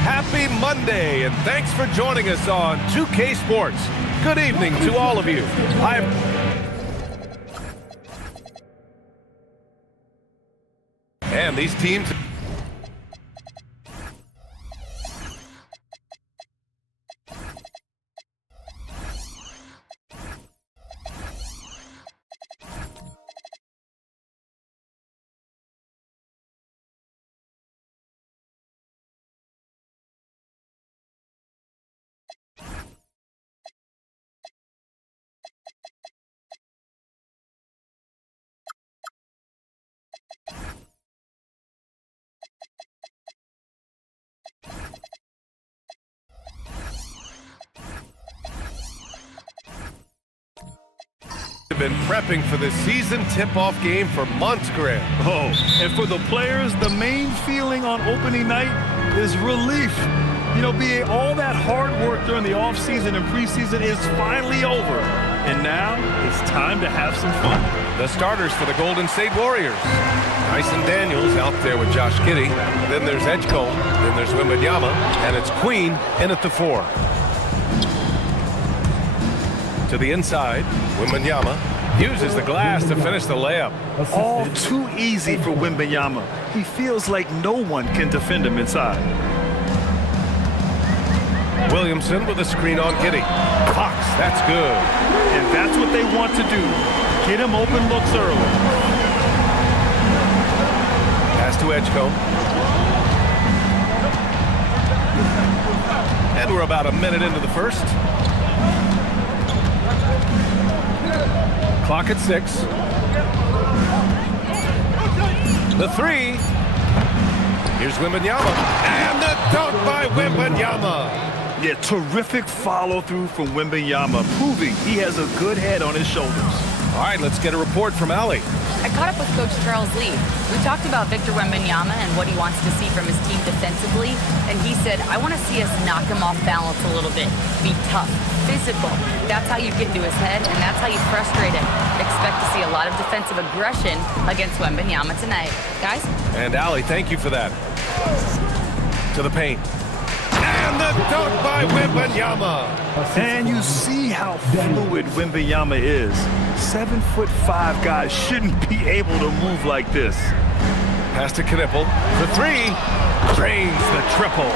Happy Monday, and thanks for joining us on 2K Sports. Good evening to all of you. And these teams... been prepping for the season tip-off game for months, Graham. Oh, and for the players, the main feeling on opening night is relief. You know, BA, all that hard work during the offseason and preseason is finally over. And now it's time to have some fun. The starters for the Golden State Warriors. Dyson Daniels out there with Josh Giddey. Then there's Edgecombe. Then there's Wembanyama. And it's Queen in at the 4. To the inside, Wembanyama uses the glass to finish the layup. All too easy for Wembanyama. He feels like no one can defend him inside. Williamson with a screen on Giddey. Fox, that's good. And that's what they want to do. Get him open looks early. Pass to Edgecombe. And we're about a minute into the first. Clock at 6. The 3. Here's Wembanyama. And the dunk by Wembanyama. Yeah, terrific follow-through from Wembanyama, proving he has a good head on his shoulders. All right, let's get a report from Allie. I caught up with Coach Charles Lee. We talked about Victor Wembanyama and what he wants to see from his team defensively, and he said, I want to see us knock him off balance a little bit, be tough, physical. That's how you get into his head, and that's how you frustrate him. Expect to see a lot of defensive aggression against Wembanyama tonight. Guys? And Allie, thank you for that. To the paint. And the dunk by Wembanyama. And you see how fluid Wembanyama is. 7'5" guys shouldn't be able to move like this. Pass to Knipple. The 3. Drains the triple.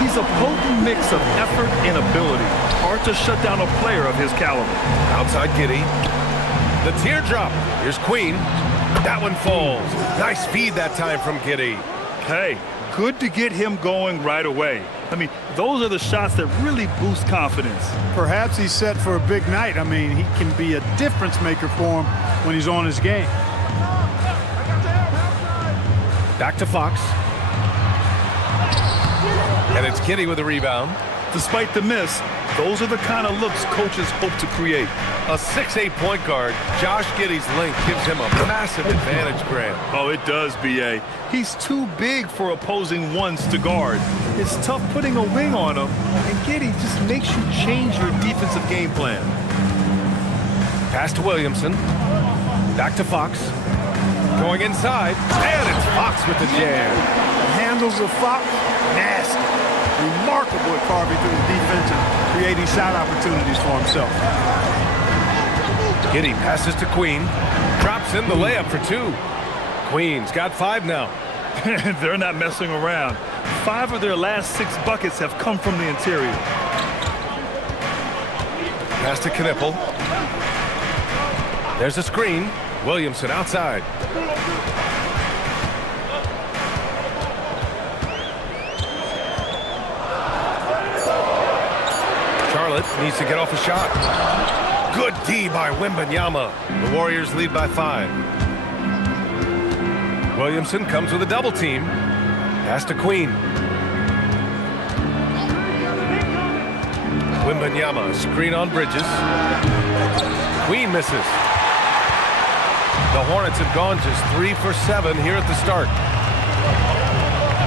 He's a potent mix of effort and ability. Hard to shut down a player of his caliber. Outside Giddey. The teardrop. Here's Queen. That one falls. Nice feed that time from Giddey. Hey, good to get him going right away. I mean, those are the shots that really boost confidence. Perhaps he's set for a big night. I mean, he can be a difference maker for him when he's on his game. Back to Fox. And it's Giddey with a rebound. Despite the miss, those are the kind of looks coaches hope to create. A 6'8" point guard, Josh Giddey's length gives him a massive advantage, Grant. Oh, it does, B.A. He's too big for opposing ones to guard. It's tough putting a wing on him, and Giddey just makes you change your defensive game plan. Pass to Williamson. Back to Fox. Going inside, and it's Fox with the jam. Handles of Fox, nasty. remarkable at carving through the defense and creating shot opportunities for himself. Giddey passes to Queen. Drops in the layup for 2. Queen's got 5 now. They're not messing around. 5 of their last 6 buckets have come from the interior. Pass to Knipple. There's a screen. Williamson outside. Charlotte needs to get off a shot. Good D by Wembanyama. The Warriors lead by 5. Williamson comes with a double team. Pass to Queen. Wembanyama, screen on Bridges. Queen misses. The Hornets have gone just 3 for 7 here at the start.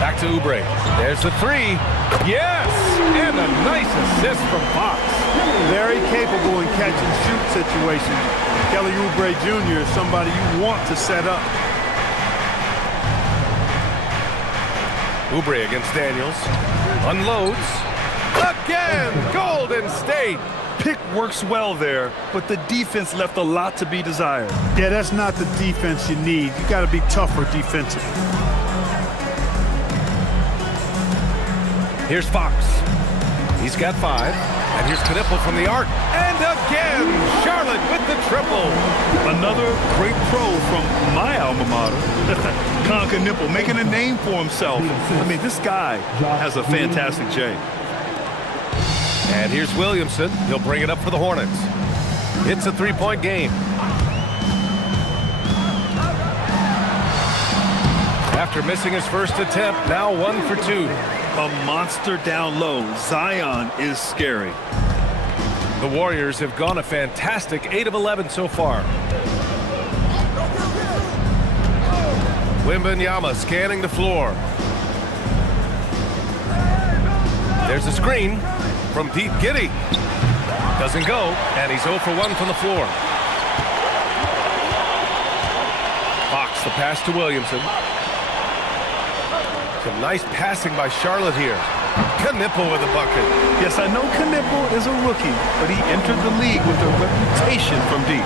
Back to Oubre. There's the 3. Yes! And a nice assist from Fox. Very capable in catch-and-shoot situations. Kelly Oubre Jr. is somebody you want to set up. Oubre against Daniels. Unloads. Again! Golden State! Pick works well there, but the defense left a lot to be desired. Yeah, that's not the defense you need. You got to be tougher defensively. Here's Fox. He's got 5. And here's Knipple from the arc. And again, Charlotte with the triple. Another great pro from my alma mater. Con Knipple making a name for himself. I mean, this guy has a fantastic J. And here's Williamson. He'll bring it up for the Hornets. It's a 3-point game. After missing his first attempt, now 1 for 2. A monster down low. Zion is scary. The Warriors have gone a fantastic 8 of 11 so far. Wembanyama scanning the floor. There's a screen from Pete Giddey. Doesn't go, and he's 0 for 1 from the floor. Fox, the pass to Williamson. Some nice passing by Charlotte here. Knipple with a bucket. Yes, I know Knipple is a rookie, but he entered the league with a reputation from deep.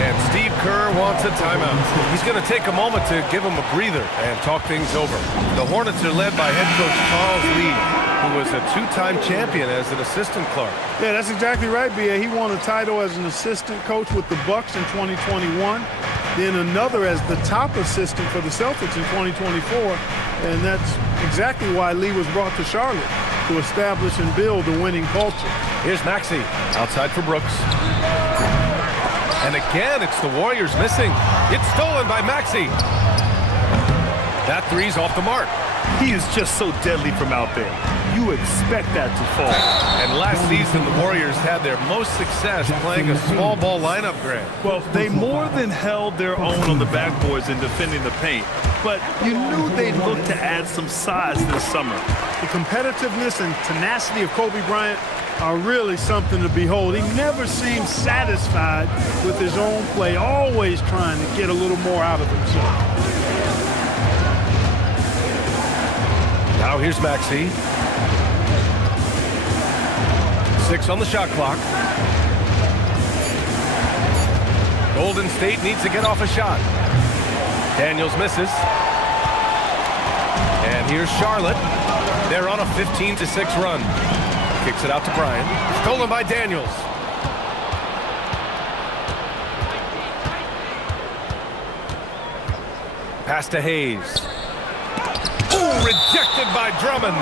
And Steve Kerr wants a timeout. He's going to take a moment to give him a breather and talk things over. The Hornets are led by head coach Charles Lee, who was a 2-time champion as an assistant Clark. Yeah, that's exactly right, B.A. He won a title as an assistant coach with the Bucks in 2021, then another as the top assistant for the Celtics in 2024, and that's exactly why Lee was brought to Charlotte, to establish and build a winning culture. Here's Maxey, outside for Brooks. And again, it's the Warriors missing. It's stolen by Maxey. That 3's off the mark. He is just so deadly from out there. You expect that to fall. And last season, the Warriors had their most success playing a small ball lineup, Grant. Well, they more than held their own on the backboards in defending the paint. But you knew they'd look to add some size this summer. The competitiveness and tenacity of Kobe Bryant are really something to behold. He never seems satisfied with his own play, always trying to get a little more out of himself. Now here's Maxey. 6 on the shot clock. Golden State needs to get off a shot. Daniels misses. And here's Charlotte. They're on a 15-6 run. Kicks it out to Bryant. Stolen by Daniels. Pass to Hayes. Ooh, rejected by Drummond.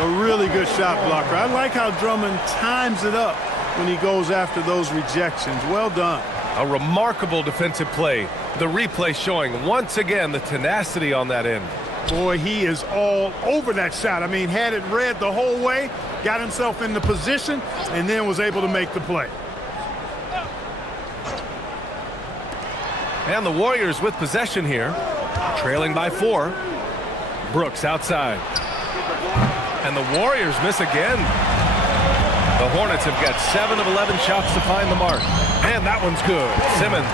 A really good shot blocker. I like how Drummond times it up when he goes after those rejections. Well done. A remarkable defensive play. The replay showing once again the tenacity on that end. Boy, he is all over that shot. I mean, had it read the whole way, got himself in the position, and then was able to make the play. And the Warriors with possession here, trailing by 4. Brooks outside. And the Warriors miss again. The Hornets have got 7 of 11 shots to find the mark. And that one's good. Simmons.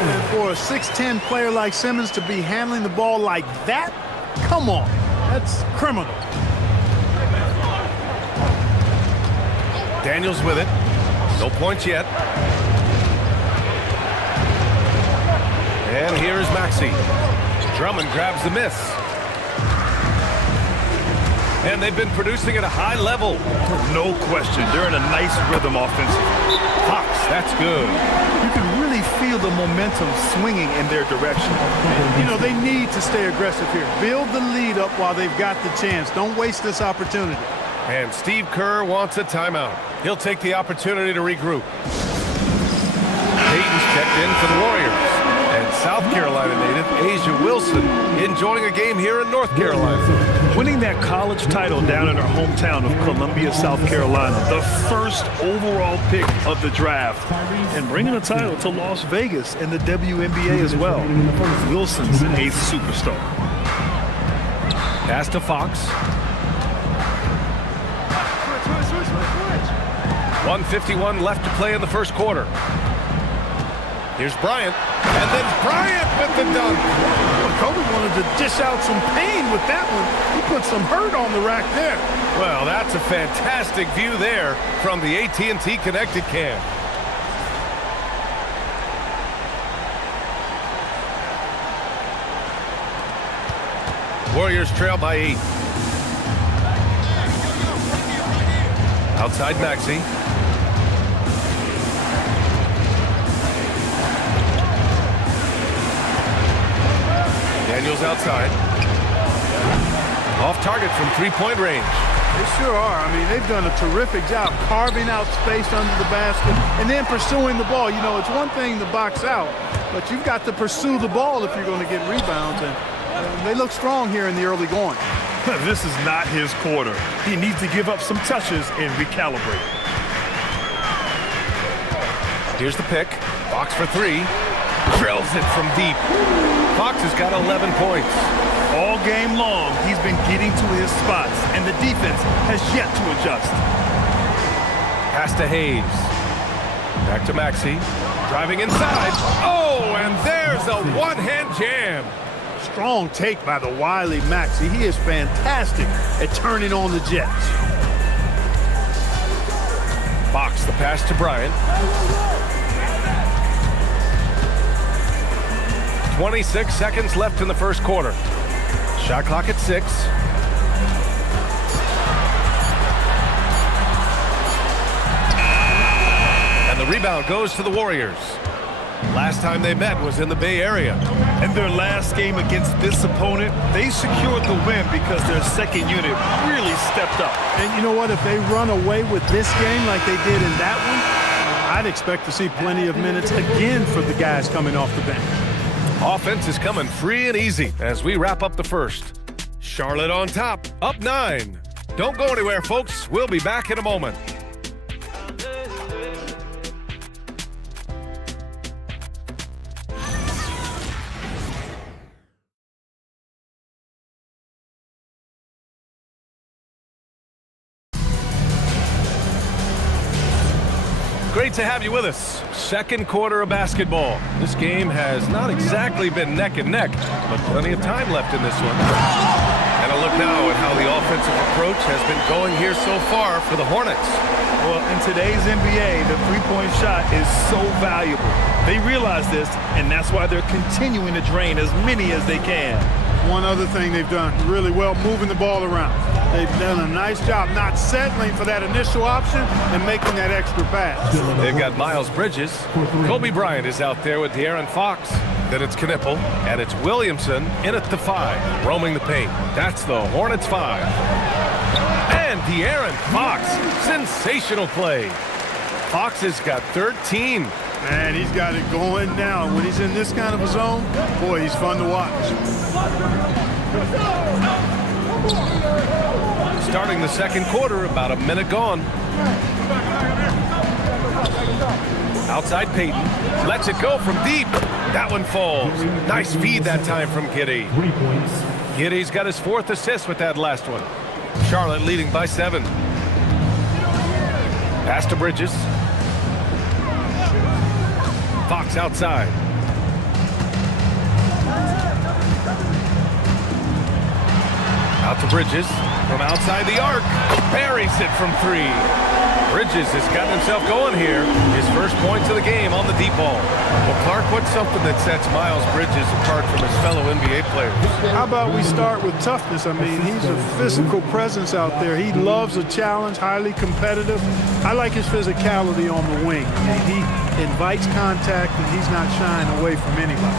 And for a 6'10 player like Simmons to be handling the ball like that, come on. That's criminal. Daniels with it. No points yet. And here's Maxey. Drummond grabs the miss. And they've been producing at a high level. No question. They're in a nice rhythm offensively. Fox, that's good. You can really feel the momentum swinging in their direction. You know, they need to stay aggressive here. Build the lead up while they've got the chance. Don't waste this opportunity. And Steve Kerr wants a timeout. He'll take the opportunity to regroup. Peyton's checked in for the Warriors. And South Carolina native Asia Wilson enjoying a game here in North Carolina. Winning that college title down in her hometown of Columbia, South Carolina, the first overall pick of the draft, and bringing a title to Las Vegas and the WNBA as well. Wilson's an eighth superstar. Pass to Fox. 1:51 left to play in the first quarter. Here's Bryant, and then Bryant with the dunk. Kobe wanted to dish out some pain with that one. He put some hurt on the rack there. Well, that's a fantastic view there from the AT&T Connected Cam. Warriors trail by 8. Outside Maxey. Daniels outside. Off target from three-point range. They sure are. I mean, they've done a terrific job carving out space under the basket and then pursuing the ball. You know, it's one thing to box out, but you've got to pursue the ball if you're going to get rebounds. And they look strong here in the early going. This is not his quarter. He needs to give up some touches and recalibrate. Here's the pick. Fox for three. Drills it from deep. Fox has got 11 points. All game long, he's been getting to his spots, and the defense has yet to adjust. Pass to Hayes. Back to Maxey. Driving inside. Oh, and there's a one-hand jam. Strong take by the wily Maxey. He is fantastic at turning on the Jets. Fox, the pass to Bryant. 26 seconds left in the first quarter. Shot clock at 6. And the rebound goes to the Warriors. Last time they met was in the Bay Area. In their last game against this opponent, they secured the win because their second unit really stepped up. And you know what? If they run away with this game like they did in that one, I'd expect to see plenty of minutes again for the guys coming off the bench. Offense is coming free and easy as we wrap up the first. Charlotte on top, up 9. Don't go anywhere, folks. We'll be back in a moment. Great to have you with us. Second quarter of basketball. This game has not exactly been neck and neck, but plenty of time left in this one. And a look now at how the offensive approach has been going here so far for the Hornets. Well, in today's NBA, the three-point shot is so valuable. They realize this, and that's why they're continuing to drain as many as they can. One other thing they've done really well, moving the ball around. They've done a nice job not settling for that initial option and making that extra pass. They've got Miles Bridges. Kobe Bryant is out there with De'Aaron Fox. Then it's Knipple, and it's Williamson in at the 5, roaming the paint. That's the Hornets 5. And De'Aaron Fox, sensational play. Fox has got 13. Man, he's got it going now. When he's in this kind of a zone, boy, he's fun to watch. Starting the second quarter, about a minute gone. Outside Peyton, lets it go from deep. That one falls. Nice feed that time from Giddey. Giddey's got his 4th assist with that last one. Charlotte leading by 7. Pass to Bridges. Fox outside. Out to Bridges from outside the arc. Buries it from 3. Bridges has gotten himself going here. His first points of the game on the deep ball. Well, Clark, what's something that sets Miles Bridges apart from his fellow NBA players? How about we start with toughness? I mean, he's a physical presence out there. He loves a challenge, highly competitive. I like his physicality on the wing. I mean, he invites contact, and he's not shying away from anybody.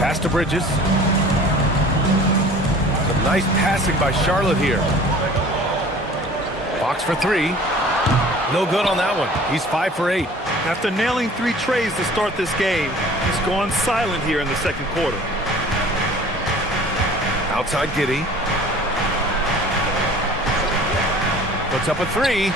Pass to Bridges. Some nice passing by Charlotte here. Fox for three. No good on that one. He's 5 for 8. After nailing 3 trays to start this game, he's gone silent here in the second quarter. Outside Giddey. Puts up a 3.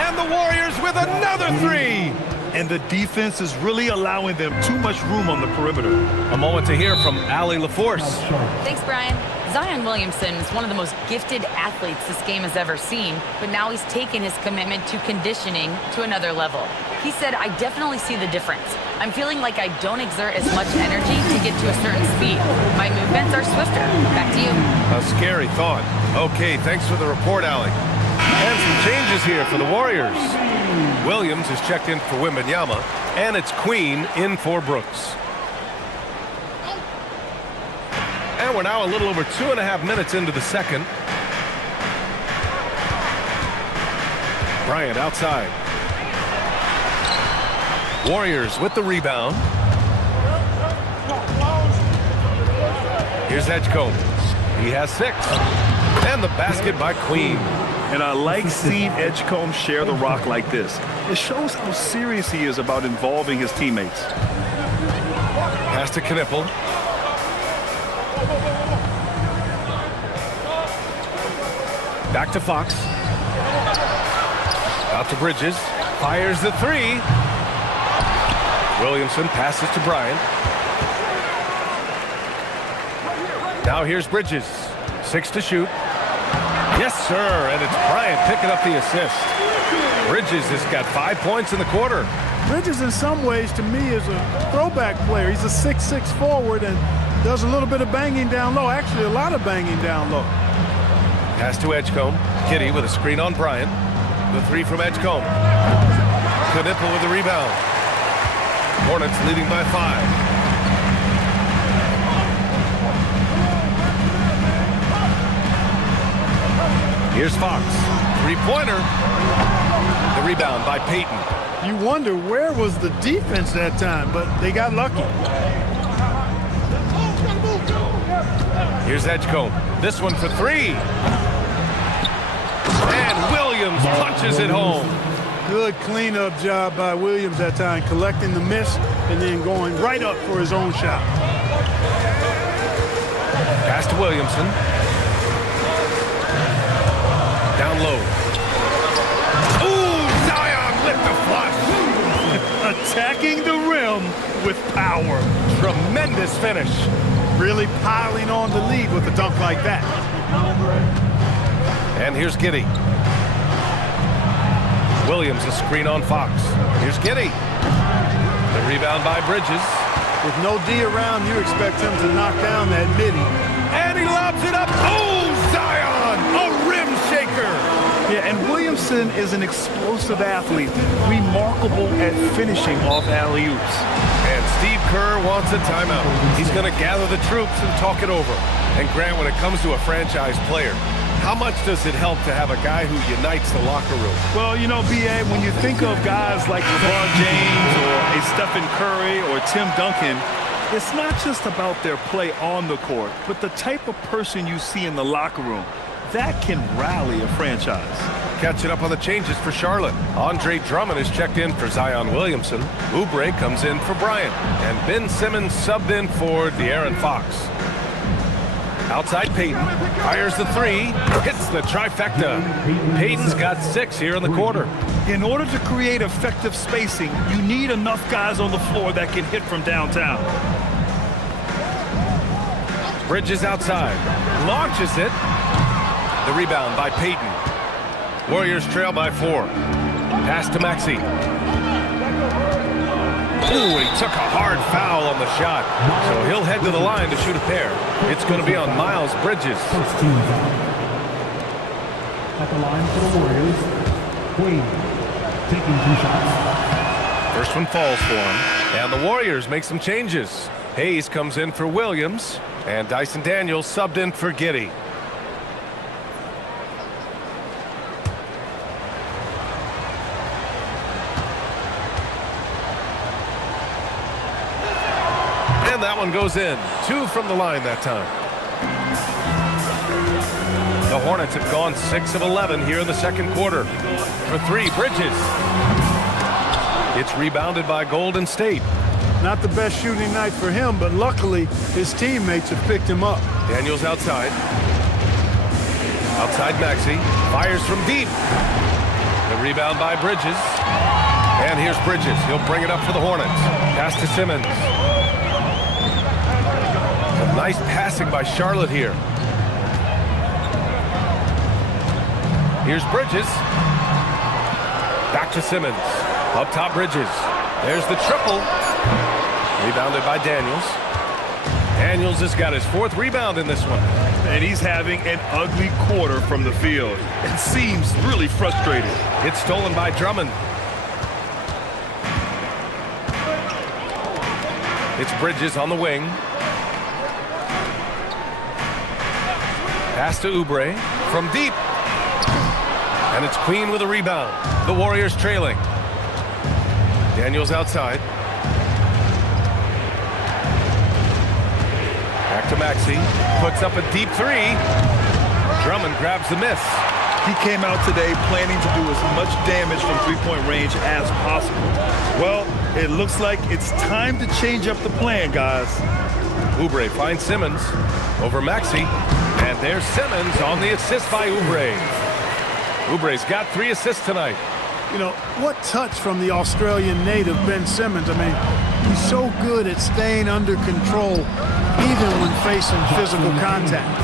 And the Warriors with another 3. And the defense is really allowing them too much room on the perimeter. A moment to hear from Allie LaForce. Thanks, Brian. Zion Williamson is one of the most gifted athletes this game has ever seen, but now he's taken his commitment to conditioning to another level. He said, I definitely see the difference. I'm feeling like I don't exert as much energy to get to a certain speed. My movements are swifter. Back to you. A scary thought. Okay, thanks for the report, Allie. And some changes here for the Warriors. Williams is checked in for Wembanyama, and it's Queen in for Brooks. And we're now a little over 2.5 minutes into the second. Bryant outside. Warriors with the rebound. Here's Edgecombe. He has 6. And the basket by Queen. And I like seeing Edgecombe share the rock like this. It shows how serious he is about involving his teammates. Pass to Knipple. Back to Fox. Out to Bridges. Fires the 3. Williamson passes to Bryant. Now here's Bridges. 6 to shoot. Yes, sir. And it's Bryant picking up the assist. Bridges has got 5 points in the quarter. Bridges, in some ways, to me, is a throwback player. He's a 6'6" forward and does a little bit of banging down low. Actually, a lot of banging down low. Pass to Edgecombe. Giddey with a screen on Bryant. The 3 from Edgecombe. Knipple with the rebound. Hornets leading by 5. Here's Fox. 3-pointer. The rebound by Payton. You wonder where was the defense that time, but they got lucky. Here's Edgecombe. This one for 3. And Williams punches it home. Good cleanup job by Williams that time, collecting the miss and then going right up for his own shot. Pass to Williamson. Down low. Ooh, Zion with the flush. Attacking the rim with power. Tremendous finish. Really piling on the lead with a dunk like that. And here's Giddey. Williams a screen on Fox. Here's Giddey. The rebound by Bridges. With no D around, you expect him to knock down that midi. And he lobs it up. Oh, Zion! A rim shaker! Yeah, and Williamson is an explosive athlete, remarkable at finishing off alley-oops. And Steve Kerr wants a timeout. He's going to gather the troops and talk it over. And Grant, when it comes to a franchise player, how much does it help to have a guy who unites the locker room? Well, you know, B.A., when you think of guys like LeBron James or a Stephen Curry or Tim Duncan, it's not just about their play on the court, but the type of person you see in the locker room. That can rally a franchise. Catching up on the changes for Charlotte. Andre Drummond is checked in for Zion Williamson. Oubre comes in for Bryant. And Ben Simmons subbed in for De'Aaron Fox. Outside Payton. Fires the 3. Hits the trifecta. Payton's got 6 here in the quarter. In order to create effective spacing, you need enough guys on the floor that can hit from downtown. Bridges outside. Launches it. The rebound by Payton. Warriors trail by 4. Pass to Maxey. Ooh, he took a hard foul on the shot. So he'll head to the line to shoot a pair. It's going to be on Miles Bridges. At the line for the Warriors, Queen, taking 2 shots. First one falls for him. And the Warriors make some changes. Hayes comes in for Williams. And Dyson Daniels subbed in for Giddey. And that one goes in. 2 from the line that time. The Hornets have gone 6 of 11 here in the second quarter. For 3, Bridges. It's rebounded by Golden State. Not the best shooting night for him, but luckily his teammates have picked him up. Daniels outside. Outside Maxey. Fires from deep. The rebound by Bridges. And here's Bridges. He'll bring it up for the Hornets. Pass to Simmons. Some nice passing by Charlotte here. Here's Bridges. Back to Simmons. Up top, Bridges. There's the triple. Rebounded by Daniels. Daniels has got his 4th rebound in this one. And he's having an ugly quarter from the field. It seems really frustrated. It's stolen by Drummond. It's Bridges on the wing. Pass to Oubre from deep. And it's Queen with a rebound. The Warriors trailing. Daniels outside. Back to Maxey. Puts up a deep 3. Drummond grabs the miss. He came out today planning to do as much damage from three-point range as possible. Well, it looks like it's time to change up the plan, guys. Oubre finds Simmons over Maxey. And there's Simmons on the assist by Oubre. Oubre's got 3 assists tonight. You know, what touch from the Australian native, Ben Simmons. I mean, he's so good at staying under control, even when facing physical contact.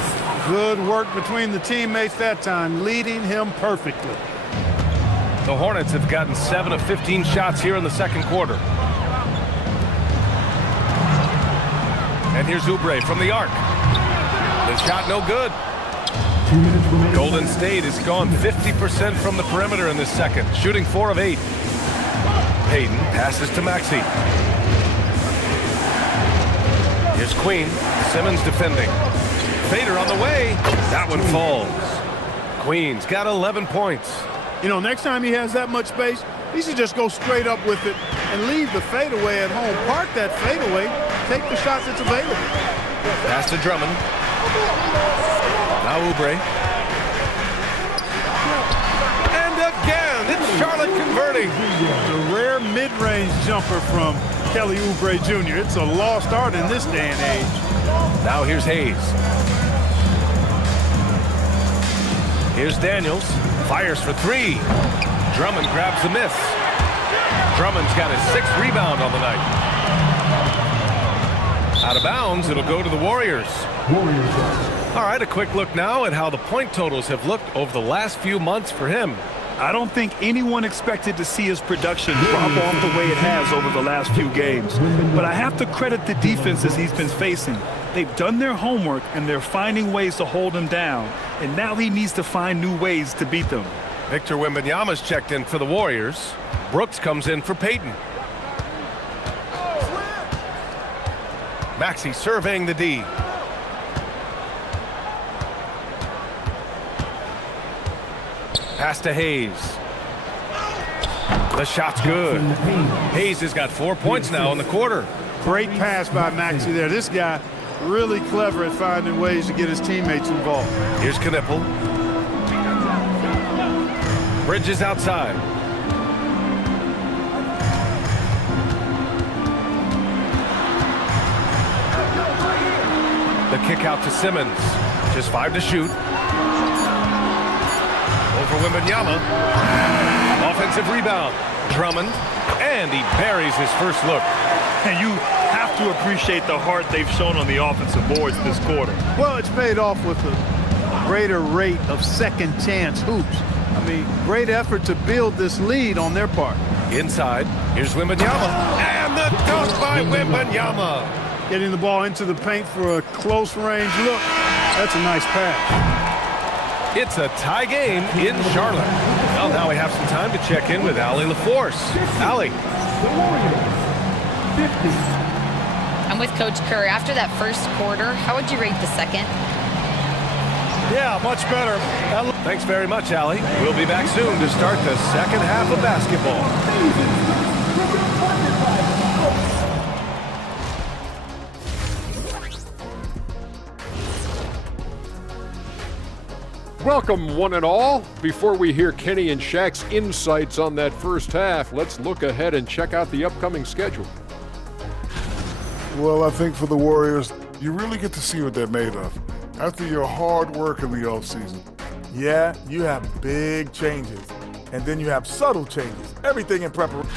Good work between the teammates that time, leading him perfectly. The Hornets have gotten 7 of 15 shots here in the second quarter. And here's Oubre from the arc. The shot no good. Golden State has gone 50% from the perimeter in this second, shooting 4 of 8. Payton passes to Maxey. Here's Queen. Simmons defending. Fader on the way. That one falls. Queen's got 11 points. You know, next time he has that much space, he should just go straight up with it and leave the fadeaway at home. Park that fadeaway. Take the shot that's available. Pass to Drummond. Now Oubre. And again, it's Charlotte converting. The rare mid-range jumper from Kelly Oubre Jr. It's a lost art in this day and age. Now here's Hayes. Here's Daniels. Fires for 3. Drummond grabs the miss. Drummond's got his 6th rebound on the night. Out of bounds, it'll go to the Warriors. All right, a quick look now at how the point totals have looked over the last few months for him. I don't think anyone expected to see his production drop off the way it has over the last few games. But I have to credit the defenses he's been facing. They've done their homework, and they're finding ways to hold him down. And now he needs to find new ways to beat them. Victor Wembanyama's checked in for the Warriors. Brooks comes in for Payton. Maxey surveying the D. Pass to Hayes. The shot's good. Hayes has got 4 points now in the quarter. Great pass by Maxey there. This guy really clever at finding ways to get his teammates involved. Here's Knipple. Bridges outside. The kick out to Simmons. Just 5 to shoot. Over Wembanyama. Offensive rebound. Drummond. And he buries his first look. And you have to appreciate the heart they've shown on the offensive boards this quarter. Well, it's paid off with a greater rate of second chance hoops. I mean, great effort to build this lead on their part. Inside. Here's Wembanyama. And the dunk by Wembanyama. Getting the ball into the paint for a close range look. That's a nice pass. It's a tie game in Charlotte. Well, now we have some time to check in with Allie LaForce. Allie. The Warriors, 50. I'm with Coach Kerr. After that first quarter, how would you rate the second? Yeah, much better. Thanks very much, Allie. We'll be back soon to start the second half of basketball. Welcome, one and all. Before we hear Kenny and Shaq's insights on that first half, let's look ahead and check out the upcoming schedule. Well, I think for the Warriors, you really get to see what they're made of after your hard work in the offseason. Yeah, you have big changes, and then you have subtle changes. Everything in preparation.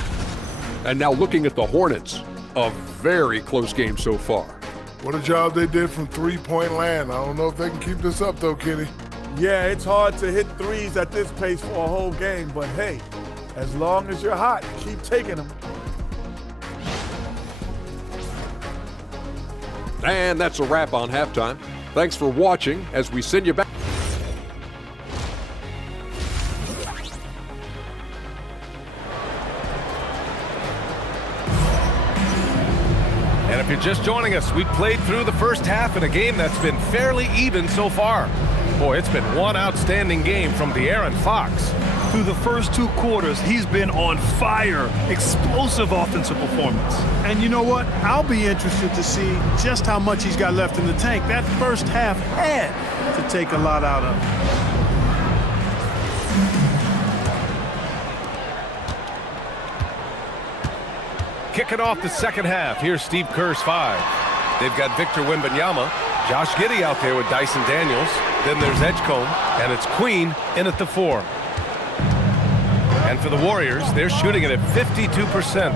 And now looking at the Hornets, a very close game so far. What a job they did from three-point land. I don't know if they can keep this up, though, Kenny. Yeah, it's hard to hit threes at this pace for a whole game, but hey, as long as you're hot, keep taking them. And that's a wrap on halftime. Thanks for watching as we send you back. And if you're just joining us, we played through the first half in a game that's been fairly even so far. Boy, it's been one outstanding game from De'Aaron Fox. Through the first two quarters, he's been on fire. Explosive offensive performance. And you know what? I'll be interested to see just how much he's got left in the tank. That first half had to take a lot out of him. Kicking off the second half, here's Steve Kerr's five. They've got Victor Wembanyama, Josh Giddey out there with Dyson Daniels. Then there's Edgecombe, and it's Queen in at the four. And for the Warriors, they're shooting it at 52%.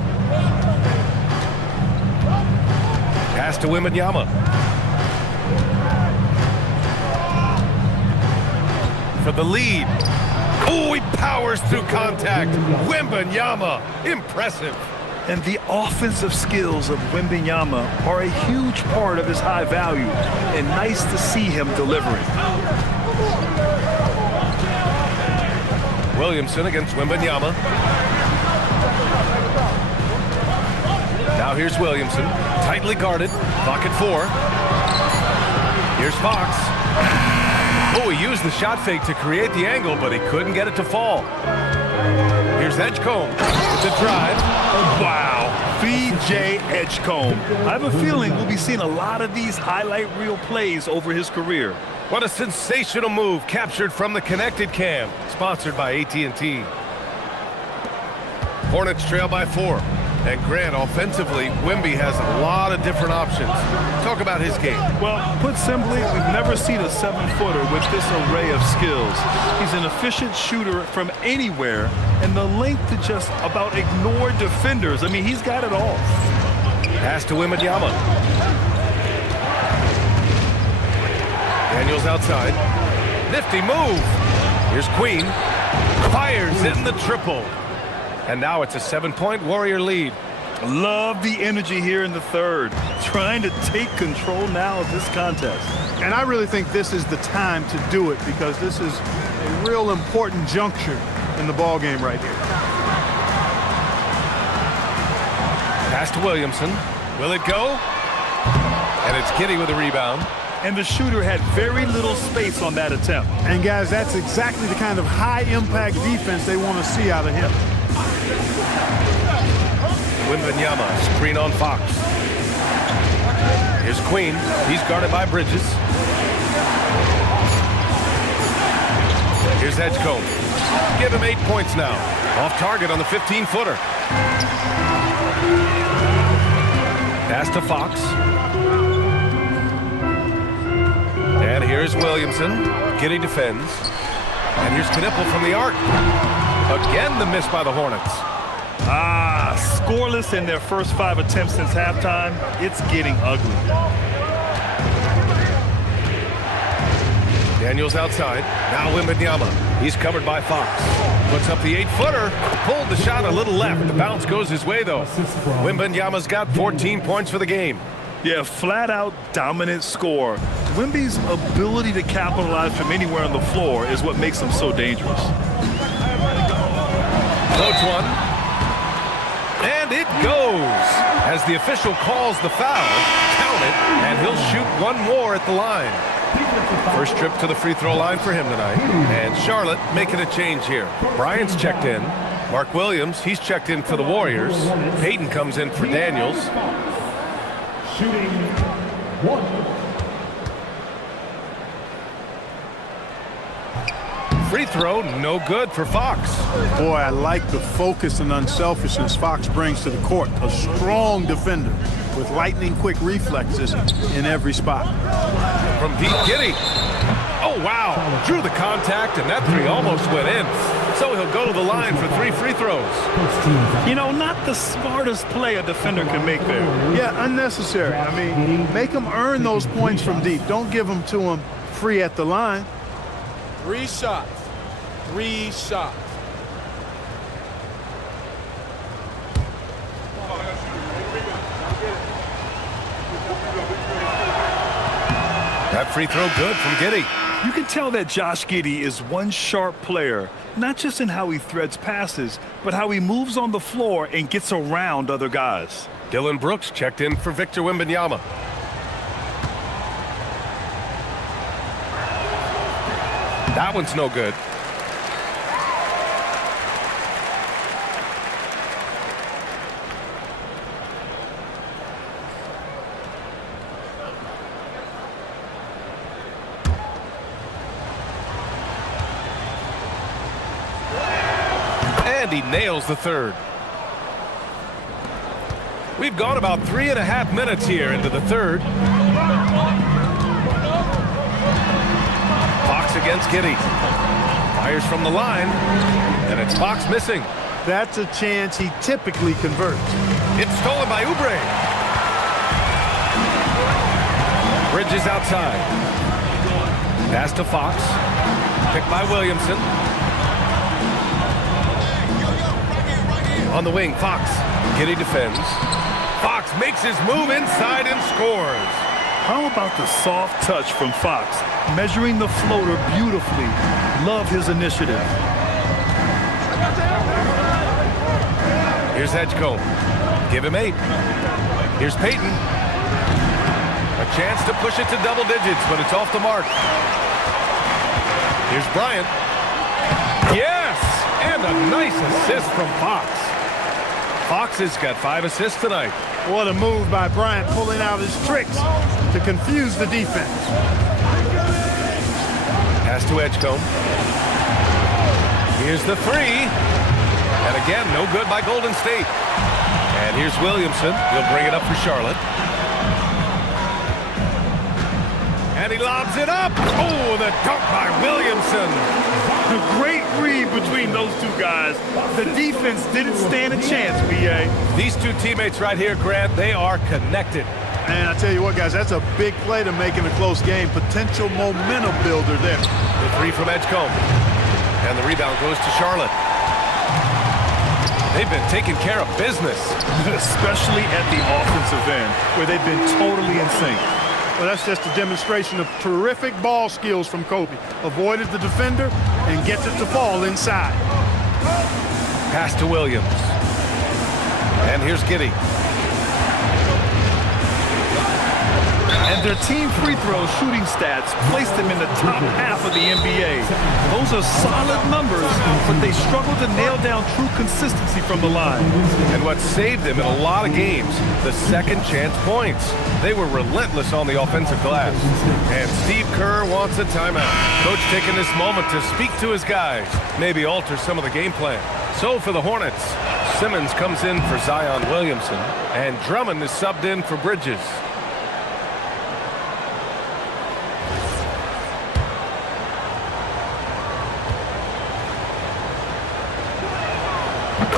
Pass to Wembanyama. For the lead. Oh, he powers through contact. Wembanyama, impressive. And the offensive skills of Wembanyama are a huge part of his high value, and nice to see him delivering. Williamson against Wembanyama. Now here's Williamson, tightly guarded, clock at 4. Here's Fox. Oh, he used the shot fake to create the angle, but he couldn't get it to fall. Here's Edgecombe with the drive. Wow, B.J. Edgecombe. I have a feeling we'll be seeing a lot of these highlight reel plays over his career. What a sensational move captured from the Connected Cam, sponsored by AT&T. Hornets trail by 4. And Grant, offensively, Wemby has a lot of different options. Talk about his game. Well, put simply, we've never seen a 7-footer with this array of skills. He's an efficient shooter from anywhere, and the length to just about ignore defenders. I mean, he's got it all. Pass to Wembanyama. Daniels outside. Nifty move. Here's Queen. Fires in the triple. And now it's a 7-point Warrior lead. Love the energy here in the third. Trying to take control now of this contest. And I really think this is the time to do it because this is a real important juncture in the ball game right here. Pass to Williamson. Will it go? And it's Giddey with the rebound. And the shooter had very little space on that attempt. And guys, that's exactly the kind of high-impact defense they want to see out of him. Wembanyama, screen on Fox. Here's Queen. He's guarded by Bridges. Here's Edgecombe. Give him 8 points now. Off target on the 15-footer. Pass to Fox. And here's Williamson. Giddey defends. And here's Knipple from the arc. Again, the miss by the Hornets. Scoreless in their first 5 attempts since halftime. It's getting ugly. Daniels outside. Now Wembanyama. He's covered by Fox. Puts up the 8-footer. Pulled the shot a little left. The bounce goes his way, though. Wembanyama's got 14 points for the game. Yeah, flat-out dominant score. Wemby's ability to capitalize from anywhere on the floor is what makes him so dangerous. Floats one. And it goes. As the official calls the foul, count it, and he'll shoot one more at the line. First trip to the free throw line for him tonight. And Charlotte making a change here. Bryant's checked in. Mark Williams, he's checked in for the Warriors. Payton comes in for Daniels. Shooting 1. Free throw, no good for Fox. Boy, I like the focus and unselfishness Fox brings to the court. A strong defender with lightning-quick reflexes in every spot. From deep, Giddey. Oh, wow. Drew the contact, and that three almost went in. So he'll go to the line for 3 free throws. You know, not the smartest play a defender can make there. Yeah, unnecessary. I mean, make them earn those points from deep. Don't give them to them free at the line. 3 shots. 3 shots. That free throw good from Giddey. You can tell that Josh Giddey is one sharp player, not just in how he threads passes, but how he moves on the floor and gets around other guys. Dylan Brooks checked in for Victor Wembanyama. That one's no good. And he nails the third. We've gone about 3.5 minutes here into the third. Fox against Giddey. Fires from the line, and it's Fox missing. That's a chance he typically converts. It's stolen by Oubre. Bridges outside. Pass to Fox. Picked by Williamson. On the wing, Fox. Giddey defends. Fox makes his move inside and scores. How about the soft touch from Fox? Measuring the floater beautifully. Love his initiative. Here's Edgecombe. Give him 8. Here's Payton. A chance to push it to double digits, but it's off the mark. Here's Bryant. Yes! And a nice assist from Fox. Fox has got 5 assists tonight. What a move by Bryant, pulling out his tricks to confuse the defense. Pass to Edgecombe. Here's the 3. And again, no good by Golden State. And here's Williamson. He'll bring it up for Charlotte. And he lobs it up. Oh, the dunk by Williamson. A great read between those two guys. The defense didn't stand a chance, B.A. These two teammates right here, Grant, they are connected. And I tell you what, guys, that's a big play to make in a close game. Potential momentum builder there. The 3 from Edgecombe. And the rebound goes to Charlotte. They've been taking care of business. Especially at the offensive end, where they've been totally in sync. Well, that's just a demonstration of terrific ball skills from Kobe. Avoided the defender and gets it to fall inside. Pass to Williams. And here's Giddey. And their team free throw shooting stats place them in the top half of the NBA. Those are solid numbers, but they struggle to nail down true consistency from the line. And what saved them in a lot of games, the second chance points. They were relentless on the offensive glass. And Steve Kerr wants a timeout. Coach taking this moment to speak to his guys, maybe alter some of the game plan. So for the Hornets, Simmons comes in for Zion Williamson, and Drummond is subbed in for Bridges.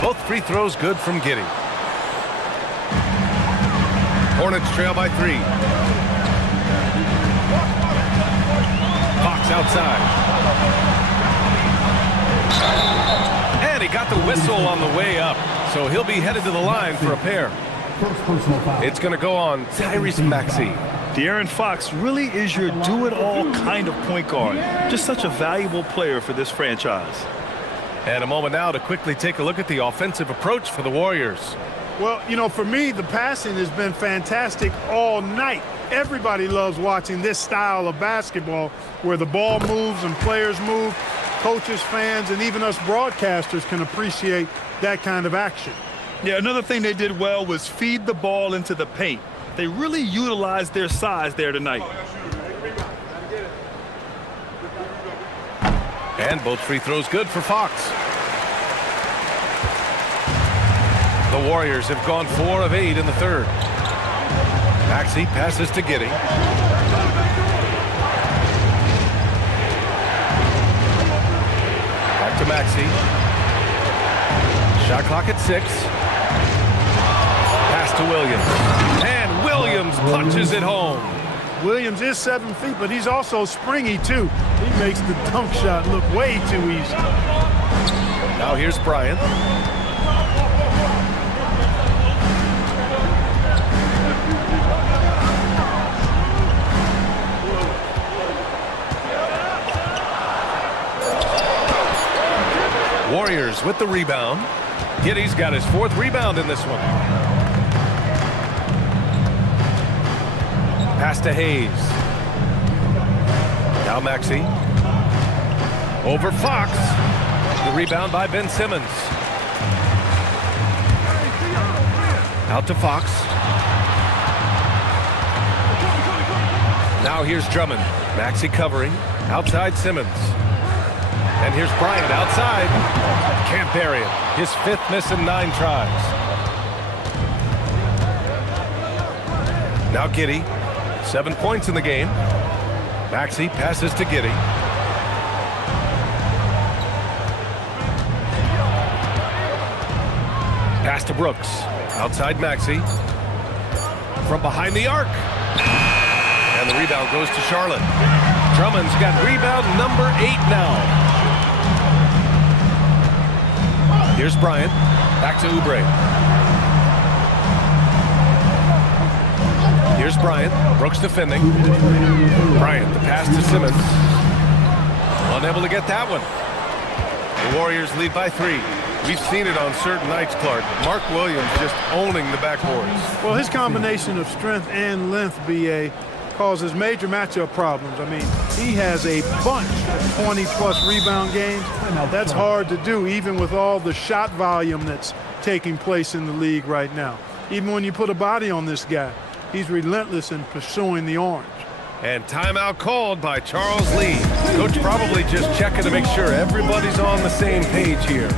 Both free throws good from Giddey. Hornets trail by 3. Fox outside. And he got the whistle on the way up, so he'll be headed to the line for a pair. First personal foul. It's going to go on Tyrese Maxey. De'Aaron Fox really is your do-it-all kind of point guard. Just such a valuable player for this franchise. And a moment now to quickly take a look at the offensive approach for the Warriors. Well, you know, for me, the passing has been fantastic all night. Everybody loves watching this style of basketball where the ball moves and players move. Coaches, fans, and even us broadcasters can appreciate that kind of action. Yeah, another thing they did well was feed the ball into the paint. They really utilized their size there tonight. And both free throws good for Fox. The Warriors have gone 4 of 8 in the third. Maxey passes to Giddey. Back to Maxey. Shot clock at 6. Pass to Williams. And Williams punches it home. Williams is 7 feet, but he's also springy, too. He makes the dunk shot look way too easy. Now here's Bryant. Warriors with the rebound. Giddey's got his 4th rebound in this one. Pass to Hayes. Now Maxey. Over Fox. The rebound by Ben Simmons. Out to Fox. Now here's Drummond. Maxey covering. Outside Simmons. And here's Bryant outside. Can't bury it. His 5th miss in 9 tries. Now Giddey. 7 points in the game. Maxey passes to Giddey. Pass to Brooks. Outside Maxey. From behind the arc. And the rebound goes to Charlotte. Drummond's got rebound number 8 now. Here's Bryant. Back to Oubre. Here's Bryant. Brooks defending. Bryant, the pass to Simmons. Unable to get that one. The Warriors lead by 3. We've seen it on certain nights, Clark. Mark Williams just owning the backboards. Well, his combination of strength and length, BA, causes major matchup problems. I mean, he has a bunch of 20-plus rebound games. That's hard to do, even with all the shot volume that's taking place in the league right now. Even when you put a body on this guy, he's relentless in pursuing the orange. And timeout called by Charles Lee. Coach probably just checking to make sure everybody's on the same page here.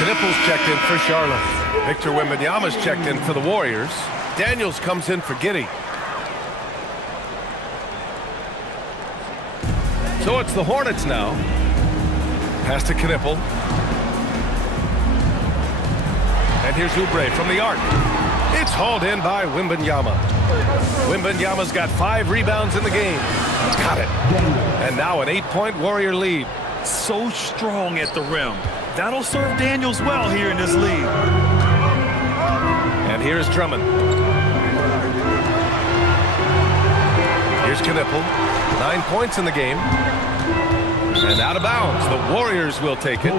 Knipples checked in for Charlotte. Victor Wembanyama's checked in for the Warriors. Daniels comes in for Giddey. So it's the Hornets now. Pass to Knippel. And here's Oubre from the arc. It's hauled in by Wembanyama. Wembanyama's got 5 rebounds in the game. Got it. And now an 8-point Warrior lead. So strong at the rim. That'll serve Daniels well here in this league. And here's Drummond. Here's Knippel. 9 points in the game. And out of bounds. The Warriors will take it.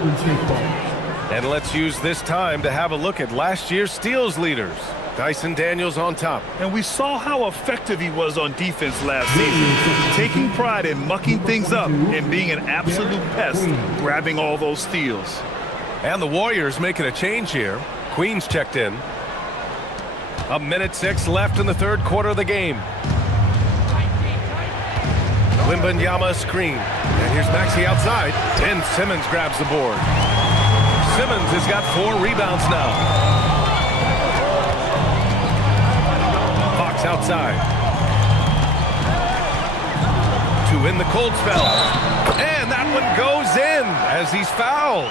And let's use this time to have a look at last year's steals leaders. Dyson Daniels on top. And we saw how effective he was on defense last season, taking pride in mucking things up and being an absolute pest, grabbing all those steals. And the Warriors making a change here. Queen's checked in. 1:06 left in the third quarter of the game. Wembanyama screen. And here's Maxey outside. And Simmons grabs the board. Simmons has got 4 rebounds now. Fox outside. To win the cold spell. And that one goes in as he's fouled.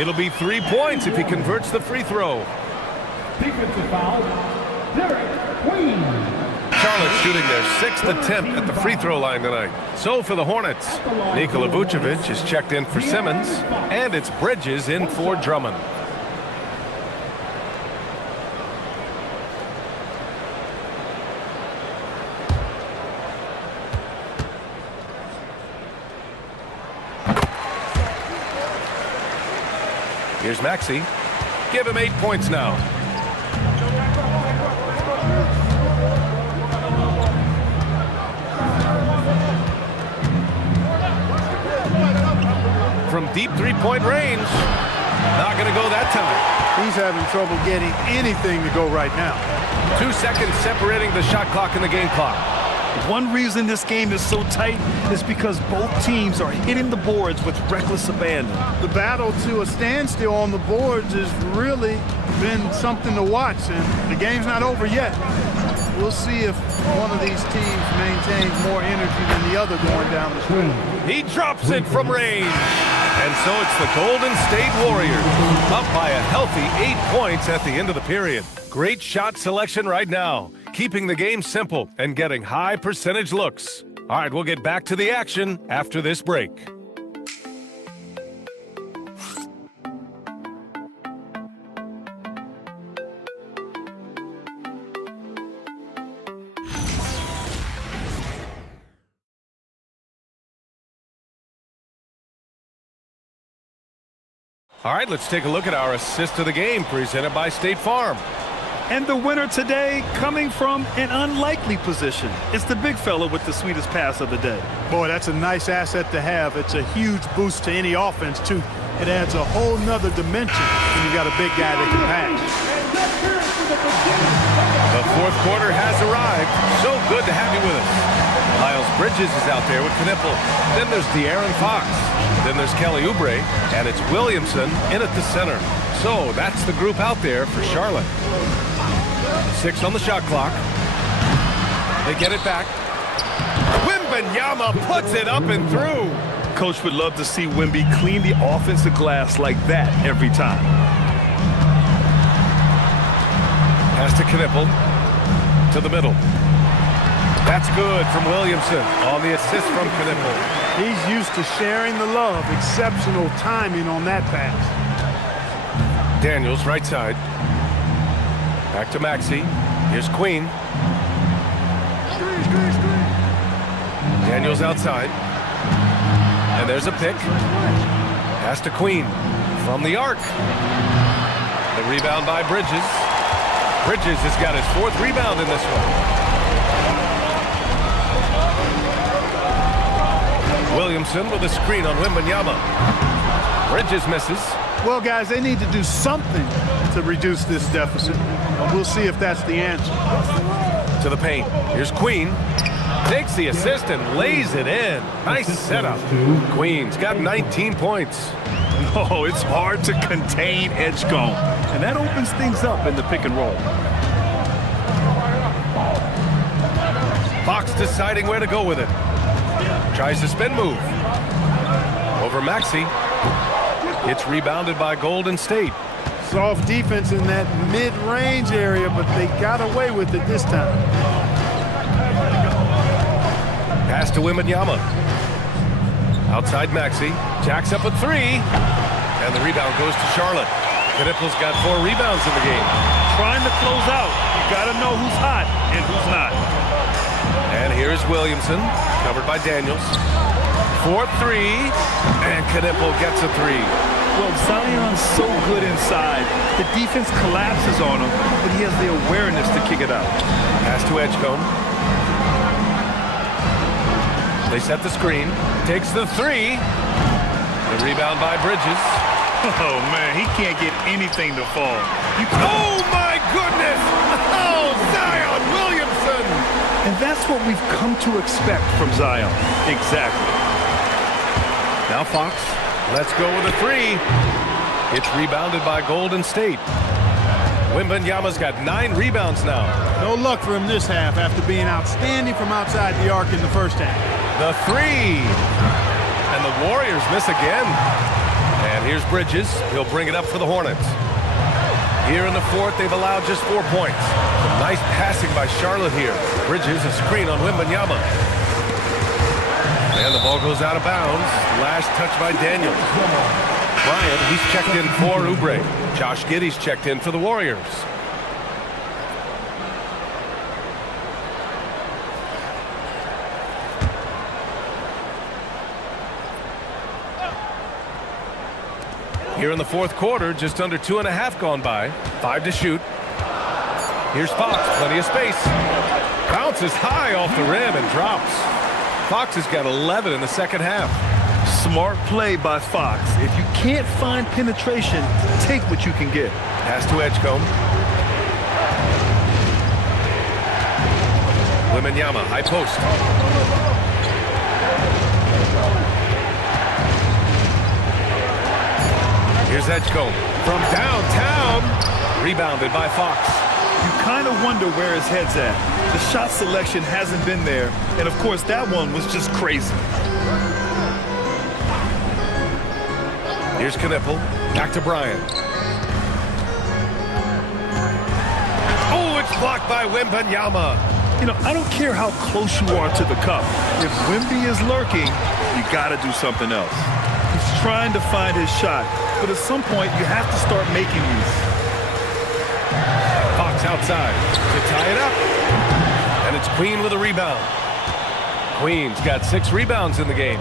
It'll be 3 points if he converts the free throw. Defensive foul, Derek Queen. Charlotte shooting their 6th attempt at the free throw line tonight. So for the Hornets, Nikola Vucevic is checked in for Simmons, and it's Bridges in for Drummond. Here's Maxey. Give him 8 points now. From deep three-point range. Not going to go that time. He's having trouble getting anything to go right now. 2 seconds separating the shot clock and the game clock. One reason this game is so tight is because both teams are hitting the boards with reckless abandon. The battle to a standstill on the boards has really been something to watch, and the game's not over yet. We'll see if one of these teams maintains more energy than the other going down the stretch. He drops it from range. And so it's the Golden State Warriors up by a healthy 8 points at the end of the period. Great shot selection right now, keeping the game simple and getting high percentage looks. All right, we'll get back to the action after this break. All right, let's take a look at our assist of the game presented by State Farm. And the winner today coming from an unlikely position. It's the big fella with the sweetest pass of the day. Boy, that's a nice asset to have. It's a huge boost to any offense, too. It adds a whole nother dimension when you got a big guy that can pass. The fourth quarter has arrived. So good to have you with us. Miles Bridges is out there with Knipple. Then there's De'Aaron Fox. Then there's Kelly Oubre. And it's Williamson in at the center. So that's the group out there for Charlotte. 6 on the shot clock. They get it back. Wembanyama puts it up and through. Coach would love to see Wemby clean the offensive glass like that every time. Pass to Knipple. To the middle. That's good from Williamson on the assist from Knipple. He's used to sharing the love. Exceptional timing on that pass. Daniels, right side. Back to Maxey. Here's Queen. Daniels outside. And there's a pick. Pass to Queen from the arc. The rebound by Bridges. Bridges has got his 4th rebound in this one. Williamson with a screen on Wembanyama. Bridges misses. Well, guys, they need to do something to reduce this deficit. We'll see if that's the answer. To the paint. Here's Queen. Takes the assist and lays it in. Nice setup. Queen's got 19 points. Oh, it's hard to contain Edgecombe. And that opens things up in the pick and roll. Fox deciding where to go with it. Tries the spin move. Over Maxey. It's rebounded by Golden State. Soft defense in that mid-range area, but they got away with it this time. Pass to Wembanyama. Outside Maxey. Jacks up a 3. And the rebound goes to Charlotte. Knipple's got 4 rebounds in the game. Trying to close out. You got to know who's hot and who's not. And here's Williamson, covered by Daniels. 4-3, and Knipple gets a 3. Well, Zion's so good inside. The defense collapses on him, but he has the awareness to kick it out. Pass to Edgecombe. They set the screen. Takes the 3. The rebound by Bridges. Oh, man, he can't get anything to fall. Oh, my goodness! Oh, Zion Williamson! And that's what we've come to expect from Zion. Exactly. Now Fox, let's go with a 3. It's rebounded by Golden State. Wembanyama's got 9 rebounds now. No luck for him this half after being outstanding from outside the arc in the first half. The 3. And the Warriors miss again. And here's Bridges. He'll bring it up for the Hornets. Here in the 4th, they've allowed just 4 points. Some nice passing by Charlotte here. Bridges, a screen on Wembanyama. And the ball goes out of bounds. Last touch by Daniels. Bryant, he's checked in for Oubre. Josh Giddey's checked in for the Warriors. Here in the fourth quarter, just under 2.5 gone by. 5 to shoot. Here's Fox, plenty of space. Bounces high off the rim and drops. Fox has got 11 in the second half. Smart play by Fox. If you can't find penetration, take what you can get. Pass to Edgecombe. Wembanyama, high post. Here's Edgecombe from downtown. Rebounded by Fox. You kind of wonder where his head's at. The shot selection hasn't been there, and of course that one was just crazy. Here's Knipple. Back to Bryant. Oh, it's blocked by Wembanyama. You know, I don't care how close you are to the cup. If Wemby is lurking, you got to do something else. He's trying to find his shot, but at some point you have to start making these. Fox outside to tie it up. And it's Queen with a rebound. Queen's got 6 rebounds in the game.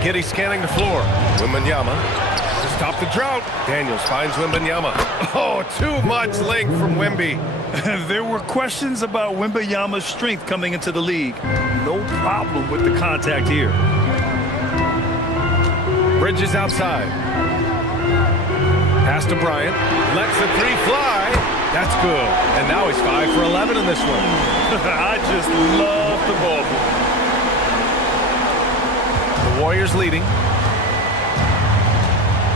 Giddey scanning the floor. Wembanyama to stop the drought. Daniels finds Wembanyama. Oh, too much length from Wemby. There were questions about Wembanyama's strength coming into the league. No problem with the contact here. Bridges outside. Pass to Bryant. Lets the 3 fly. That's good. And now he's 5 for 11 in this one. I just love the ball. The Warriors leading.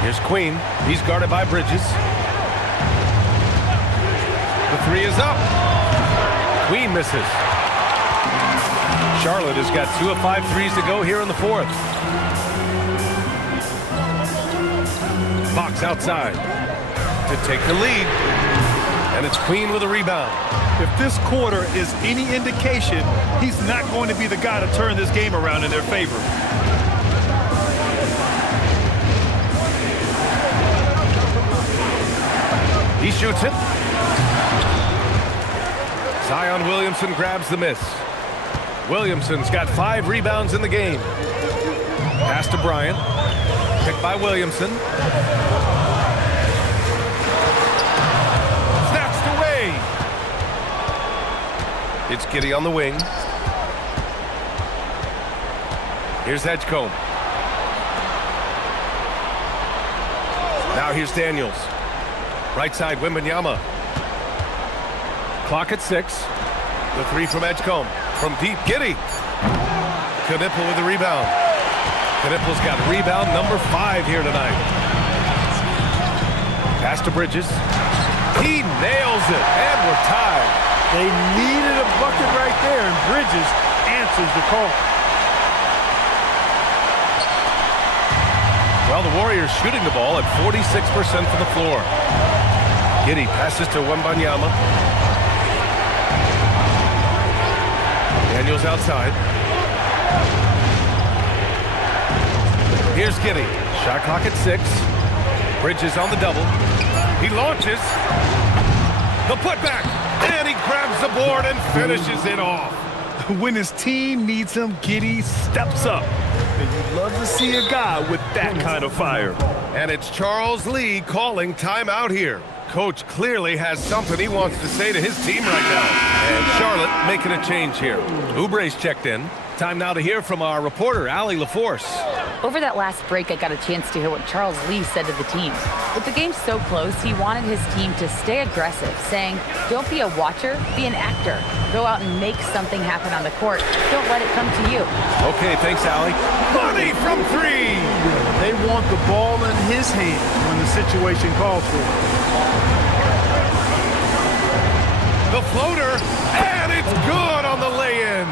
Here's Queen. He's guarded by Bridges. The 3 is up. Queen misses. Charlotte has got 2 of 5 threes to go here in the fourth. Fox outside to take the lead. And it's Queen with a rebound. If this quarter is any indication, he's not going to be the guy to turn this game around in their favor. He shoots it. Zion Williamson grabs the miss. Williamson's got 5 rebounds in the game. Pass to Bryant. Picked by Williamson. Snatched away. It's Giddey on the wing. Here's Edgecombe. Now here's Daniels. Right side, Wembanyama. Clock at 6. The 3 from Edgecombe. From deep, Giddey. Knipple with the rebound. Knipple's got rebound number 5 here tonight. Pass to Bridges. He nails it, and we're tied. They needed a bucket right there, and Bridges answers the call. Well, the Warriors shooting the ball at 46% from the floor. Giddey passes to Wembanyama. Daniels outside. Here's Giddey. Shot clock at 6. Bridges on the double. He launches. The putback. And he grabs the board and finishes it off. When his team needs him, Giddey steps up. And you love to see a guy with that kind of fire. And it's Charles Lee calling timeout here. Coach clearly has something he wants to say to his team right now. And Charlotte making a change here. Oubre's checked in. Time now to hear from our reporter, Allie LaForce. Over that last break, I got a chance to hear what Charles Lee said to the team. With the game so close, he wanted his team to stay aggressive, saying, don't be a watcher, be an actor. Go out and make something happen on the court. Don't let it come to you. Okay, thanks, Allie. Money from 3! They want the ball in his hand when the situation calls for it. The floater, and it's good on the lay-in.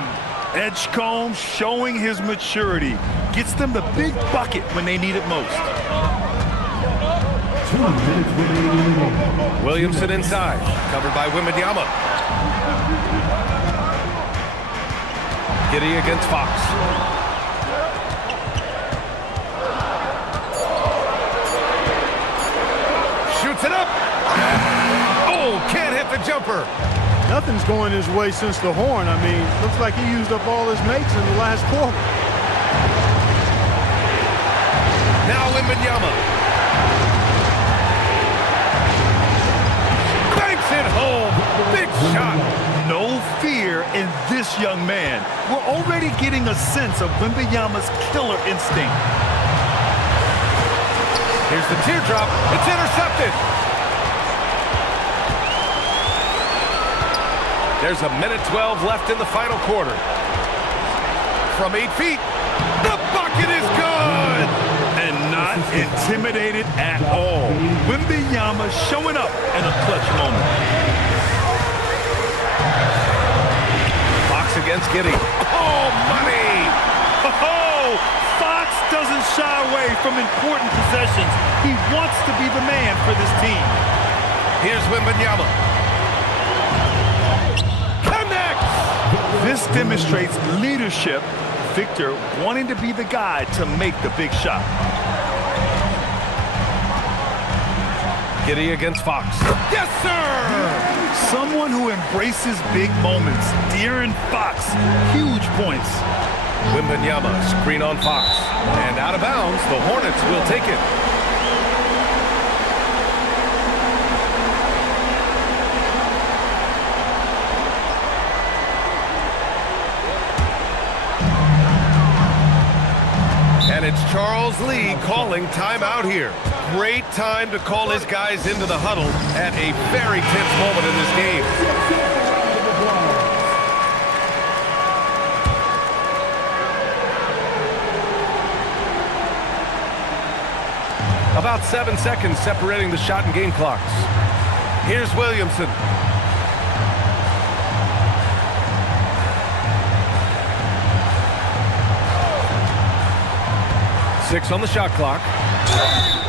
Edgecombe showing his maturity. Gets them the big bucket when they need it most. 2 minutes remaining. Williamson inside, covered by Wembanyama. Giddey against Fox. Shoots it up. Oh, can't hit the jumper. Nothing's going his way since the horn. I mean, looks like he used up all his mates in the last quarter. Now Wembanyama. Banks it home. Big shot. No fear in this young man. We're already getting a sense of Wembanyama's killer instinct. Here's the teardrop. It's intercepted. There's a minute 12 left in the final quarter. From 8 feet, the bucket is good! And not intimidated at all. Wembanyama showing up in a clutch moment. Fox against Giddey. Oh, money! Oh, Fox doesn't shy away from important possessions. He wants to be the man for this team. Here's Wembanyama. Connects! This demonstrates leadership. Victor wanting to be the guy to make the big shot. Giddey against Fox. Yes, sir! Someone who embraces big moments. De'Aaron Fox, huge points. Wembanyama, screen on Fox. And out of bounds, the Hornets will take it. And it's Charles Lee calling timeout here. Great time to call his guys into the huddle at a very tense moment in this game. About 7 seconds separating the shot and game clocks. Here's Williamson. Six on the shot clock.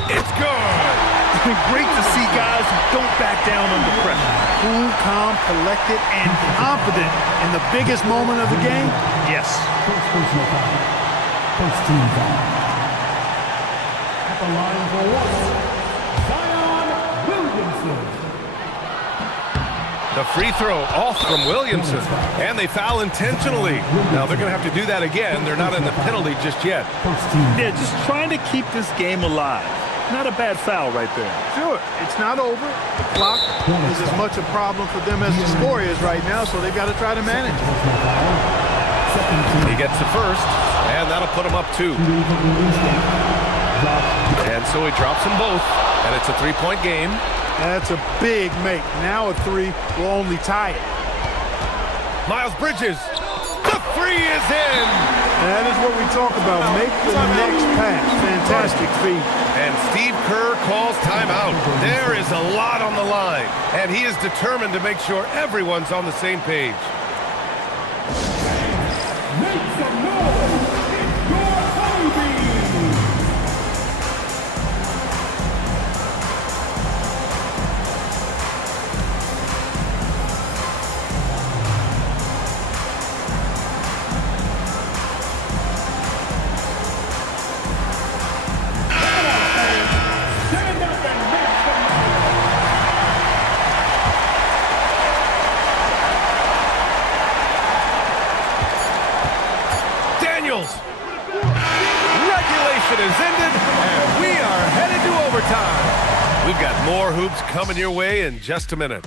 It's good. Great to see guys who don't back down under pressure. Cool, calm, collected, and confident in the biggest moment of the game. Yes. First personal foul. First team foul. At the line for one, Zion Williamson. The free throw off from Williamson. And they foul intentionally. Now they're going to have to do that again. They're not in the penalty just yet. First team. Yeah, just trying to keep this game alive. Not a bad foul right there. Sure, it's not over. The clock is as much a problem for them as the score is right now, so they've got to try to manage it. He gets the first, and that'll put him up 2. And so he drops them both, and it's a 3-point game. That's a big make. Now a 3 will only tie it. Miles Bridges, the free is in! That is what we talk about. Make the next pass. Fantastic feed. And Steve Kerr calls timeout. There is a lot on the line, and he is determined to make sure everyone's on the same page. Make some noise. It's your honeybee. Stand up and make some Daniels! Regulation is ended, and we are headed to overtime. We've got more hoops coming your way in just a minute.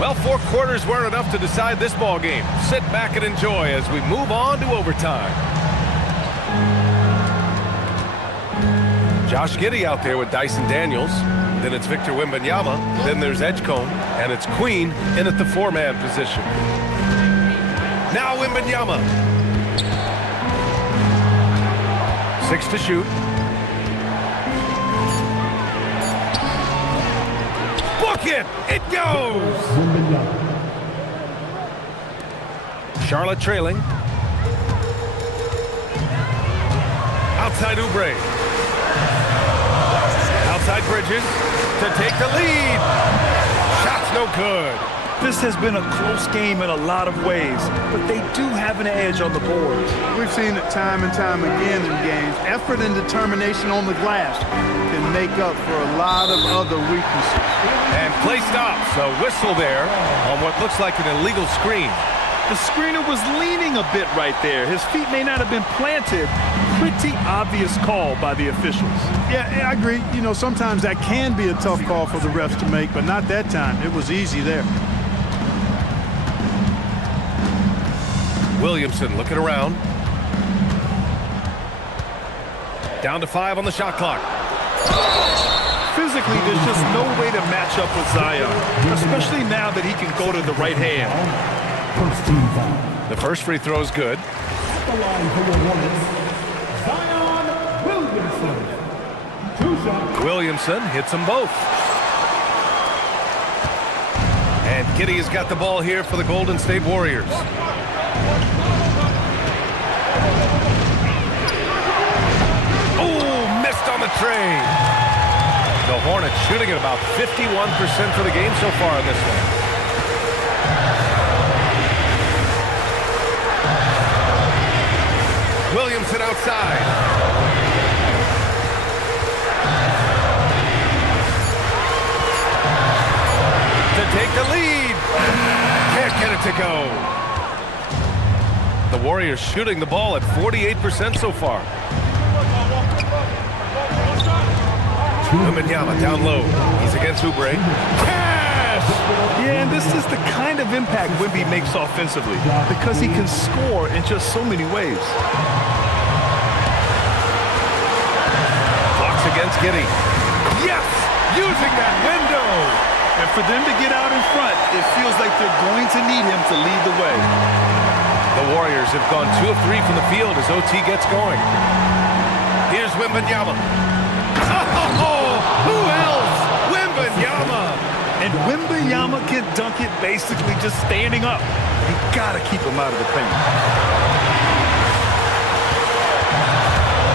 Well, 4 quarters weren't enough to decide this ball game. Sit back and enjoy as we move on to overtime. Josh Giddey out there with Dyson Daniels. Then it's Victor Wembanyama. Then there's Edgecombe. And it's Queen in at the 4-man position. Now Wembanyama. 6 to shoot. Book it! It goes! Charlotte trailing. Outside Oubre. Outside Bridges to take the lead. Shot's no good. This has been a close game in a lot of ways, but they do have an edge on the boards. We've seen it time and time again in games. Effort and determination on the glass can make up for a lot of other weaknesses. And play stops. A whistle there on what looks like an illegal screen. The screener was leaning a bit right there. His feet may not have been planted. Pretty obvious call by the officials. Yeah, I agree. You know, sometimes that can be a tough call for the refs to make, but not that time. It was easy there. Williamson looking around. Down to 5 on the shot clock. Physically, there's just no way to match up with Zion, especially now that he can go to the right hand. First team foul. The first free throw is good. At the line for your Hornets, Zion Williamson. 2 shots. Williamson hits them both. And Giddey has got the ball here for the Golden State Warriors. Oh, missed on the tray. The Hornets shooting at about 51% for the game so far in this one. Williamson outside. To take the lead. Can't get it to go. The Warriors shooting the ball at 48% so far. Wembanyama down low. He's against Oubre. Yeah, and this is the kind of impact Wemby makes offensively because he can score in just so many ways. Fox against Giddey. Yes! Using that window! And for them to get out in front, it feels like they're going to need him to lead the way. The Warriors have gone 2 of 3 from the field as OT gets going. Here's Wembanyama. Oh, who else? Wembanyama! And Wembanyama can dunk it basically just standing up. You gotta keep him out of the paint.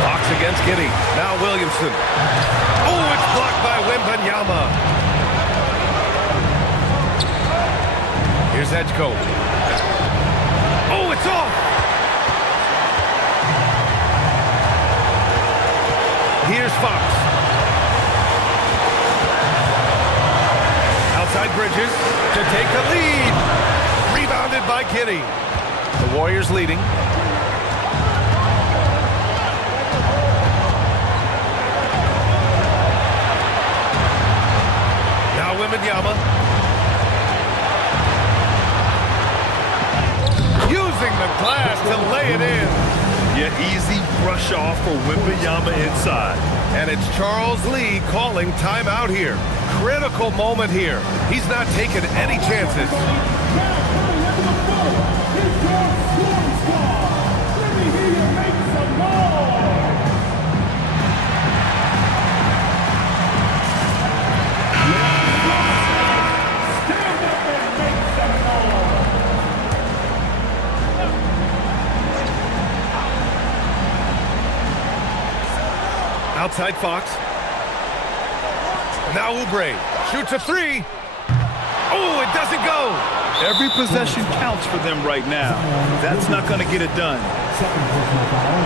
Fox against Giddey. Now Williamson. Oh, it's blocked by Wembanyama. Here's Edgecombe. Oh, it's off. Here's Fox. Outside Bridges to take the lead. Rebounded by Giddey. The Warriors leading. Now Wembanyama. Using the glass to lay it in. Yeah, easy brush off for Wembanyama inside. And it's Charles Lee calling timeout here. Critical moment here. He's not taking any chances. Now coming into the floor is your scoring squad. Let me hear you make some noise. Stand up and make some noise. Outside Fox. Now Oubre shoots a 3. Oh, it doesn't go. Every possession counts for them right now. That's not going to get it done. Second personal foul.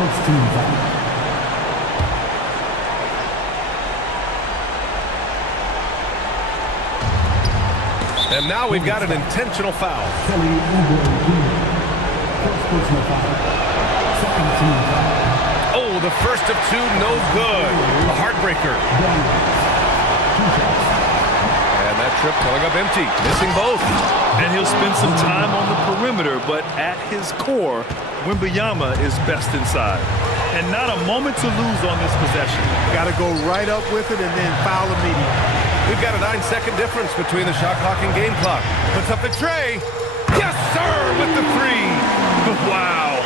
First team foul. And now we've got an intentional foul. Kelly Oubre Jr. First personal foul. Second team foul. Oh, the first of 2, no good. A heartbreaker. And that trip coming up empty, missing both. And he'll spend some time on the perimeter, but at his core, Wembanyama is best inside. And not a moment to lose on this possession. Got to go right up with it and then foul immediately. We've got a 9-second difference between the shot clock and game clock. Puts up the tray. Yes, sir, with the 3. Wow.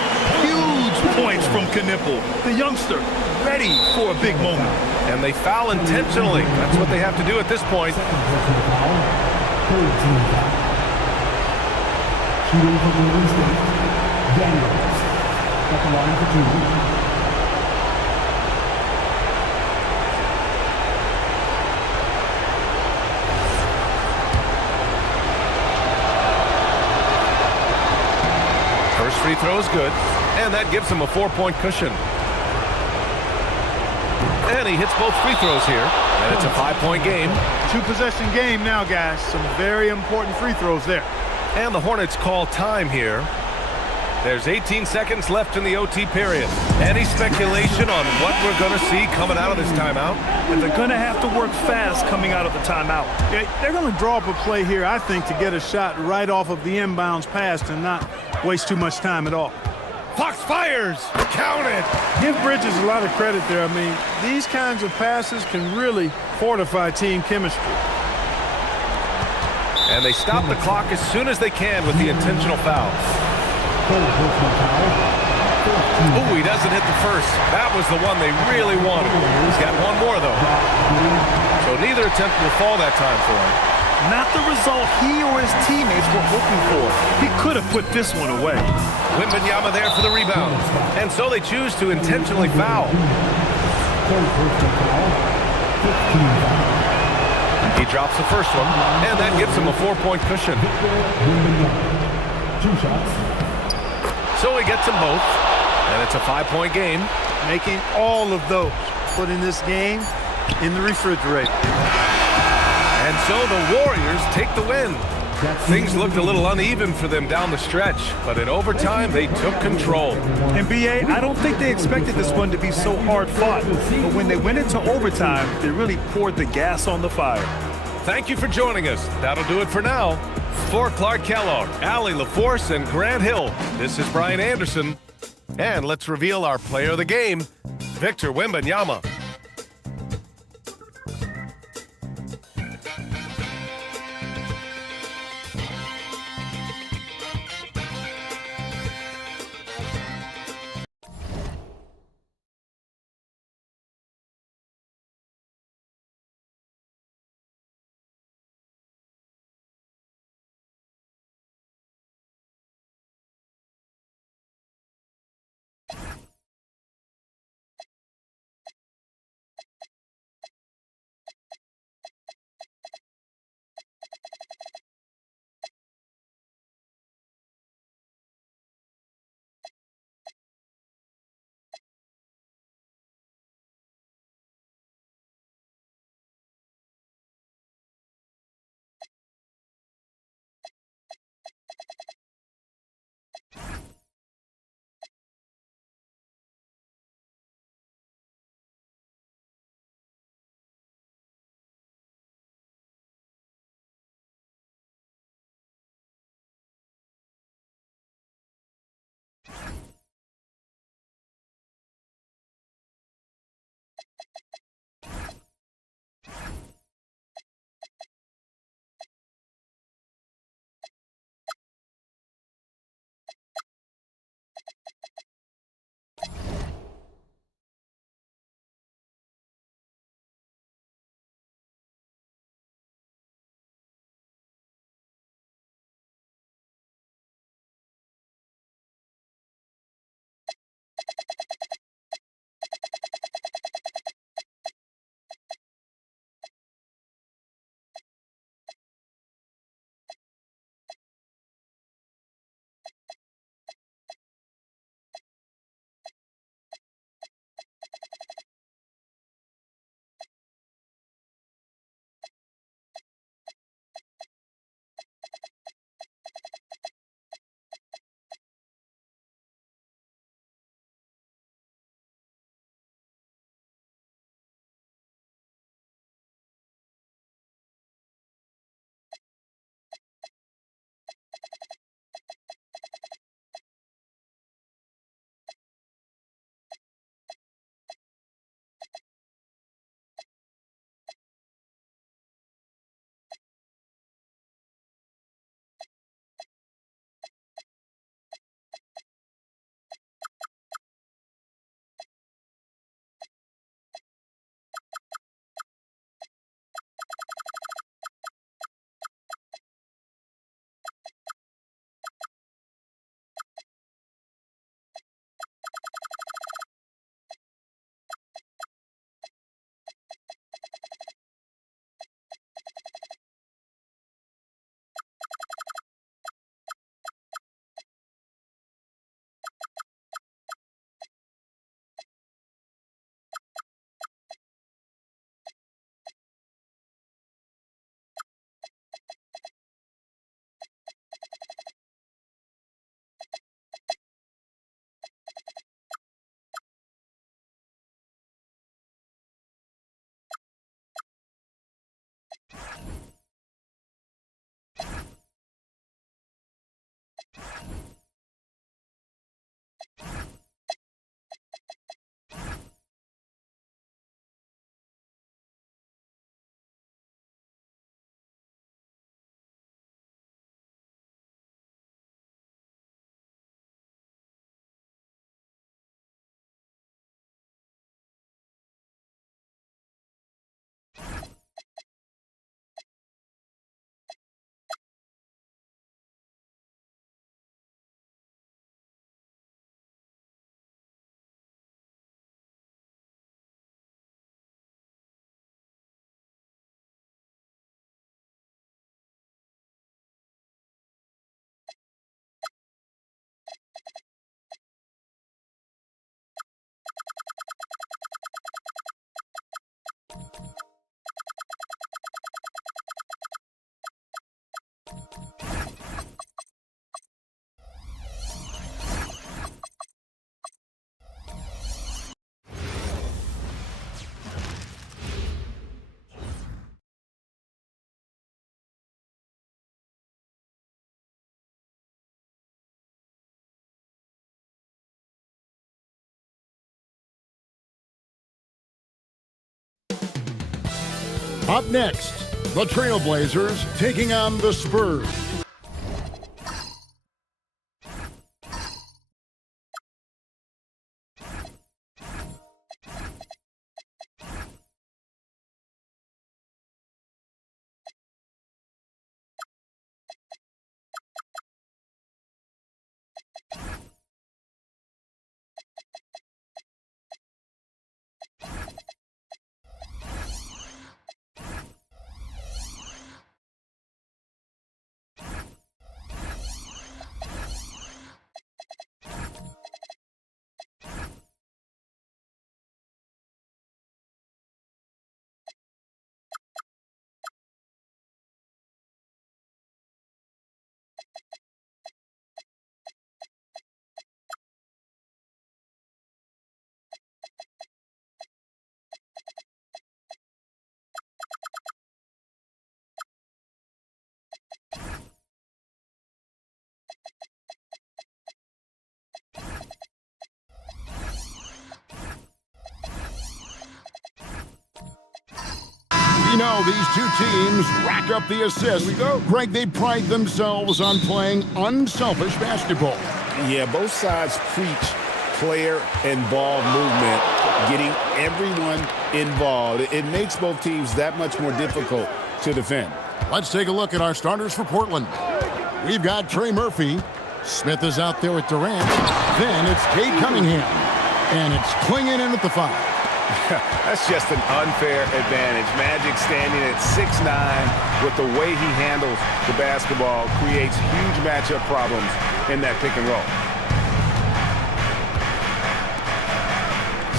Huge points from Knipple, the youngster, ready for a big moment. And they foul intentionally. That's what they have to do at this point. Second personal foul. Third team foul. Shooting for Golden State. Daniels. At the line for 2. free throw is good, and that gives him a 4-point cushion. And he hits both free throws here, and it's a 5-point game. 2-possession game now, guys. Some very important free throws there. And the Hornets call time here. There's 18 seconds left in the OT period. Any speculation on what we're going to see coming out of this timeout? And they're going to have to work fast coming out of the timeout. They're going to draw up a play here, I think, to get a shot right off of the inbounds pass and not waste too much time at all. Fox fires. Count it. Give Bridges a lot of credit there. I mean, these kinds of passes can really fortify team chemistry. And they stop the clock as soon as they can with the intentional foul. Oh, he doesn't hit the first. That was the one they really wanted. He's got one more, though. So neither attempt will fall that time for him. Not the result he or his teammates were hoping for. He could have put this one away. Wembanyama there for the rebound. And so they choose to intentionally foul. He drops the first one, and that gives him a 4-point cushion. 2 shots. So he gets them both, and it's a 5-point game. Making all of those, putting this game in the refrigerator. And so the Warriors take the win. Things looked a little uneven for them down the stretch, but in overtime, they took control. And B.A., I don't think they expected this one to be so hard-fought. But when they went into overtime, they really poured the gas on the fire. Thank you for joining us. That'll do it for now. For Clark Kellogg, Allie LaForce, and Grant Hill, this is Brian Anderson. And let's reveal our player of the game, Victor Wembanyama. Up next, the Trailblazers taking on the Spurs. You know, these two teams rack up the assists. Here we go. Greg, they pride themselves on playing unselfish basketball. Yeah, both sides preach player and ball movement, getting everyone involved. It makes both teams that much more difficult to defend. Let's take a look at our starters for Portland. We've got Trey Murphy. Smith is out there with Durant. Then it's Cade Cunningham. And it's Clingan in at the 5. That's just an unfair advantage. Magic standing at 6'9", with the way he handles the basketball, creates huge matchup problems in that pick and roll.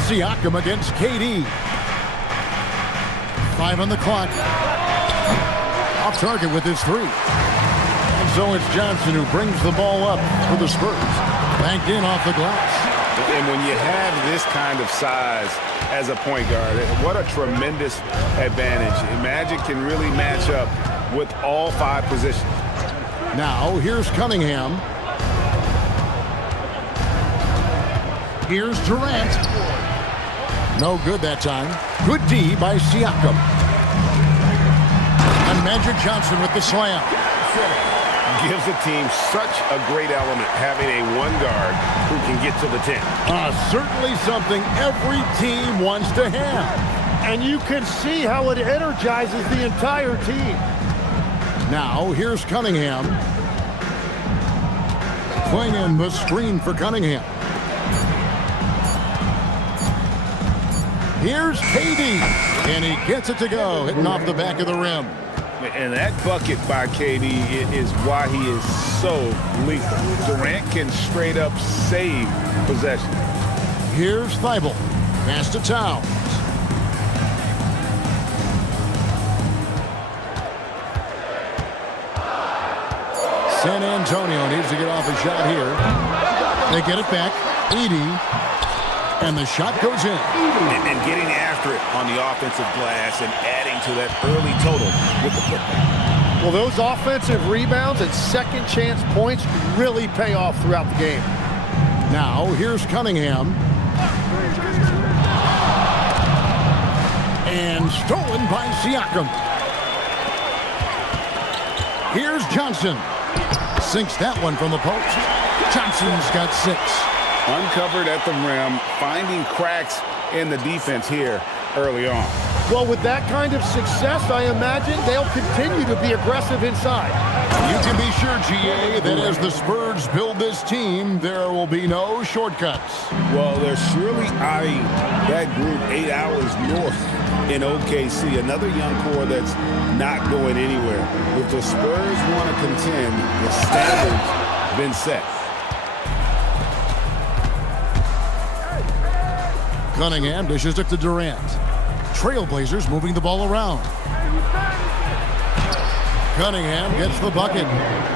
Siakam against KD. 5 on the clock. Off target with his 3. And so it's Johnson who brings the ball up for the Spurs. Banked in off the glass. And when you have this kind of size as a point guard, what a tremendous advantage. Magic can really match up with all 5 positions. Now, here's Cunningham. Here's Durant. No good that time. Good D by Siakam. And Magic Johnson with the slam. Gives the team such a great element having a one guard who can get to the 10. Certainly something every team wants to have. And you can see how it energizes the entire team. Now, here's Cunningham. Playing in the screen for Cunningham. Here's KD. And he gets it to go, hitting off the back of the rim. And that bucket by KD is why he is so lethal. Durant can straight up save possession. Here's Thibault. Pass to Towns. San Antonio needs to get off a shot here. They get it back. 80. And the shot goes in. And getting after it on the offensive glass and adding to that early total with the putback. Well, those offensive rebounds and second chance points really pay off throughout the game. Now, here's Cunningham. And stolen by Siakam. Here's Johnson. Sinks that one from the post. Johnson's got 6. Uncovered at the rim, finding cracks in the defense here early on. Well, with that kind of success, I imagine they'll continue to be aggressive inside. You can be sure, GA, that as the Spurs build this team, there will be no shortcuts. Well, they're surely eyeing that group 8 hours north in OKC, another young core that's not going anywhere. If the Spurs want to contend, the standard's been set. Cunningham dishes it to Durant. Trailblazers moving the ball around. Cunningham gets the bucket.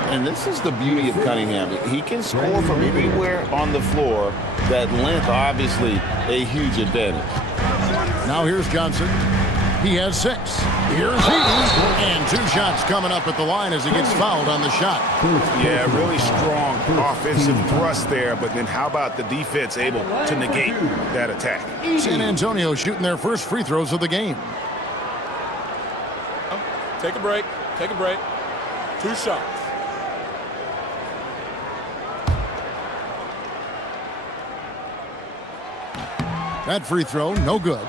And this is the beauty of Cunningham. He can score from anywhere on the floor. That length, obviously, a huge advantage. Now here's Johnson. He has 6. Here's he. And 2 shots coming up at the line as he gets fouled on the shot. Yeah, really strong offensive thrust there, but then how about the defense able to negate that attack? San Antonio shooting their first free throws of the game. Take a break. Take a break. 2 shots. That free throw, no good.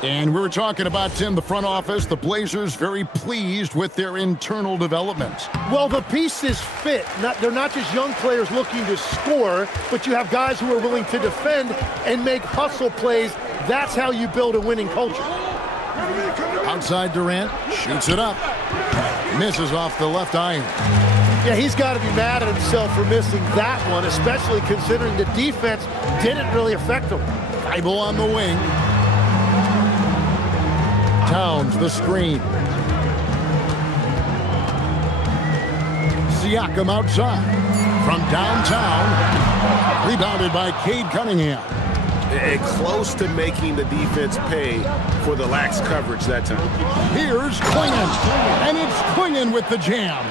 And we were talking about, Tim, the front office, the Blazers very pleased with their internal development. Well, the pieces fit. They're not just young players looking to score, but you have guys who are willing to defend and make hustle plays. That's how you build a winning culture. Outside Durant, shoots it up. Misses off the left iron. Yeah, he's got to be mad at himself for missing that one, especially considering the defense didn't really affect him. Thibault on the wing. Towns the screen. Siakam outside. From downtown. Rebounded by Cade Cunningham. And close to making the defense pay for the lax coverage that time. Here's Klingon. And it's Klingon with the jam.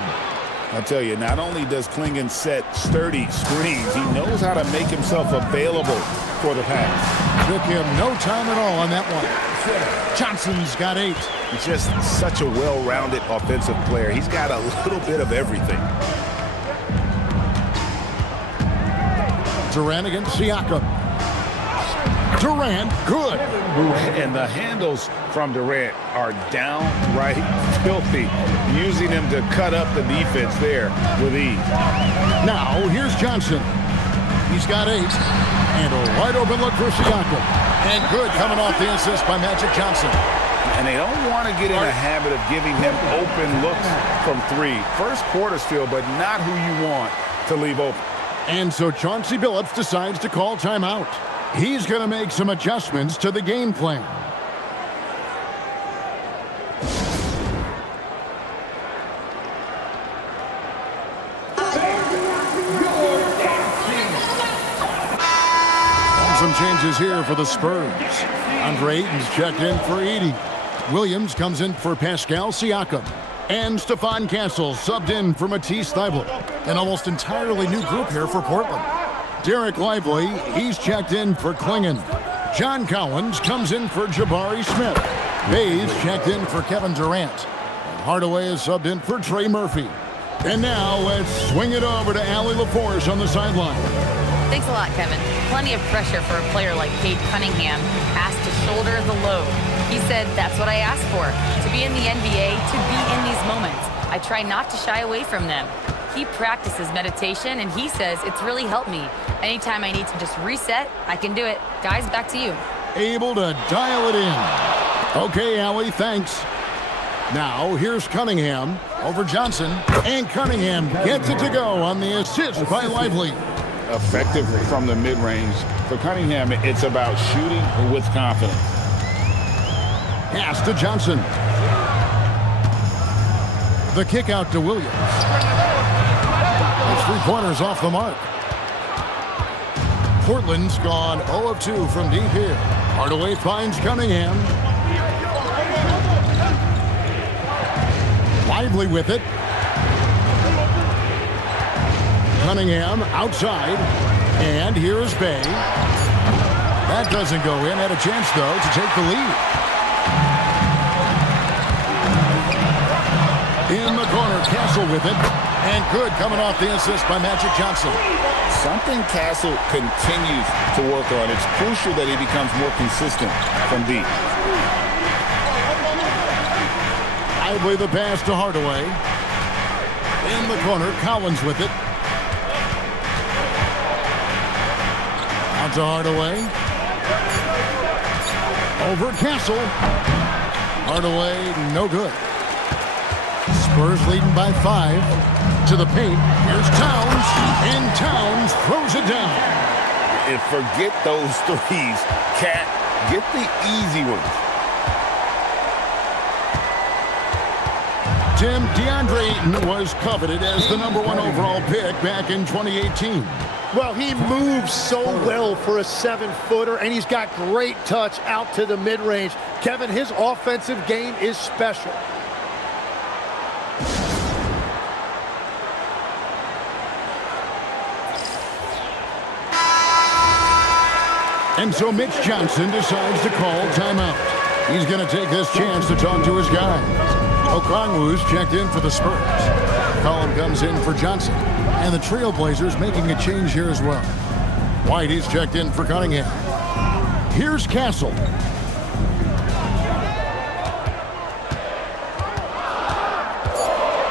I'll tell you, not only does Klingon set sturdy screens, he knows how to make himself available for the pass. Took him no time at all on that one. Johnson's got 8. He's just such a well-rounded offensive player. He's got a little bit of everything. Durant against Siakam. Durant, good. And the handles from Durant are downright filthy, using him to cut up the defense there with ease. Now, here's Johnson. He's got 8. And a wide open look for Siakam. And good coming off the assist by Magic Johnson. And they don't want to get in a habit of giving him open looks from 3. First quarter still, but not who you want to leave open. And so Chauncey Billups decides to call timeout. He's going to make some adjustments to the game plan. Some changes here for the Spurs. Andre Ayton's checked in for Edey. Williams comes in for Pascal Siakam. And Stephon Castle subbed in for Matisse Thybulle. An almost entirely new group here for Portland. Derek Lively, he's checked in for Klingon. John Collins comes in for Jabari Smith. Bays checked in for Kevin Durant. And Hardaway is subbed in for Trey Murphy. And now let's swing it over to Allie LaForce on the sideline. Thanks a lot, Kevin. Plenty of pressure for a player like Cade Cunningham, asked to shoulder the load. He said, that's what I asked for, to be in the NBA, to be in these moments. I try not to shy away from them. He practices meditation, and he says it's really helped me. Anytime I need to just reset, I can do it. Guys, back to you. Able to dial it in. Okay, Allie, thanks. Now, here's Cunningham over Johnson. And Cunningham gets it to go on the assist by Lively. Effective from the mid-range. For Cunningham, it's about shooting with confidence. Pass to Johnson. The kick out to Williams. His 3-pointers off the mark. Portland's gone 0 of 2 from deep here. Hardaway finds Cunningham. Lively with it. Cunningham outside. And here's Bay. That doesn't go in. Had a chance, though, to take the lead. In the corner, Castle with it. And good coming off the assist by Magic Johnson. Something Castle continues to work on. It's crucial that he becomes more consistent from deep. Lively the pass to Hardaway. In the corner, Collins with it. Out to Hardaway. Over Castle. Hardaway, no good. Spurs leading by 5. To the paint. Here's Towns. And Towns throws it down. And forget those threes. Cat, get the easy ones. Tim, DeAndre Ayton was coveted as the #1 overall pick back in 2018. Well, he moves so well for a 7-footer, and he's got great touch out to the mid-range. Kevin, his offensive game is special. And so Mitch Johnson decides to call timeout. He's going to take this chance to talk to his guys. Okongwu's checked in for the Spurs. Collum comes in for Johnson. And the Trailblazers making a change here as well. White is checked in for Cunningham. Here's Castle.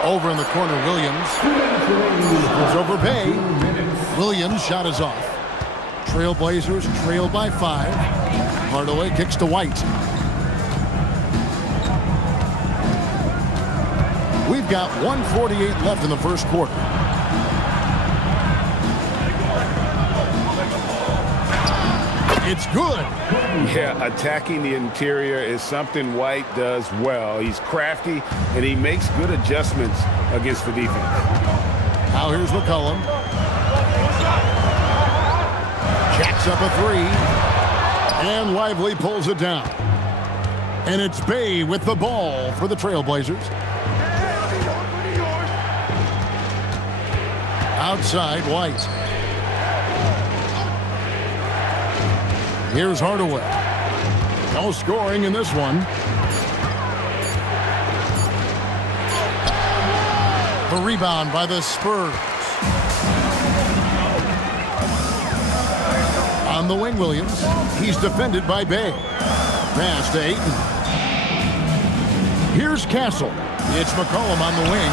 Over in the corner, Williams. It's over Bay. Williams' shot is off. Trailblazers trail by 5. Hardaway kicks to White. We've got 1:48 left in the first quarter. It's good. Yeah, attacking the interior is something White does well. He's crafty, and he makes good adjustments against the defense. Now here's McCollum. Jacks up a 3. And Lively pulls it down. And it's Bay with the ball for the Trailblazers. Outside, White. Here's Hardaway. No scoring in this one. The rebound by the Spurs. On the wing, Williams. He's defended by Bay. Pass to Ayton. Here's Castle. It's McCollum on the wing.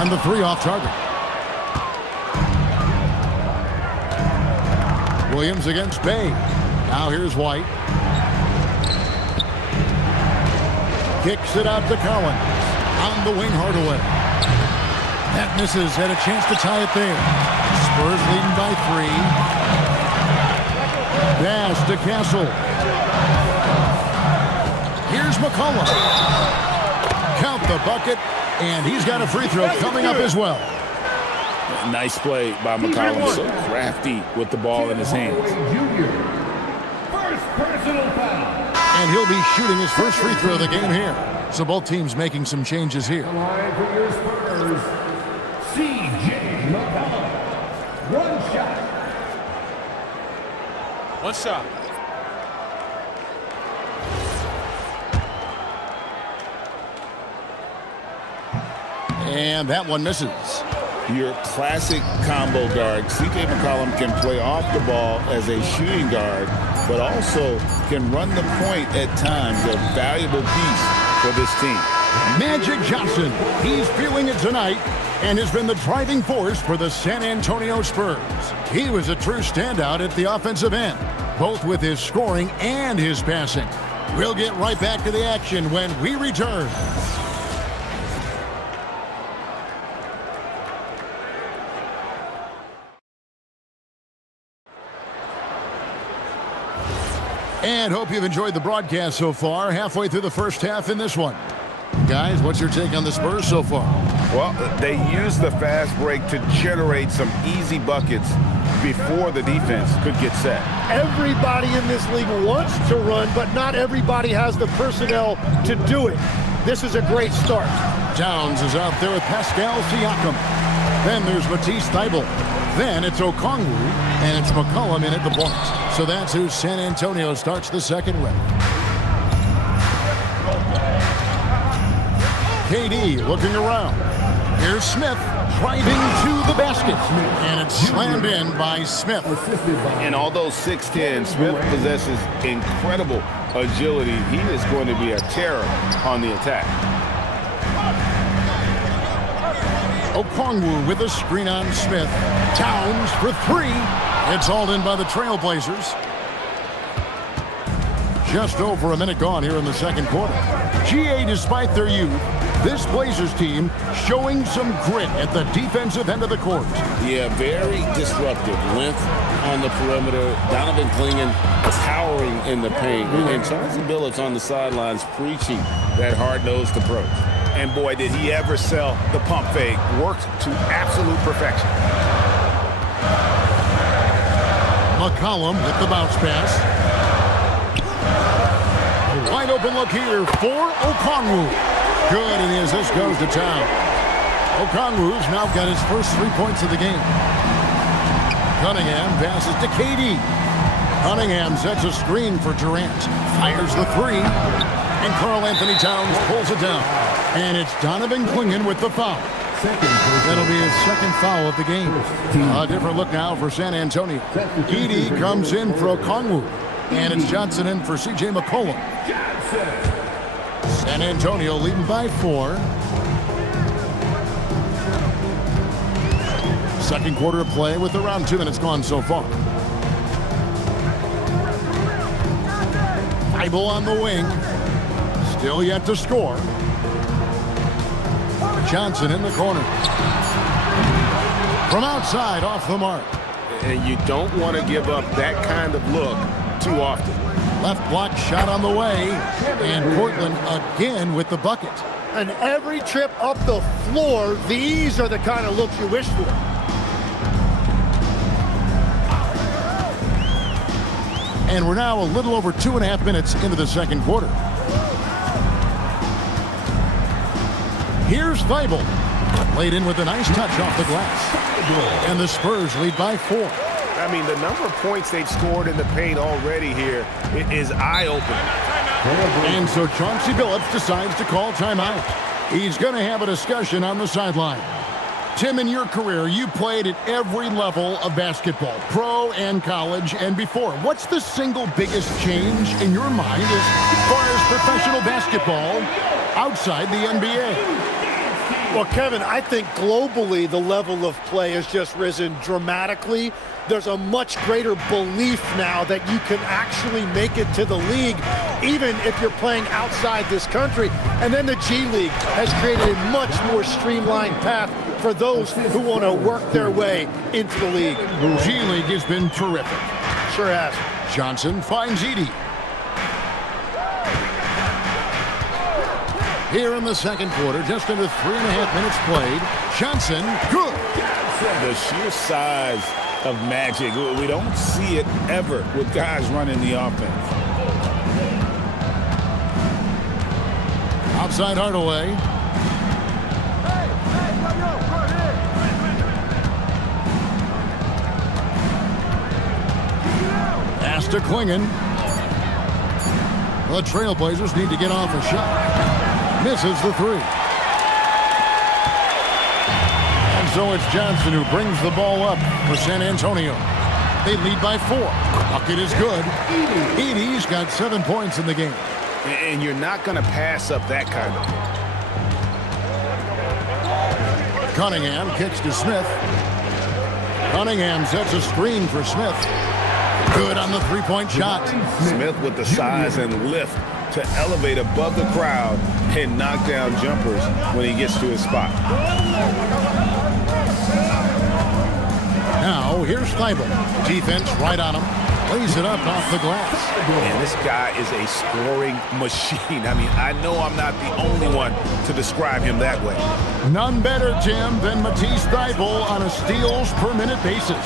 And the 3 off target. Williams against Bay. Now here's White. Kicks it out to Collins. On the wing, Hardaway. That misses. Had a chance to tie it there. Spurs leading by 3. Pass to Castle. Here's McCollum. Count the bucket. And he's got a free throw coming up as well. Nice play by McCollum. So crafty with the ball in his hands. First personal foul. And he'll be shooting his first free throw of the game here. So both teams making some changes here. Line for your Spurs, C.J. McCollum. One shot. One shot. And that one misses. Your classic combo guard. C.J. McCollum can play off the ball as a shooting guard, but also can run the point at times. A valuable piece for this team. Magic Johnson, he's feeling it tonight and has been the driving force for the San Antonio Spurs. He was a true standout at the offensive end, both with his scoring and his passing. We'll get right back to the action when we return. And hope you've enjoyed the broadcast so far. Halfway through the first half in this one. Guys, what's your take on the Spurs so far? Well, they use the fast break to generate some easy buckets before the defense could get set. Everybody in this league wants to run, but not everybody has the personnel to do it. This is a great start. Towns is out there with Pascal Siakam. Then there's Matisse Thybulle. Then it's Okongwu, and it's McCollum in at the point. So that's who San Antonio starts the second with. KD looking around. Here's Smith driving to the basket. And it's slammed in by Smith. And although 6'10", Smith possesses incredible agility. He is going to be a terror on the attack. Okongwu with a screen on Smith. Towns for three. It's hauled in by the Trailblazers. Just over a minute gone here in the second quarter. GA, despite their youth, this Blazers team showing some grit at the defensive end of the court. Yeah, very disruptive. Length on the perimeter. Donovan Clingan towering in the paint. And Chauncey Billups on the sidelines preaching that hard-nosed approach. And boy, did he ever sell the pump fake. Worked to absolute perfection. McCollum with the bounce pass. A wide open look here for Okongwu. Good, and the assist goes to town. Okongwu's now got his first 3 points of the game. Cunningham passes to KD. Cunningham sets a screen for Durant. Fires the three. And Karl-Anthony Towns pulls it down. And it's Donovan Clingan with the foul. That'll be his second foul of the game. A different look now for San Antonio. Edey comes in for Okongwu. And it's Johnson in for C.J. McCollum. San Antonio leading by 4. Second quarter of play with around 2 minutes gone so far. Thybulle on the wing. Still yet to score. Johnson in the corner. From outside, off the mark. And you don't want to give up that kind of look too often. Left block shot on the way. And Portland again with the bucket. And every trip up the floor, these are the kind of looks you wish for. And we're now a little over 2.5 minutes into the second quarter. Here's Thybulle. Laid in with a nice touch off the glass. And the Spurs lead by 4. I mean, the number of points they've scored in the paint already here is eye-opening. And so Chauncey Billups decides to call timeout. He's going to have a discussion on the sideline. Tim, in your career, you played at every level of basketball, pro and college and before. What's the single biggest change in your mind as far as professional basketball outside the NBA? Well, Kevin, I think globally the level of play has just risen dramatically. There's a much greater belief now that you can actually make it to the league, even if you're playing outside this country. And then the G League has created a much more streamlined path for those who want to work their way into the league. G League has been terrific. Sure has. Johnson finds Edey. Here in the second quarter, just under 3.5 minutes played. Johnson, good. The sheer size of magic. We don't see it ever with guys running the offense. Outside Hardaway. Pass to Clingan. The Trailblazers need to get off a shot. Misses the three. And so it's Johnson who brings the ball up for San Antonio. They lead by 4. Bucket is good. Edey's got 7 points in the game. And you're not going to pass up that kind of. Cunningham kicks to Smith. Cunningham sets a screen for Smith. Good on the three-point shot. Smith with the size and lift to elevate above the crowd and knock down jumpers when he gets to his spot. Now, here's Thybulle. Defense right on him. Lays it up off the glass. Man, this guy is a scoring machine. I mean, I know I'm not the only one to describe him that way. None better, Tim, than Matisse Thybulle on a steals per minute basis.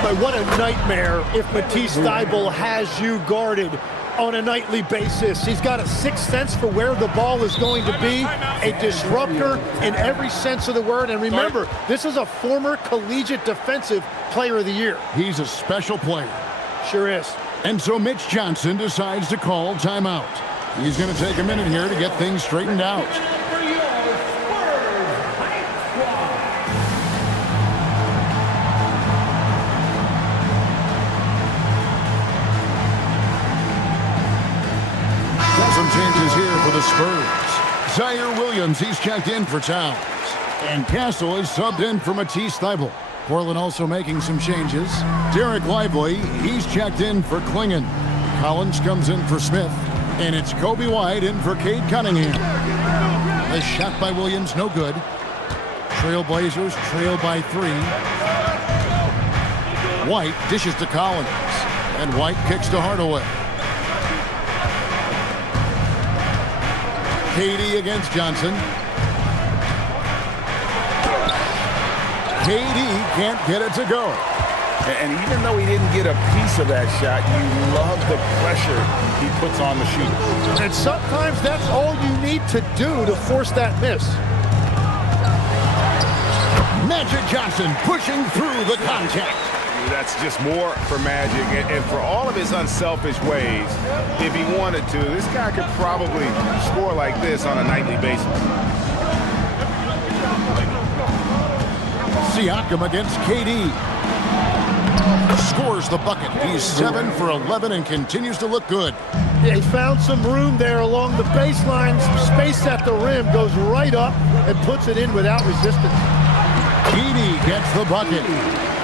But what a nightmare if Matisse Thybulle has you guarded. on a nightly basis. He's got a sixth sense for where the ball is going to be, a disruptor in every sense of the word. And remember, this is a former collegiate defensive player of the year. He's a special player. Sure is. And so Mitch Johnson decides to call timeout. He's going to take a minute here to get things straightened out. Some changes here for the Spurs. Zaire Williams, he's checked in for Towns. And Castle is subbed in for Matisse Thybulle. Portland also making some changes. Derek Lively, he's checked in for Klingon. Collins comes in for Smith. And it's Kobe White in for Cade Cunningham. A shot by Williams, no good. Trailblazers trail by 3. White dishes to Collins. And White kicks to Hardaway. KD against Johnson. KD can't get it to go. And even though he didn't get a piece of that shot, you love the pressure he puts on the shooter. And sometimes that's all you need to do to force that miss. Magic Johnson pushing through the contact. That's just more for Magic, and for all of his unselfish ways, if he wanted to, this guy could probably score like this on a nightly basis. Siakam against KD. Scores the bucket. He's 7 for 11 and continues to look good. Yeah, he found some room there along the baseline. Space at the rim, goes right up and puts it in without resistance. Edey gets the bucket.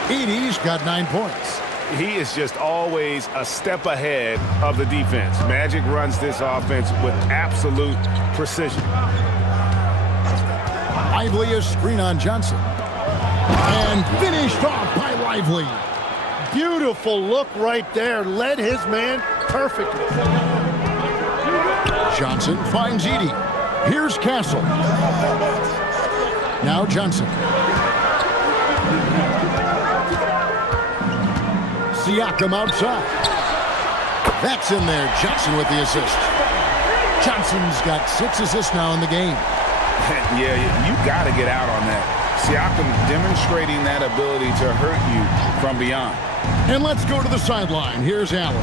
Edey's got 9 points. He is just always a step ahead of the defense. Magic runs this offense with absolute precision. Lively a screen on Johnson. And finished off by Lively. Beautiful look right there. Led his man perfectly. Johnson finds Edey. Here's Castle. Now Johnson. Siakam outside. That's in there. Johnson with the assist. Johnson's got 6 assists now in the game. Yeah, you got to get out on that. Siakam demonstrating that ability to hurt you from beyond. And let's go to the sideline. Here's Allen.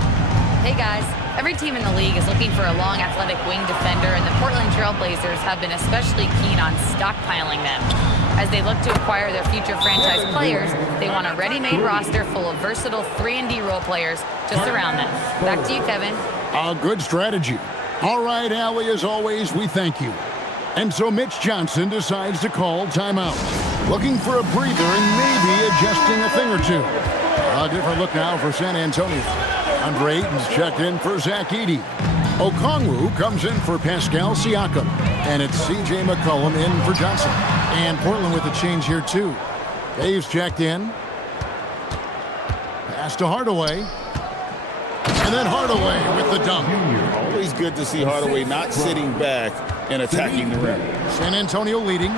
Hey guys, every team in the league is looking for a long athletic wing defender, and the Portland Trailblazers have been especially keen on stockpiling them. As they look to acquire their future franchise players, they want a ready-made roster full of versatile 3-and-D role players to surround them. Back to you, Kevin. A good strategy. All right, Allie, as always, we thank you. And so Mitch Johnson decides to call timeout. Looking for a breather and maybe adjusting a thing or two. A different look now for San Antonio. Andre Ayton's checked in for Zach Edey. Okongwu comes in for Pascal Siakam. And it's C.J. McCollum in for Johnson. And Portland with a change here, too. Dave's checked in. Pass to Hardaway. And then Hardaway with the dunk. Always good to see Hardaway not sitting back and attacking the rim. San Antonio leading.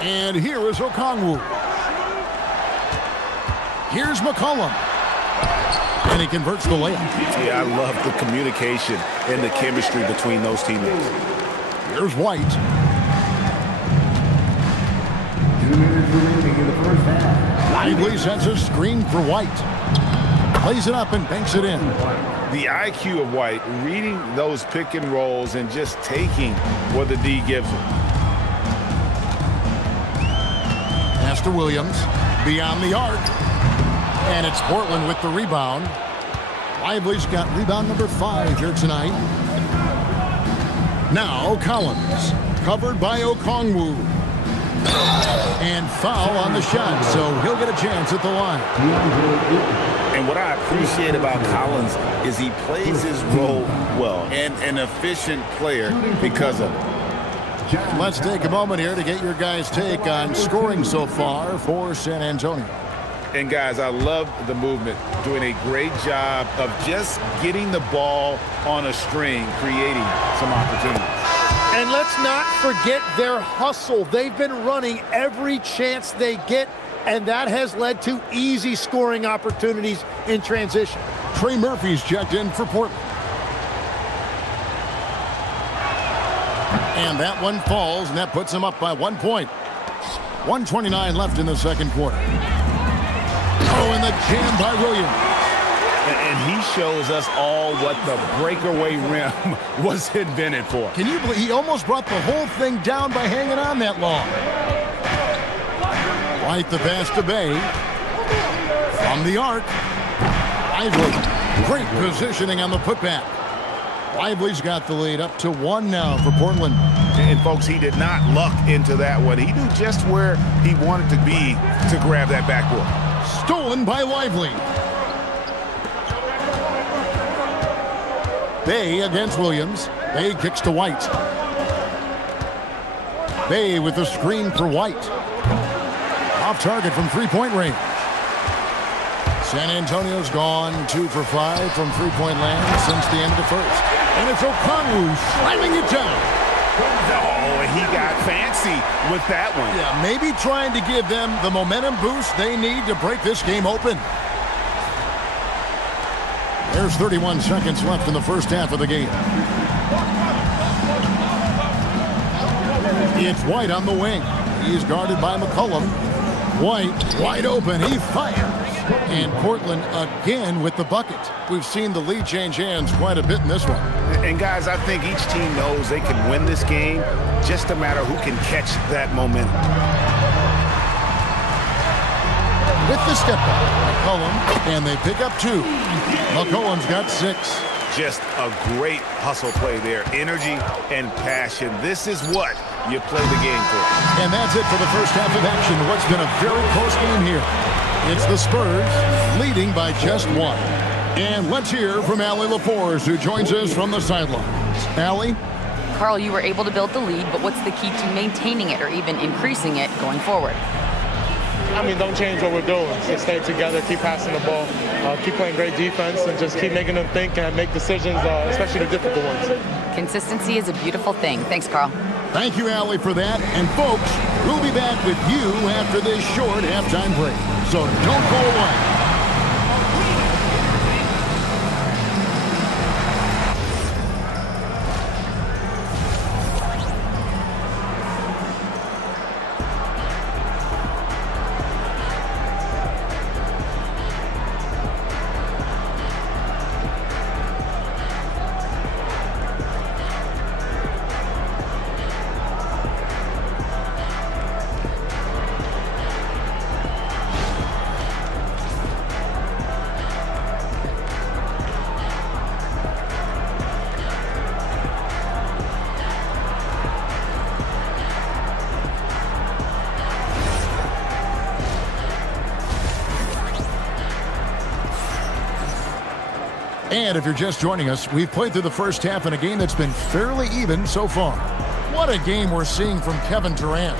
And here is Okongwu. Here's McCollum. And he converts the layup. Yeah, I love the communication and the chemistry between those teammates. Here's White. 2 minutes remaining in the first half. Lively sends a screen for White. Plays it up and banks it in. The IQ of White, reading those pick and rolls and just taking what the D gives him. Pass to Williams. Beyond the arc. And it's Portland with the rebound. Lively's got rebound number 5 here tonight. Now Collins. Covered by Okongwu. And foul on the shot, so he'll get a chance at the line. And what I appreciate about Collins is he plays his role well and an efficient player because of it. Let's take a moment here to get your guys' take on scoring so far for San Antonio. And guys, I love the movement, doing a great job of just getting the ball on a string, creating some opportunities. And let's not forget their hustle. They've been running every chance they get and that has led to easy scoring opportunities in transition. Trey Murphy's checked in for Portland. And that one falls, and that puts them up by 1 point. 1:29 left in the second quarter. Oh, and the jam by Williams. And he shows us all what the breakaway rim was invented for. Can you believe he almost brought the whole thing down by hanging on that long? White the pass to Bay. From the arc. Lively. Great positioning on the putback. Lively's got the lead up to 1 now for Portland. And folks, he did not luck into that one. He knew just where he wanted to be to grab that backboard. Stolen by Lively. Bay against Williams. Bay kicks to White. Bay with the screen for White. Off target from three-point range. San Antonio's gone 2 for 5 from three-point land since the end of the first. And it's O'Connor slamming it down. Oh, he got fancy with that one. Yeah, maybe trying to give them the momentum boost they need to break this game open. There's 31 seconds left in the first half of the game. It's White on the wing. He's guarded by McCollum. White wide open. He fires. And Portland again with the bucket. We've seen the lead change hands quite a bit in this one. And guys, I think each team knows they can win this game. Just a matter who can catch that momentum. With the step back, McCollum, and they pick up 2. McCollum's got 6. Just a great hustle play there. Energy and passion. This is what you play the game for. And that's it for the first half of action. What's been a very close game here. It's the Spurs leading by just 1. And let's hear from Allie LaForce, who joins us from the sidelines. Allie? Carl, you were able to build the lead, but what's the key to maintaining it or even increasing it going forward? I mean, don't change what we're doing. Just stay together, keep passing the ball, keep playing great defense, and just keep making them think and make decisions, especially the difficult ones. Consistency is a beautiful thing. Thanks, Carl. Thank you, Allie, for that. And folks, we'll be back with you after this short halftime break. So don't go away. And if you're just joining us, we've played through the first half in a game that's been fairly even so far. What a game we're seeing from Kevin Durant.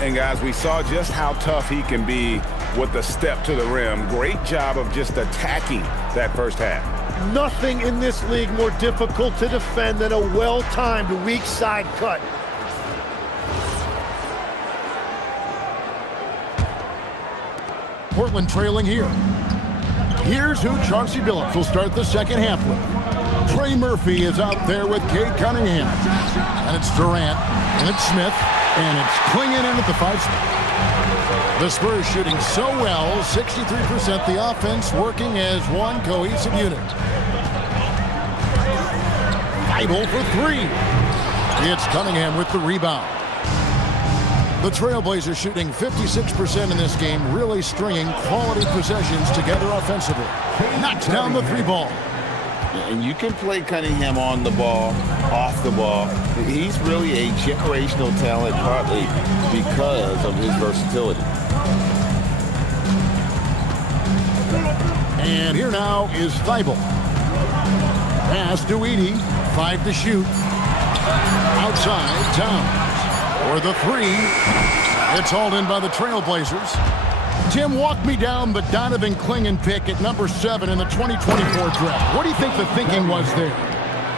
And guys, we saw just how tough he can be with the step to the rim. Great job of just attacking that first half. Nothing in this league more difficult to defend than a well-timed weak side cut. Portland trailing here. Here's who Chauncey Billups will start the second half with. Trey Murphy is out there with Cade Cunningham. And it's Durant, and it's Smith, and it's Clingan in at the 5 spot. The Spurs shooting so well, 63%, the offense working as one cohesive unit. Idle for 3. It's Cunningham with the rebound. The Trailblazers shooting 56% in this game, really stringing quality possessions together offensively. Knocks down the 3 ball. And you can play Cunningham on the ball, off the ball. He's really a generational talent, partly because of his versatility. And here now is Thibault. Pass to Edey, 5 to shoot. Outside, Towns. For the 3, it's hauled in by the Trailblazers. Tim, walk me down the Donovan Clingan pick at number 7 in the 2024 draft. What do you think the thinking was there?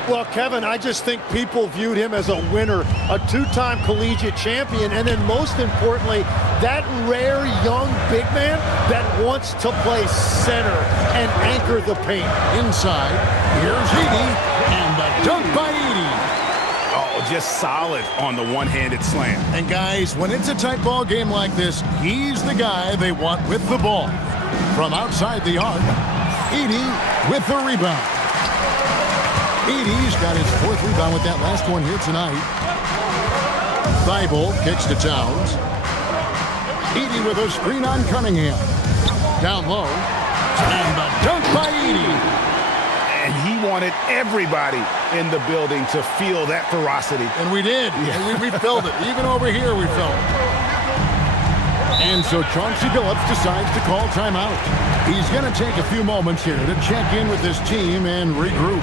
Well, Kevin, I just think people viewed him as a winner, a two-time collegiate champion, and then most importantly, that rare young big man that wants to play center and anchor the paint. Inside, here's Edey, and the dunk by Edey. Oh, just solid on the one-handed slam. And guys, when it's a tight ball game like this, he's the guy they want with the ball. From outside the arc, Edey with the rebound. Edey's got his 4th rebound with that last one here tonight. Thybulle kicks to Towns. Edey with a screen on Cunningham. Down low. And the dunk by Edey. And he wanted everybody in the building to feel that ferocity. And we did. Yeah. We felt it. Even over here we felt it. And so Chauncey Billups decides to call timeout. He's going to take a few moments here to check in with his team and regroup.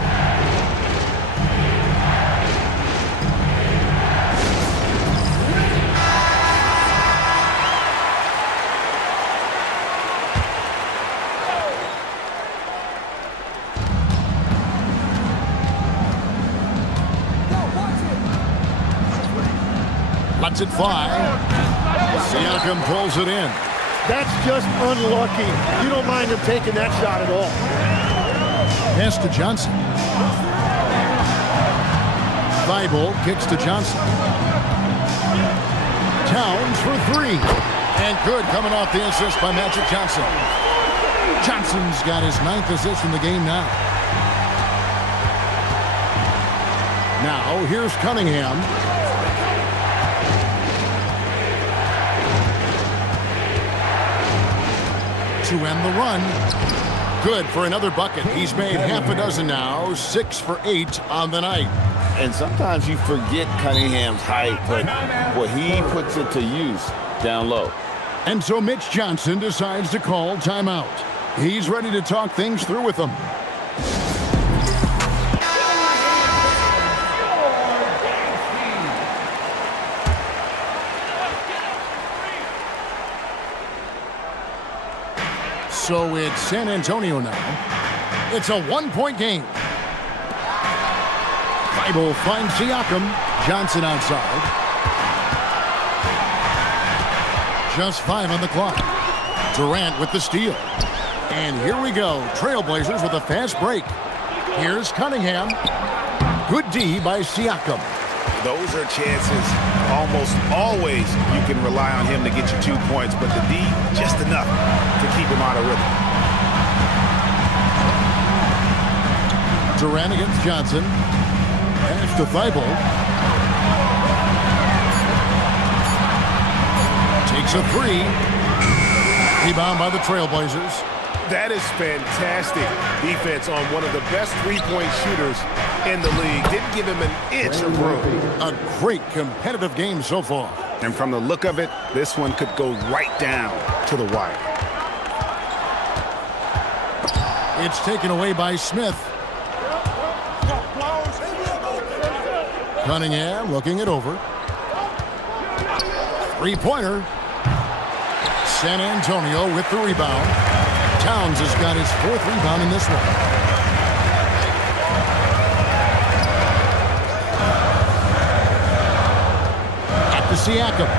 Lets it fly. Siakam pulls it in. That's just unlucky. You don't mind him taking that shot at all. Pass to Johnson. Thybulle kicks to Johnson. Towns for 3. And good coming off the assist by Magic Johnson. Johnson's got his 9th assist in the game now. Now here's Cunningham. To end the run. Good for another bucket. He's made half a dozen now, 6 for 8 on the night. And sometimes you forget Cunningham's height, but he puts it to use down low. And so Mitch Johnson decides to call timeout. He's ready to talk things through with them. So it's San Antonio now. It's a 1-point game. Thybulle finds Siakam. Johnson outside. Just 5 on the clock. Durant with the steal. And here we go. Trailblazers with a fast break. Here's Cunningham. Good D by Siakam. Those are chances almost always you can rely on him to get you 2 points, but the D just enough to keep him out of rhythm. Durant against Johnson. Pass to Thybulle. Takes a 3. Rebound by the Trailblazers. That is fantastic defense on one of the best three-point shooters in the league. Didn't give him an inch of room. A great competitive game so far. And from the look of it, this one could go right down to the wire. It's taken away by Smith. Cunningham looking it over. 3-pointer. San Antonio with the rebound. Towns has got his 4th rebound in this one. At the Siakam.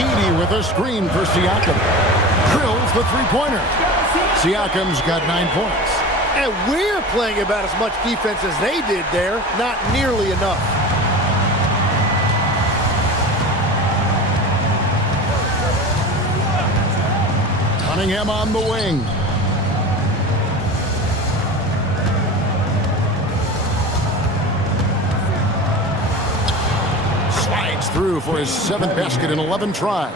Edey with a screen for Siakam. Drills the 3-pointer. Siakam's got 9 points. And we're playing about as much defense as they did there. Not nearly enough. Cunningham on the wing. Slides through for his 7th basket in 11 tries.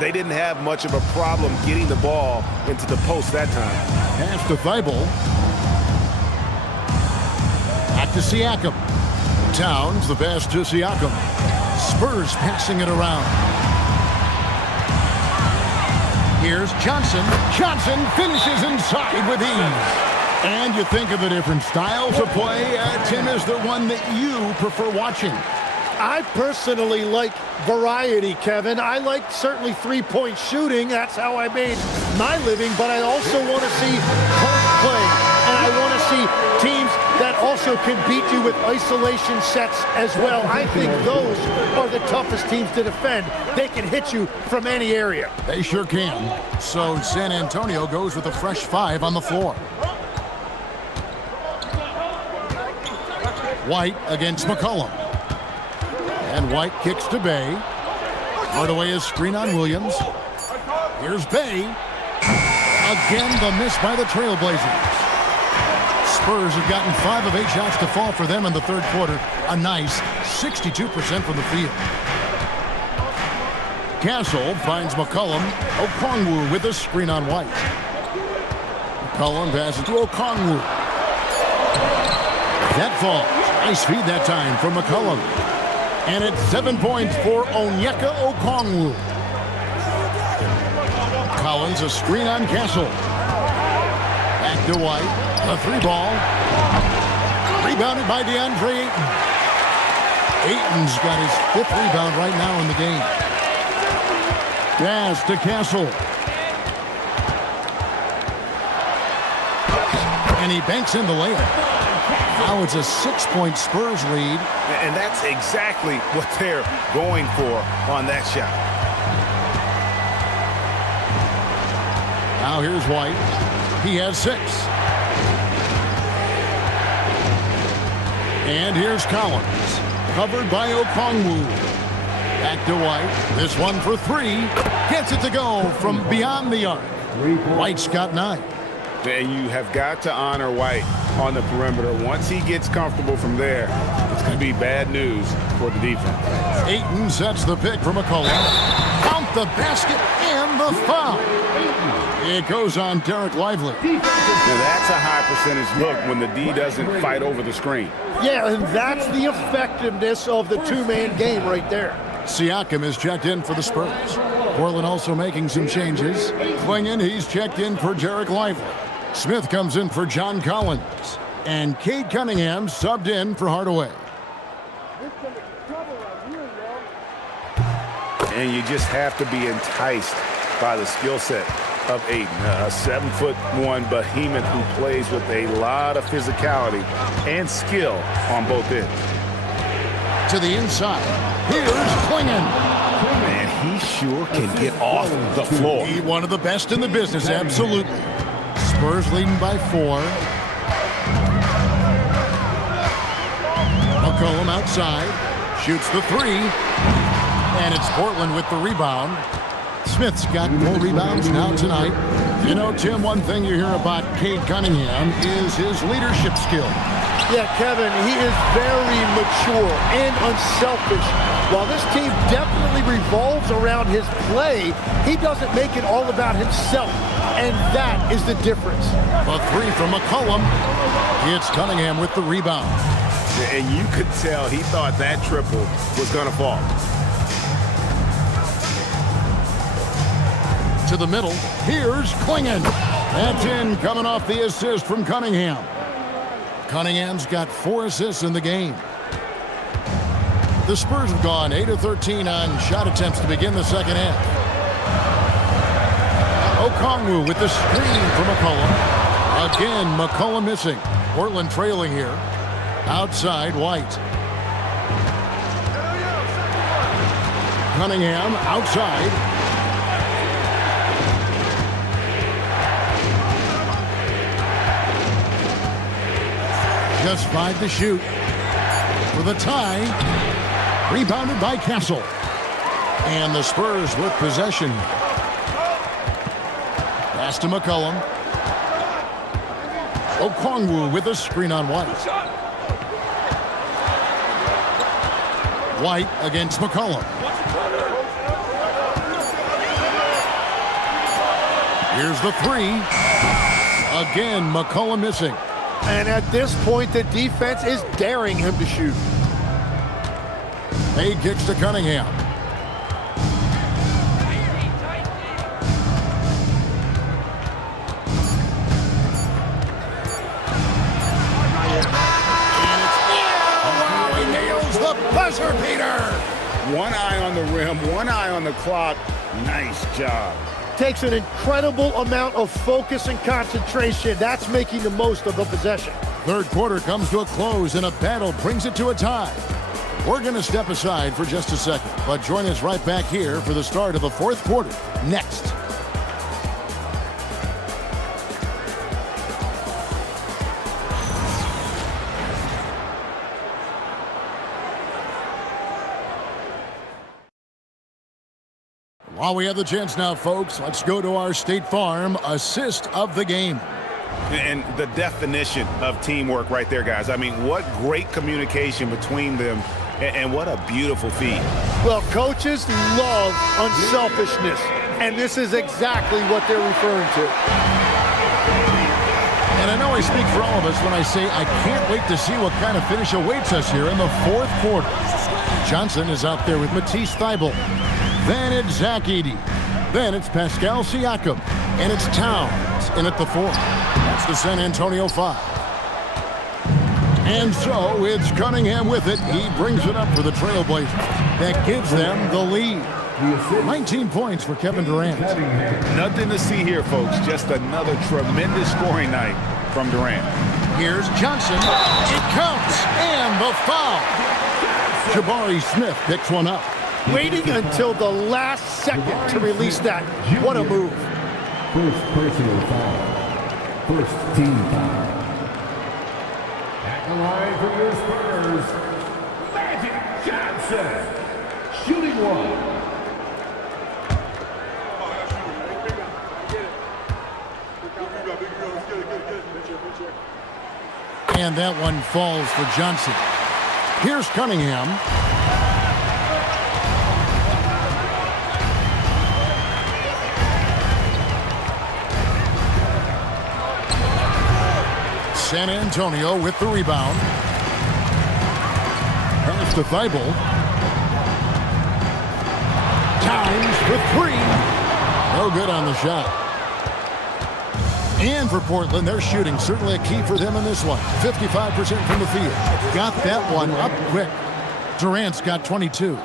They didn't have much of a problem getting the ball into the post that time. Pass to Thybulle. Back to Siakam. Towns, the pass to Siakam. Spurs passing it around. Here's Johnson. Johnson finishes inside with ease. And you think of the different styles of play. Tim, is there one that you prefer watching? I personally like variety, Kevin. I like certainly 3-point shooting. That's how I made my living. But I also want to see point play. And I want to see also can beat you with isolation sets as well. I think those are the toughest teams to defend. They can hit you from any area. They sure can. So San Antonio goes with a fresh 5 on the floor. White against McCollum. And White kicks to Bay. Hardaway is screen on Williams. Here's Bay. Again, the miss by the Trailblazers. Spurs have gotten 5 of 8 shots to fall for them in the third quarter. A nice 62% from the field. Castle finds McCollum. Okongwu with a screen on White. McCollum passes to Okongwu. That falls. Nice feed that time from McCollum. And it's 7 points for Onyeka Okongwu. Collins a screen on Castle. Back to White. A 3-ball. Rebounded by DeAndre Ayton. Ayton's got his 5th rebound right now in the game. Pass to Castle. And he banks in the layup. Now it's a 6-point Spurs lead. And that's exactly what they're going for on that shot. Now here's White. He has 6. And here's Collins. Covered by Okongwu. Back to White. This one for 3. Gets it to go from beyond the arc. White's got 9. And you have got to honor White on the perimeter. Once he gets comfortable from there, it's going to be bad news for the defense. Ayton sets the pick for McCollum. Count the basket and the foul. It goes on Derek Lively. Now that's a high percentage look when the D doesn't fight over the screen. Yeah, and that's the effectiveness of the two-man game right there. Siakam is checked in for the Spurs. Portland also making some changes. Klingon, he's checked in for Derek Lively. Smith comes in for John Collins. And Cade Cunningham subbed in for Hardaway. And you just have to be enticed by the skill set of Ayton. A 7'1" behemoth who plays with a lot of physicality and skill on both ends. To the inside. Here's Klingon. Man, he sure can get off the floor. He one of the best in the business, absolutely. Spurs leading by 4. McCollum outside. Shoots the 3. And it's Portland with the rebound. Smith's got more rebounds now tonight. You know, Tim, one thing you hear about Cade Cunningham is his leadership skill. Yeah, Kevin, he is very mature and unselfish. While this team definitely revolves around his play, he doesn't make it all about himself, and that is the difference. A 3 from McCollum. It's Cunningham with the rebound. And you could tell he thought that triple was going to fall. To the middle. Here's Klingon. That's in, coming off the assist from Cunningham. Cunningham's got 4 assists in the game. The Spurs have gone 8 of 13 on shot attempts to begin the second half. Okongwu with the screen for McCollum. Again, McCollum missing. Portland trailing here. Outside, White. Cunningham outside. Just 5 to shoot. For the tie. Rebounded by Castle. And the Spurs with possession. Pass to McCollum. Okongwu with a screen on White. White against McCollum. Here's the 3. Again, McCollum missing. And at this point, the defense is daring him to shoot. Hay kicks to Cunningham. Wow, he nails the buzzer beater. One eye on the rim, one eye on the clock. Nice job. takes an incredible amount of focus and concentration. That's making the most of the possession. Third quarter comes to a close, and a battle brings it to a tie. We're going to step aside for just a second, but join us right back here for the start of the fourth quarter next. While we have the chance now, folks, let's go to our State Farm assist of the game. And the definition of teamwork right there, guys. I mean, what great communication between them, and what a beautiful feed. Well, coaches love unselfishness, and this is exactly what they're referring to. And I know I speak for all of us when I say I can't wait to see what kind of finish awaits us here in the fourth quarter. Johnson is out there with Matisse Thybulle. Then it's Zach Edey. Then it's Pascal Siakam. And it's Towns in at the 4. That's the San Antonio 5. And so it's Cunningham with it. He brings it up for the Trailblazers. That gives them the lead. 19 points for Kevin Durant. Nothing to see here, folks. Just another tremendous scoring night from Durant. Here's Johnson. It counts. And the foul. Jabari Smith picks one up. Waiting until the last second to release that. What a move. First personal foul. First team foul. At the line for your Spurs, Magic Johnson. Shooting one. And that one falls for Johnson. Here's Cunningham. San Antonio with the rebound. Pass to Thybulle. Towns for 3. No good on the shot. And for Portland, their shooting certainly a key for them in this one. 55% from the field. Got that one up quick. Durant's got 22.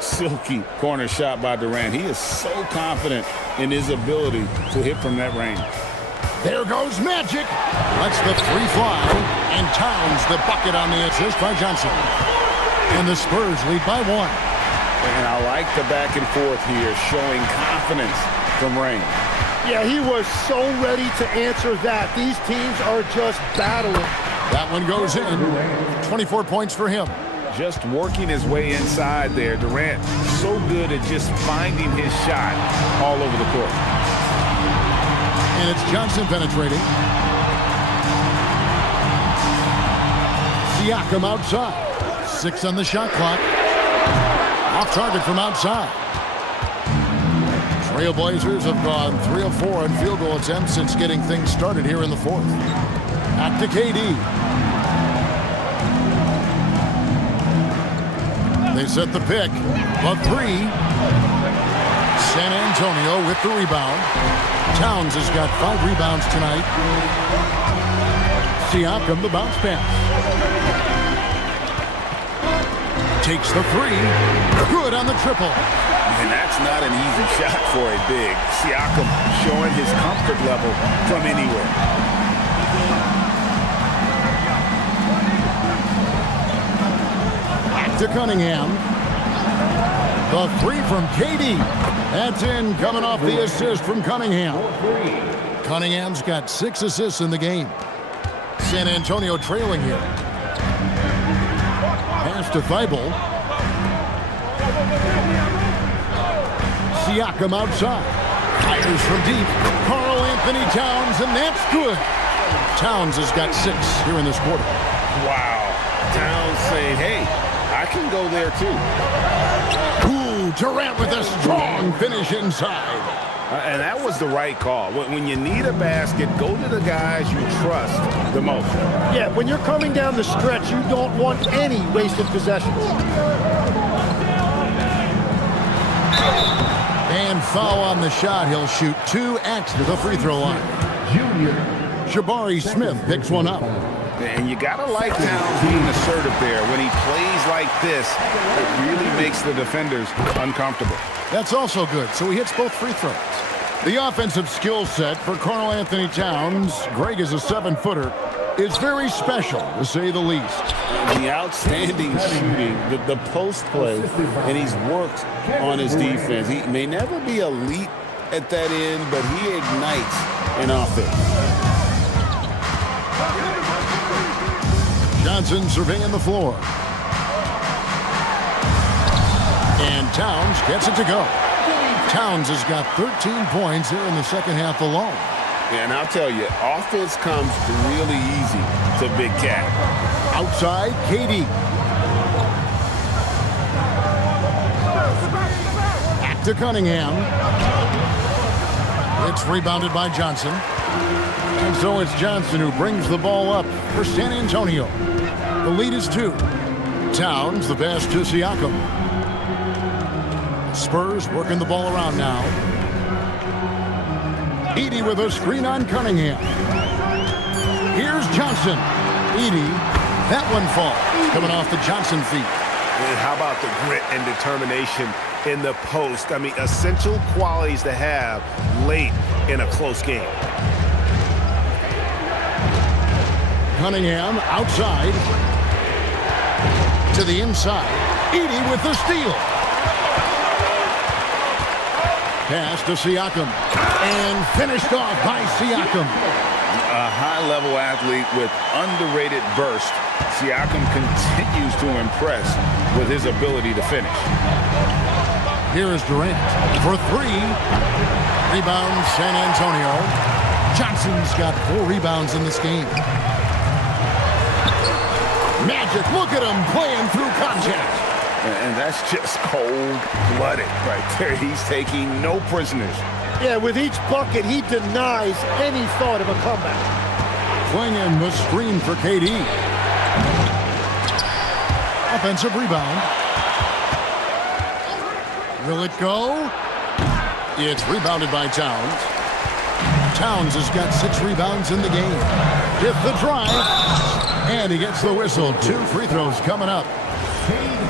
Silky corner shot by Durant. He is so confident in his ability to hit from that range. There goes Magic. Lets the 3 fly. And Towns the bucket on the assist by Johnson. And the Spurs lead by 1. And I like the back and forth here, showing confidence from Rain. Yeah, he was so ready to answer that. These teams are just battling. That one goes in. 24 points for him. Just working his way inside there. Durant so good at just finding his shot all over the court. And it's Johnson penetrating. Siakam outside. 6 on the shot clock. Off target from outside. Trailblazers have gone 3 of 4 on field goal attempts since getting things started here in the fourth. Back to KD. They set the pick. A 3. San Antonio with the rebound. Towns has got 5 rebounds tonight. Siakam the bounce pass. Takes the 3. Good on the triple. And that's not an easy shot for a big. Siakam showing his comfort level from anywhere. Back to Cunningham. The 3 from KD. That's in, coming off the assist from Cunningham. Cunningham's got 6 assists in the game. San Antonio trailing here. Pass to Thybulle. Siakam outside. Fires from deep. Karl Anthony Towns, and that's good. Towns has got 6 here in this quarter. Wow. Towns saying, hey, I can go there too. Ooh, Durant with a strong finish inside. And that was the right call. When you need a basket, go to the guys you trust the most. Yeah, when you're coming down the stretch, you don't want any wasted possessions. And foul on the shot. He'll shoot 2 at the free throw line. Jabari Smith picks one up. And you got to like Towns being assertive there. When he plays like this, it really makes the defenders uncomfortable. That's also good. So he hits both free throws. The offensive skill set for Karl Anthony Towns, Greg is a 7-footer, is very special, to say the least. The outstanding shooting, the post play, and he's worked on his defense. He may never be elite at that end, but he ignites an offense. Johnson surveying the floor. And Towns gets it to go. Towns has got 13 points here in the second half alone. And I'll tell you, offense comes really easy to Big Cat. Outside, KD. Back to Cunningham. It's rebounded by Johnson. And so it's Johnson who brings the ball up for San Antonio. The lead is 2. Towns, the pass to Siakam. Spurs working the ball around now. Edey with a screen on Cunningham. Here's Johnson. Edey, that one falls. Coming off the Johnson feet. And how about the grit and determination in the post? I mean, essential qualities to have late in a close game. Cunningham outside. To the inside. Edey with the steal. Pass to Siakam. And finished off by Siakam. A high-level athlete with underrated burst. Siakam continues to impress with his ability to finish. Here is Durant for 3. Rebound, San Antonio. Johnson's got 4 rebounds in this game. Magic, look at him playing through contact. And that's just cold-blooded right there. He's taking no prisoners. Yeah, with each bucket, he denies any thought of a comeback. Playing the screen for KD. Offensive rebound. Will it go? It's rebounded by Towns. Towns has got 6 rebounds in the game. With the drive. And he gets the whistle. 2 free throws coming up.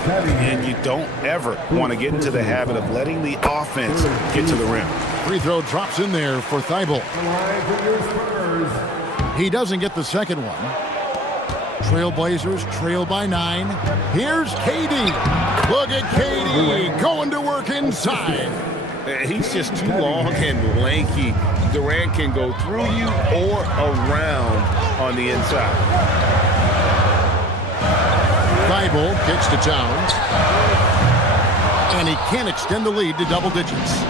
And you don't ever want to get into the habit of letting the offense get to the rim. Free throw drops in there for Thibault. He doesn't get the second one. Trailblazers trail by 9. Here's KD. Look at KD going to work inside. He's just too long and lanky. Durant can go through you or around on the inside. Thibault kicks to Towns. And he can't extend the lead to double digits.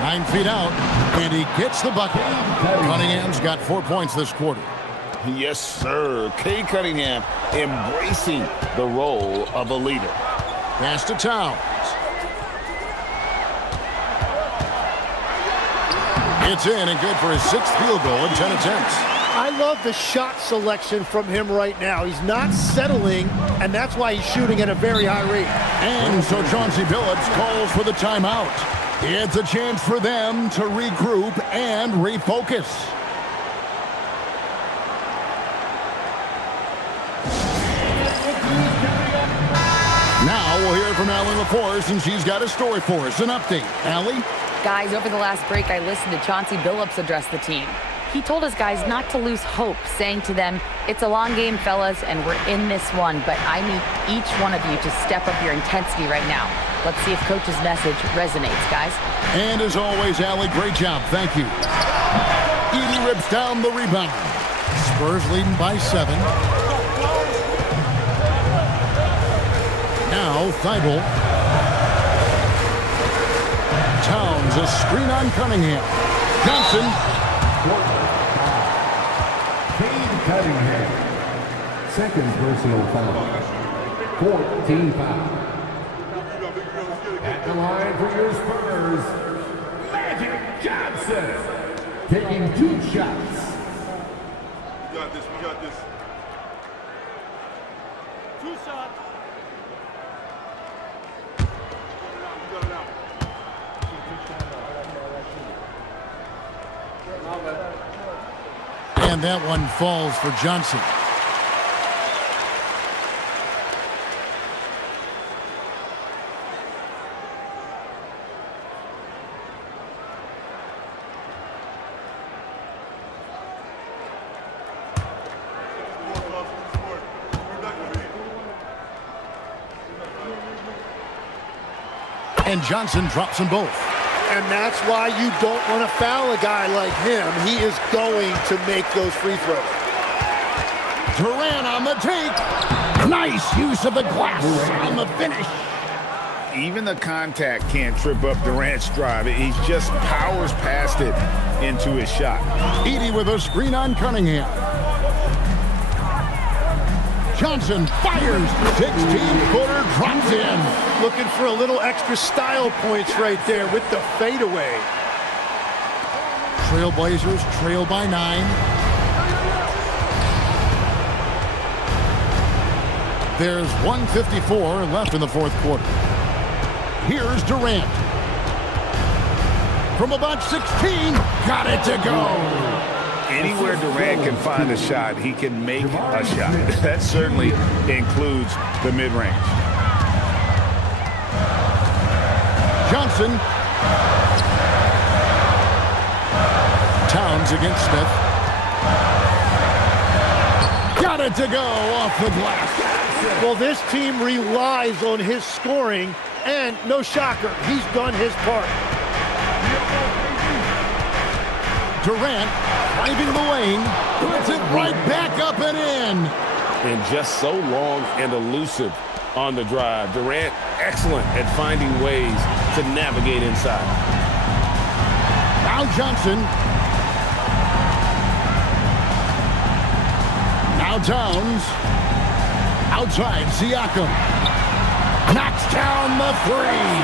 9 feet out, and he gets the bucket. Cunningham's got 4 points this quarter. Yes, sir. Cade Cunningham embracing the role of a leader. Pass to Towns. It's in and good for his 6th field goal in 10 attempts. I love the shot selection from him right now. He's not settling, and that's why he's shooting at a very high rate. And so Chauncey Billups calls for the timeout. It's a chance for them to regroup and refocus. Now we'll hear from Allie LaForce, and she's got a story for us. An update. Allie? Guys, over the last break, I listened to Chauncey Billups address the team. He told his guys not to lose hope, saying to them, "It's a long game, fellas, and we're in this one, but I need each one of you to step up your intensity right now." Let's see if Coach's message resonates, guys. And as always, Allie, great job. Thank you. Edey rips down the rebound. Spurs leading by 7. Now Thibault. Towns, a screen on Cunningham. Johnson. Cade Cunningham. Second personal foul. 14 foul. At the line for your Spurs, Magic Johnson. Taking 2 shots. We got this. 2 shots. And that one falls for Johnson. And Johnson drops them both. And that's why you don't want to foul a guy like him. He is going to make those free throws. Durant on the take. Nice use of the glass on the finish. Even the contact can't trip up Durant's drive. He just powers past it into his shot. Edey with a screen on Cunningham. Johnson fires. 16-footer drops in. Looking for a little extra style points right there with the fadeaway. Trailblazers trail by 9. There's 1:54 left in the fourth quarter. Here's Durant. From about 16, got it to go. Anywhere Durant can find a shot, he can make a shot. That certainly includes the mid-range. Johnson. Towns against Smith. Got it to go off the glass. Well, this team relies on his scoring, and no shocker, he's done his part. Durant driving the lane, puts it right back up and in. And just so long and elusive on the drive. Durant, excellent at finding ways to navigate inside. Now Johnson. Now Towns. Outside, Siakam. Knocks down the three.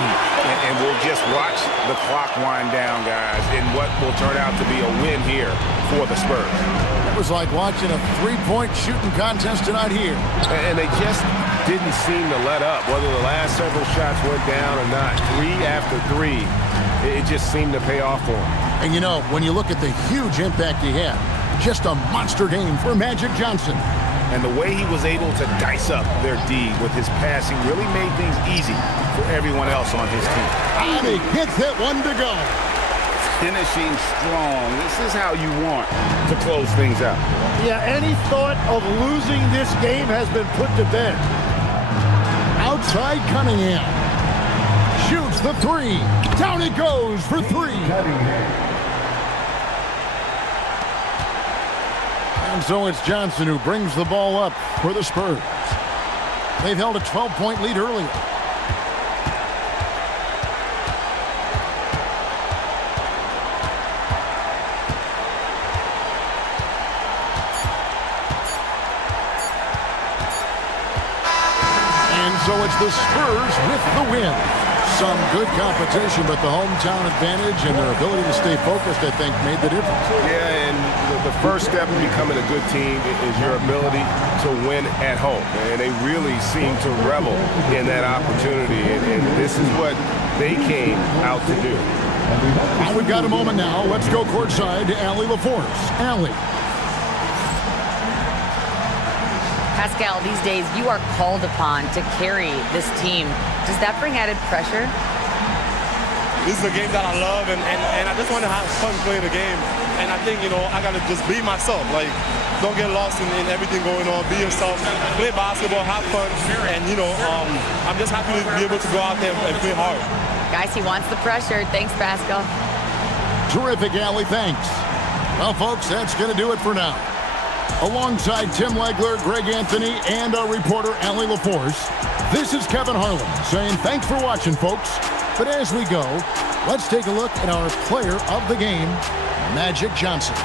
And we'll just watch the clock wind down, guys, in what will turn out to be a win here for the Spurs. It was like watching a three-point shooting contest tonight here. And they just didn't seem to let up, whether the last several shots went down or not. 3 after 3, it just seemed to pay off for them. And you know, when you look at the huge impact he had, just a monster game for Magic Johnson. And the way he was able to dice up their D with his passing really made things easy for everyone else on his team. And he gets that one to go. Finishing strong. This is how you want to close things out. Yeah, any thought of losing this game has been put to bed. Outside Cunningham. Shoots the three. Down it goes for 3. And so it's Johnson who brings the ball up for the Spurs. They've held a 12-point lead earlier. And so it's the Spurs with the win. Some good competition, but the hometown advantage and their ability to stay focused, I think, made the difference. Yeah, and the first step in becoming a good team is your ability to win at home. And they really seem to revel in that opportunity. And this is what they came out to do. We've got a moment now. Let's go courtside to Allie LaForce. Allie. Pascal, these days you are called upon to carry this team. Does that bring added pressure? This is a game that I love, and I just want to have fun playing the game. And I think, I got to just be myself. Like, don't get lost in everything going on. Be yourself. Play basketball, have fun. And, I'm just happy to be able to go out there and play hard. Guys, he wants the pressure. Thanks, Pascal. Terrific, Allie. Thanks. Well, folks, that's going to do it for now. Alongside Tim Legler, Greg Anthony, and our reporter, Allie LaForce, this is Kevin Harlan saying thanks for watching, folks. But as we go, let's take a look at our player of the game, Magic Johnson.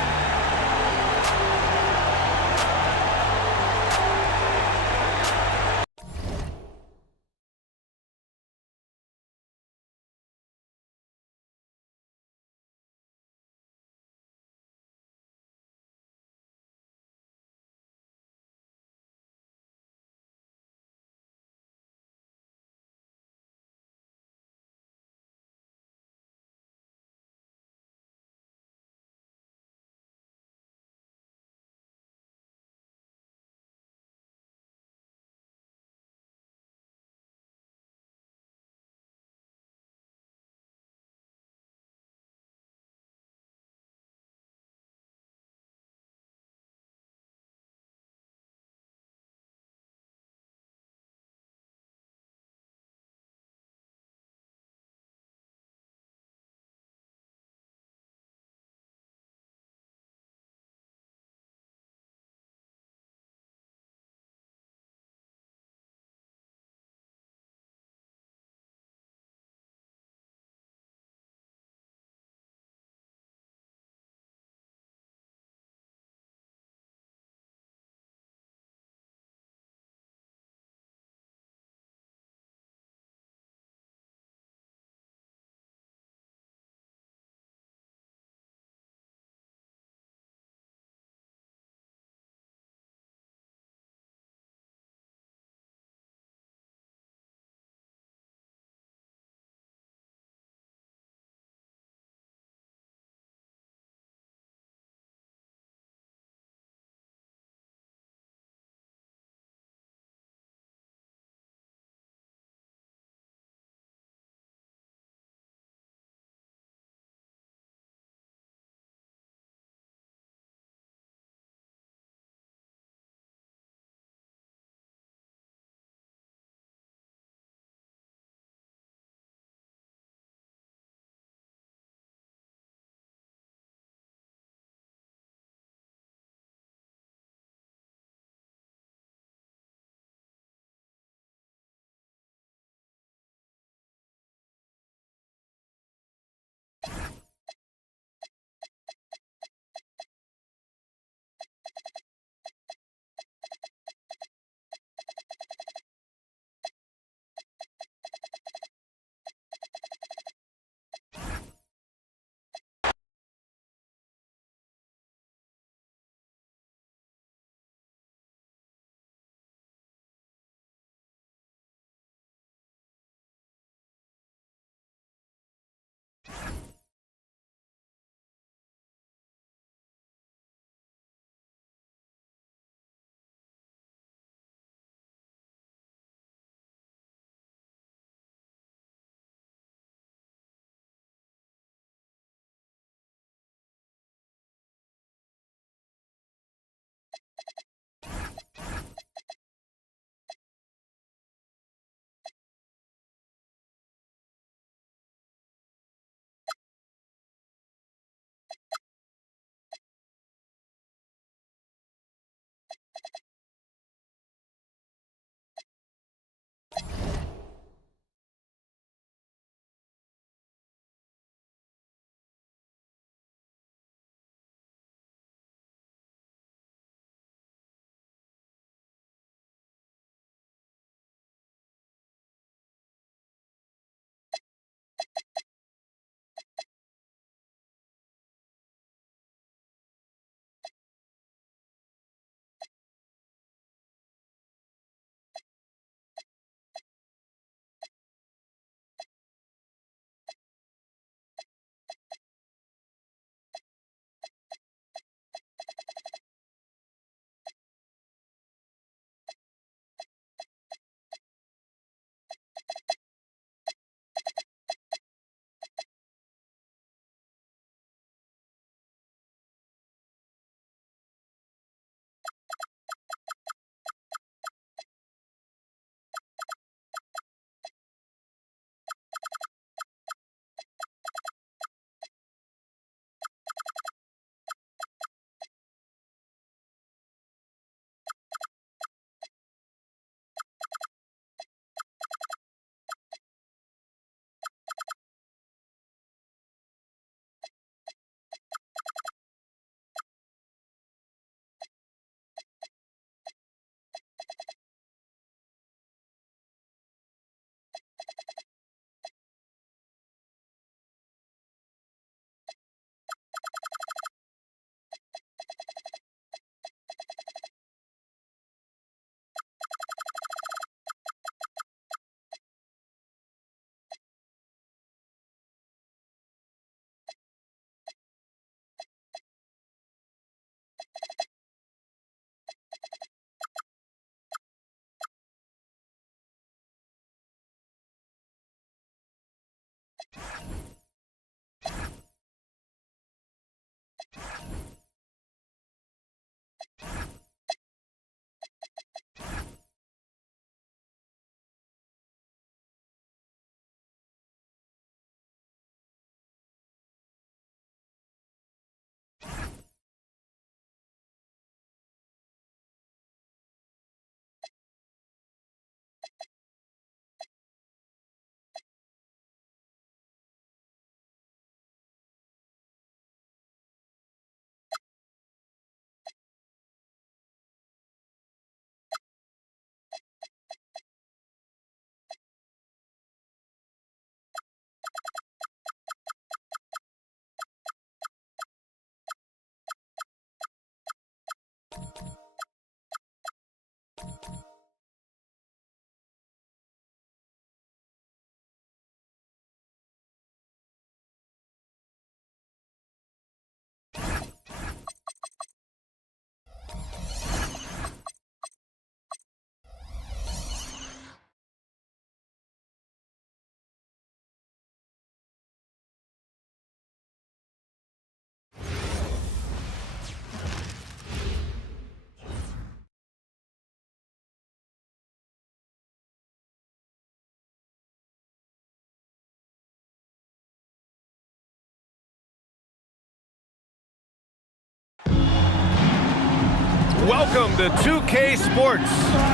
Welcome to 2K Sports.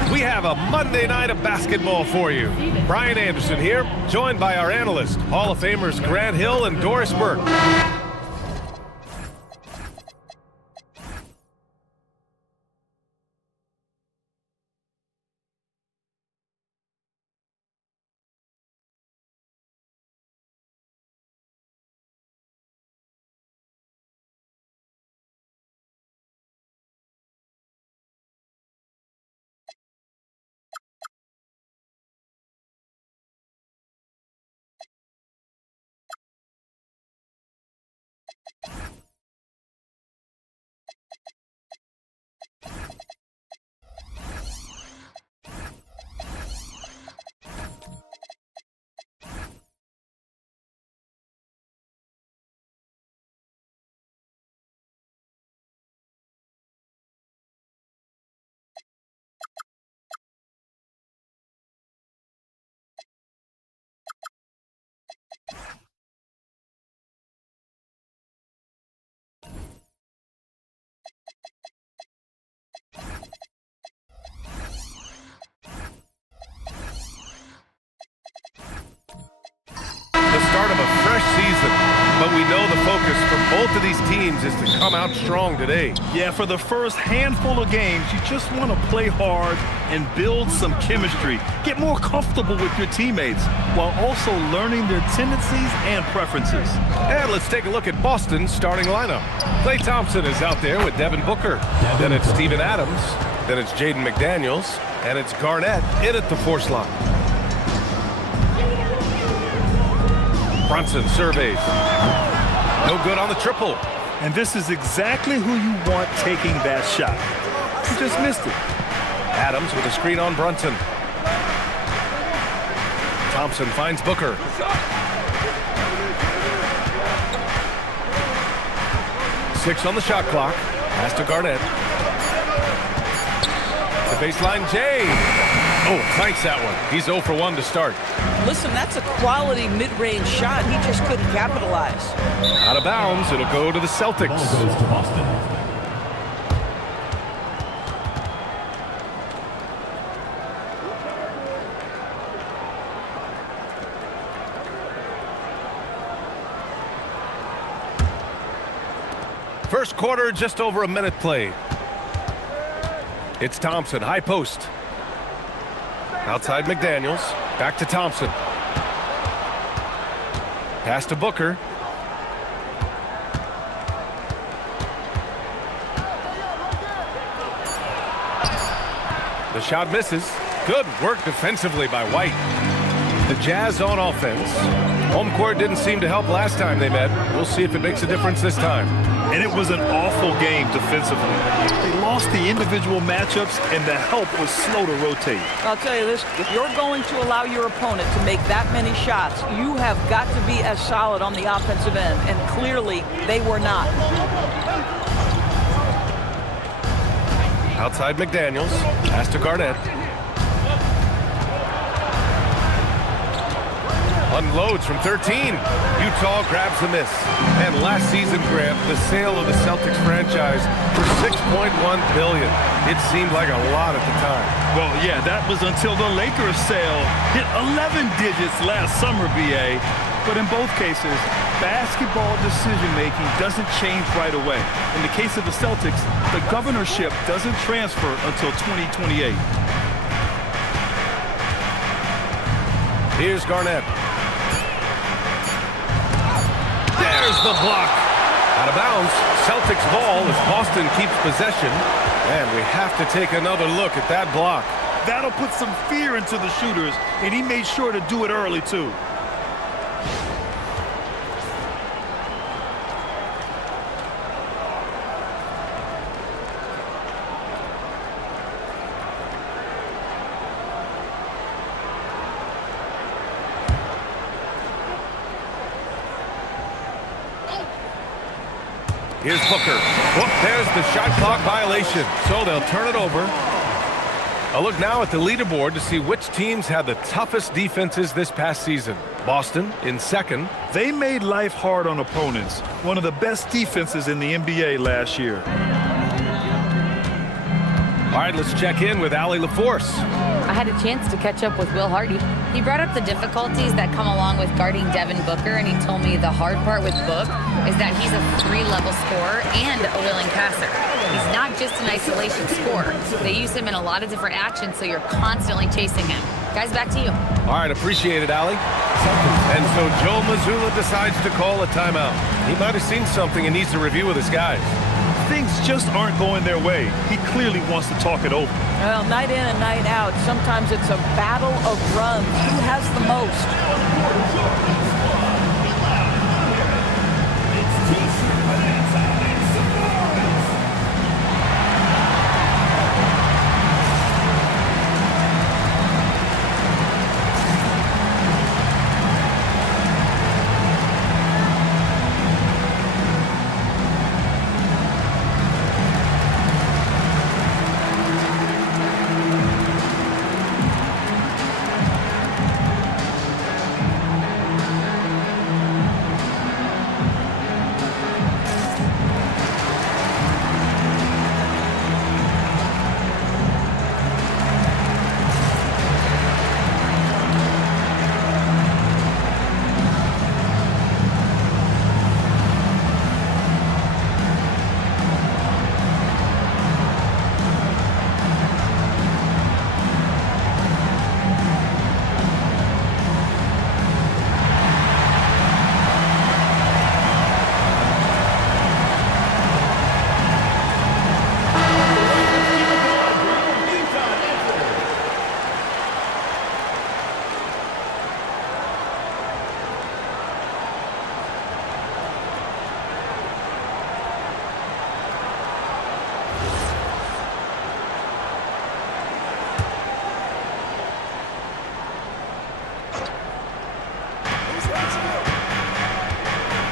We have a Monday night of basketball for you. Brian Anderson here, joined by our analysts, Hall of Famers Grant Hill and Doris Burke. The start of a fresh season, but we know the focus for both of these teams is to come out strong today. Yeah, for the first handful of games, you just want to play hard and build some chemistry. Get more comfortable with your teammates while also learning their tendencies and preferences. And let's take a look at Boston's starting lineup. Klay Thompson is out there with Devin Booker. Then it's Steven Adams. Then it's Jaden McDaniels. And it's Garnett in at the force line. Brunson surveys. No good on the triple. And this is exactly who you want taking that shot. He just missed it. Adams with a screen on Brunson. Thompson finds Booker. Six on the shot clock. Pass to Garnett. The baseline, Jay. Oh, cranks that one. He's 0 for 1 to start. Listen, that's a quality mid-range shot. He just couldn't capitalize. Out of bounds, it'll go to the Celtics. Ball goes to Boston. First quarter, just over a minute played. It's Thompson, high post. Outside McDaniels, back to Thompson. Pass to Booker. The shot misses. Good work defensively by White. The Jazz on offense. Home court didn't seem to help last time they met. We'll see if it makes a difference this time. And it was an awful game defensively. They lost the individual matchups, and the help was slow to rotate. I'll tell you this, if you're going to allow your opponent to make that many shots, you have got to be as solid on the offensive end, and clearly they were not. Outside McDaniels, pass to Garnett. Unloads from 13. Utah grabs the miss. And last season, Grant, the sale of the Celtics franchise for $6.1 billion. It seemed like a lot at the time. Well, yeah, that was until the Lakers sale hit 11 digits last summer, BA. But in both cases, basketball decision-making doesn't change right away. In the case of the Celtics, the governorship doesn't transfer until 2028. Here's Garnett. There's the block. Out of bounds. Celtics ball as Boston keeps possession. And we have to take another look at that block. That'll put some fear into the shooters, and he made sure to do it early, too. Here's Booker. Whoop, there's the shot clock violation. So they'll turn it over. A look now at the leaderboard to see which teams had the toughest defenses this past season. Boston in second. They made life hard on opponents. One of the best defenses in the NBA last year. All right, let's check in with Allie LaForce. I had a chance to catch up with Will Hardy. He brought up the difficulties that come along with guarding Devin Booker, and he told me the hard part with Book is that he's a 3-level scorer and a willing passer. He's not just an isolation scorer. They use him in a lot of different actions, so you're constantly chasing him. Guys, back to you. All right, appreciate it, Allie. And so Joe Mazzulla decides to call a timeout. He might have seen something and needs to review with his guys. Things just aren't going their way. He clearly wants to talk it over. Well, night in and night out, sometimes it's a battle of runs. Who has the most?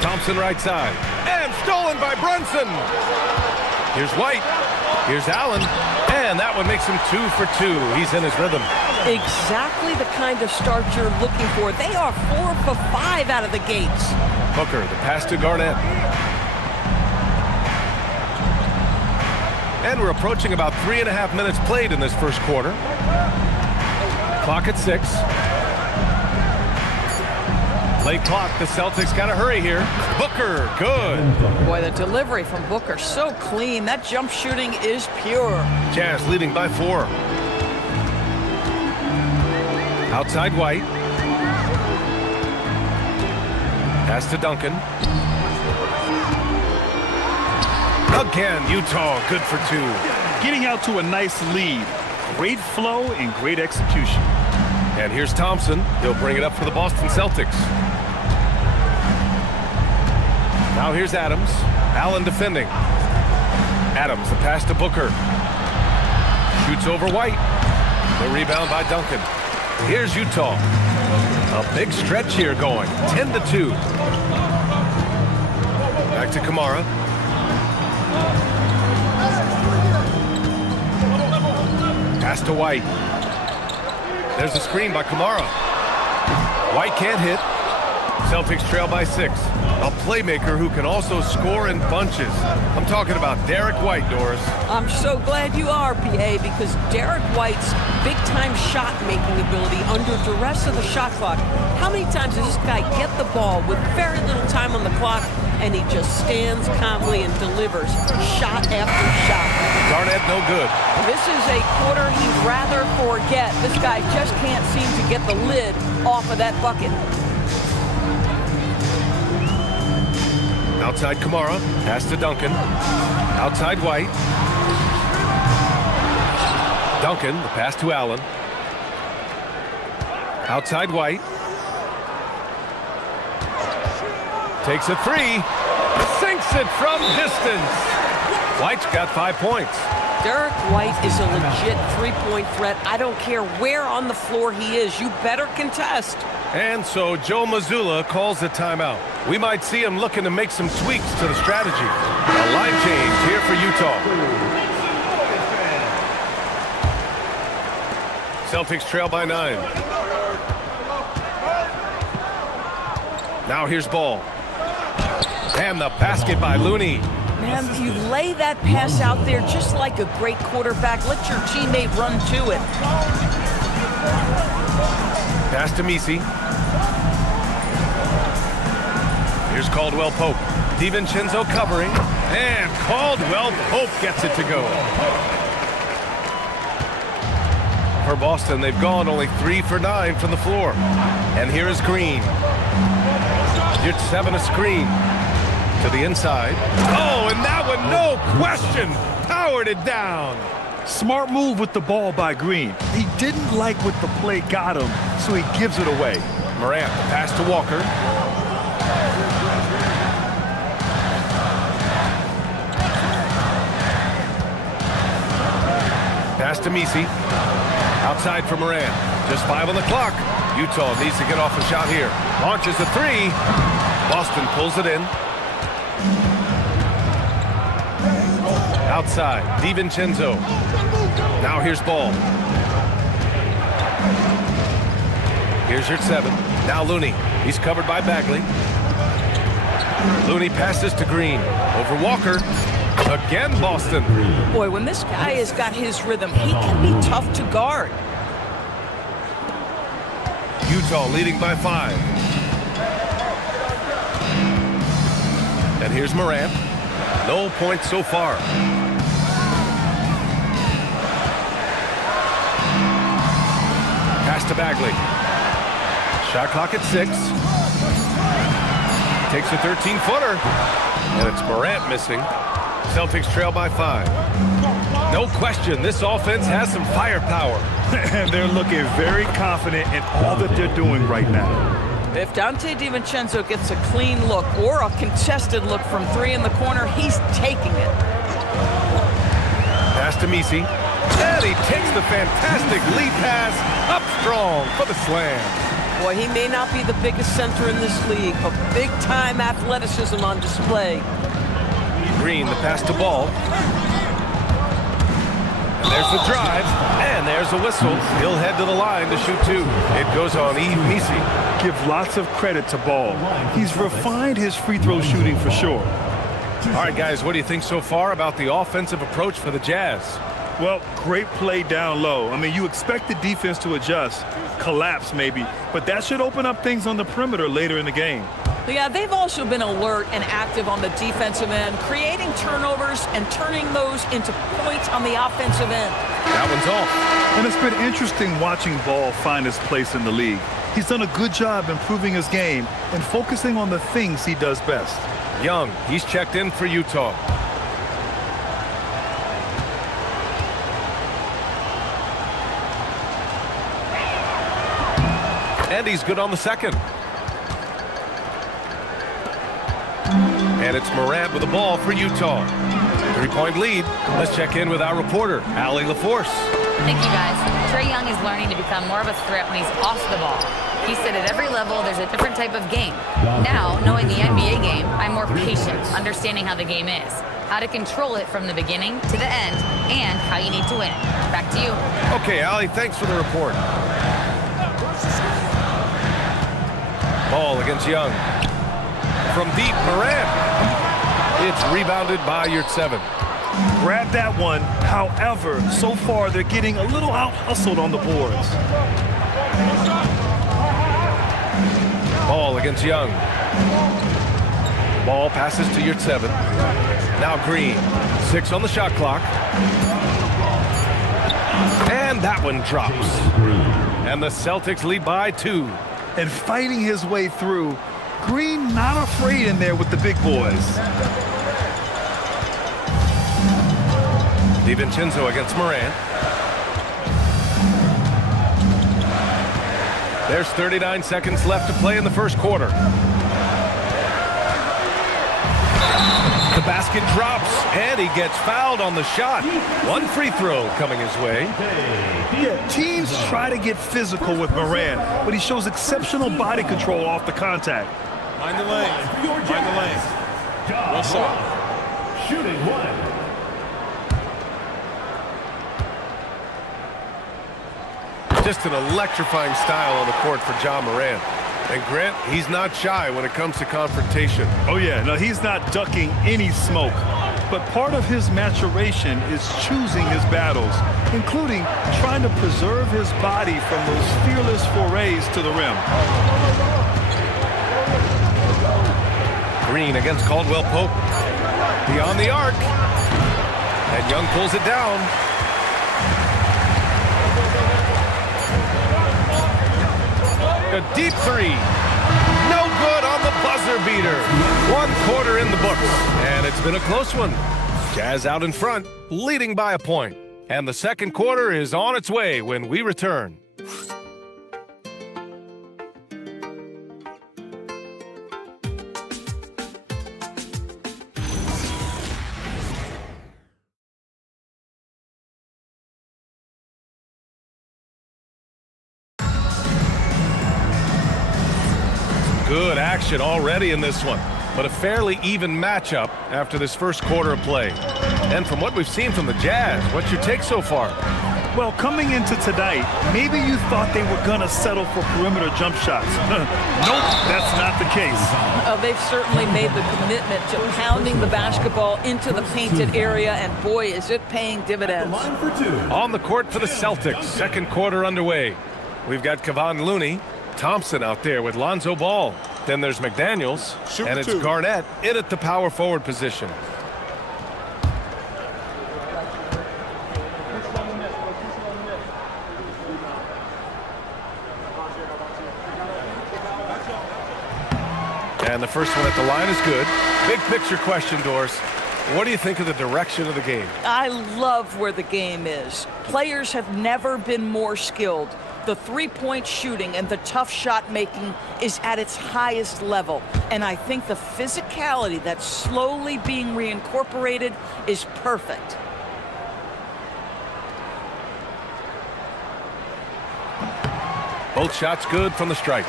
Thompson right side. And stolen by Brunson. Here's White. Here's Allen. And that one makes him 2 for 2. He's in his rhythm. Exactly the kind of start you're looking for. They are 4 for 5 out of the gates. Booker, the pass to Garnett. And we're approaching about 3.5 minutes played in this first quarter. Clock at 6. Late clock, the Celtics got to hurry here. Booker, good. Boy, the delivery from Booker, so clean. That jump shooting is pure. Jazz leading by 4. Outside White. Pass to Duncan. Again, Utah, good for 2. Getting out to a nice lead. Great flow and great execution. And here's Thompson. He'll bring it up for the Boston Celtics. Now here's Adams. Allen defending. Adams, the pass to Booker. Shoots over White. The rebound by Duncan. Here's Utah. A big stretch here going. 10-2. Back to Kamara. Pass to White. There's a screen by Kamara. White can't hit. Celtics trail by 6. A playmaker who can also score in bunches. I'm talking about Derek White, Doris. I'm so glad you are, PA, because Derek White's big-time shot-making ability under duress of the shot clock. How many times does this guy get the ball with very little time on the clock, and he just stands calmly and delivers shot after shot? Garnett, no good. This is a quarter he'd rather forget. This guy just can't seem to get the lid off of that bucket. Outside Kamara, pass to Duncan. Outside White. Duncan, the pass to Allen. Outside White. Takes a 3. Sinks it from distance. White's got 5 points. Derek White is a legit three-point threat. I don't care where on the floor he is. You better contest. And so Joe Mazzulla calls the timeout. We might see him looking to make some tweaks to the strategy. A line change here for Utah. Celtics trail by 9. Now here's Ball. And the basket by Looney. Man, you lay that pass out there just like a great quarterback. Let your teammate run to it. Pass to Misi. Here's Caldwell Pope. DiVincenzo covering. And Caldwell Pope gets it to go. For Boston, they've gone only 3 for 9 from the floor. And here is Green. It's 7 a screen. To the inside. Oh, and that one, no question, powered it down. Smart move with the ball by Green. He didn't like what the play got him, so he gives it away. Morant, pass to Walker. Pass to Misi. Outside for Morant. Just 5 on the clock. Utah needs to get off a shot here. Launches a 3. Boston pulls it in. Outside, DiVincenzo. Now here's Ball. Here's your 7. Now Looney. He's covered by Bagley. Looney passes to Green. Over Walker. Again, Boston. Boy, when this guy has got his rhythm, he can be tough to guard. Utah leading by 5. And here's Morant. No points so far. Pass to Bagley. Shot clock at 6. Takes a 13-footer. And it's Morant missing. Celtics trail by 5. No question, this offense has some firepower. And they're looking very confident in all that they're doing right now. If Dante DiVincenzo gets a clean look or a contested look from 3 in the corner, he's taking it. Pass to Misi. And he takes the fantastic lead pass up strong for the slam. Boy, he may not be the biggest center in this league, but big-time athleticism on display. Green, the pass to Ball. And there's the drive, and there's a whistle. He'll head to the line to shoot 2. It goes on Yves Missi. Give lots of credit to Ball. He's refined his free throw shooting for sure. All right, guys, what do you think so far about the offensive approach for the Jazz? Well, great play down low. I mean, you expect the defense to adjust, collapse maybe, but that should open up things on the perimeter later in the game. Yeah, they've also been alert and active on the defensive end, creating turnovers and turning those into points on the offensive end. That one's off. And it's been interesting watching Ball find his place in the league. He's done a good job improving his game and focusing on the things he does best. Young, he's checked in for Utah. And he's good on the second. And it's Morant with the ball for Utah. 3-point lead. Let's check in with our reporter, Allie LaForce. Thank you, guys. Trae Young is learning to become more of a threat when he's off the ball. He said at every level there's a different type of game. Now, knowing the NBA game, I'm more patient, understanding how the game is, how to control it from the beginning to the end, and how you need to win. Back to you. Okay, Allie, thanks for the report. Ball against Young. From deep, Morant. It's rebounded by Yurtseven. Grab that one. However, so far they're getting a little out-hustled on the boards. Ball against Young. Ball passes to Yurtseven. Now Green. 6 on the shot clock. And that one drops. And the Celtics lead by 2. And fighting his way through. Green not afraid in there with the big boys. DiVincenzo against Morant. There's 39 seconds left to play in the first quarter. The basket drops, and he gets fouled on the shot. One free throw coming his way. Yeah, teams try to get physical with Morant, but he shows exceptional body control off the contact. Mind the lane. Mind the lane. One shot. Shooting 1. Just an electrifying style on the court for Ja Morant. And Grant, he's not shy when it comes to confrontation. Oh yeah, no, he's not ducking any smoke. But part of his maturation is choosing his battles, including trying to preserve his body from those fearless forays to the rim. Green against Caldwell Pope. Beyond the arc. And Young pulls it down. A deep three. No good on the buzzer beater. 1 quarter in the books. And it's been a close one. Jazz out in front, leading by a point. And the second quarter is on its way when we return. Good action already in this one, but a fairly even matchup after this first quarter of play. And from what we've seen from the Jazz, what's your take so far? Well, coming into tonight, maybe you thought they were going to settle for perimeter jump shots. Nope, that's not the case. They've certainly made the commitment to pounding the basketball into the painted area, and boy, is it paying dividends. On the court for the Celtics, second quarter underway. We've got Kevon Looney, Thompson out there with Lonzo Ball. Then there's McDaniels, and it's Garnett in at the power forward position. And the first one at the line is good. Big picture question, Doris. What do you think of the direction of the game? I love where the game is. Players have never been more skilled. The three-point shooting and the tough shot making is at its highest level. And I think the physicality that's slowly being reincorporated is perfect. Both shots good from the stripe.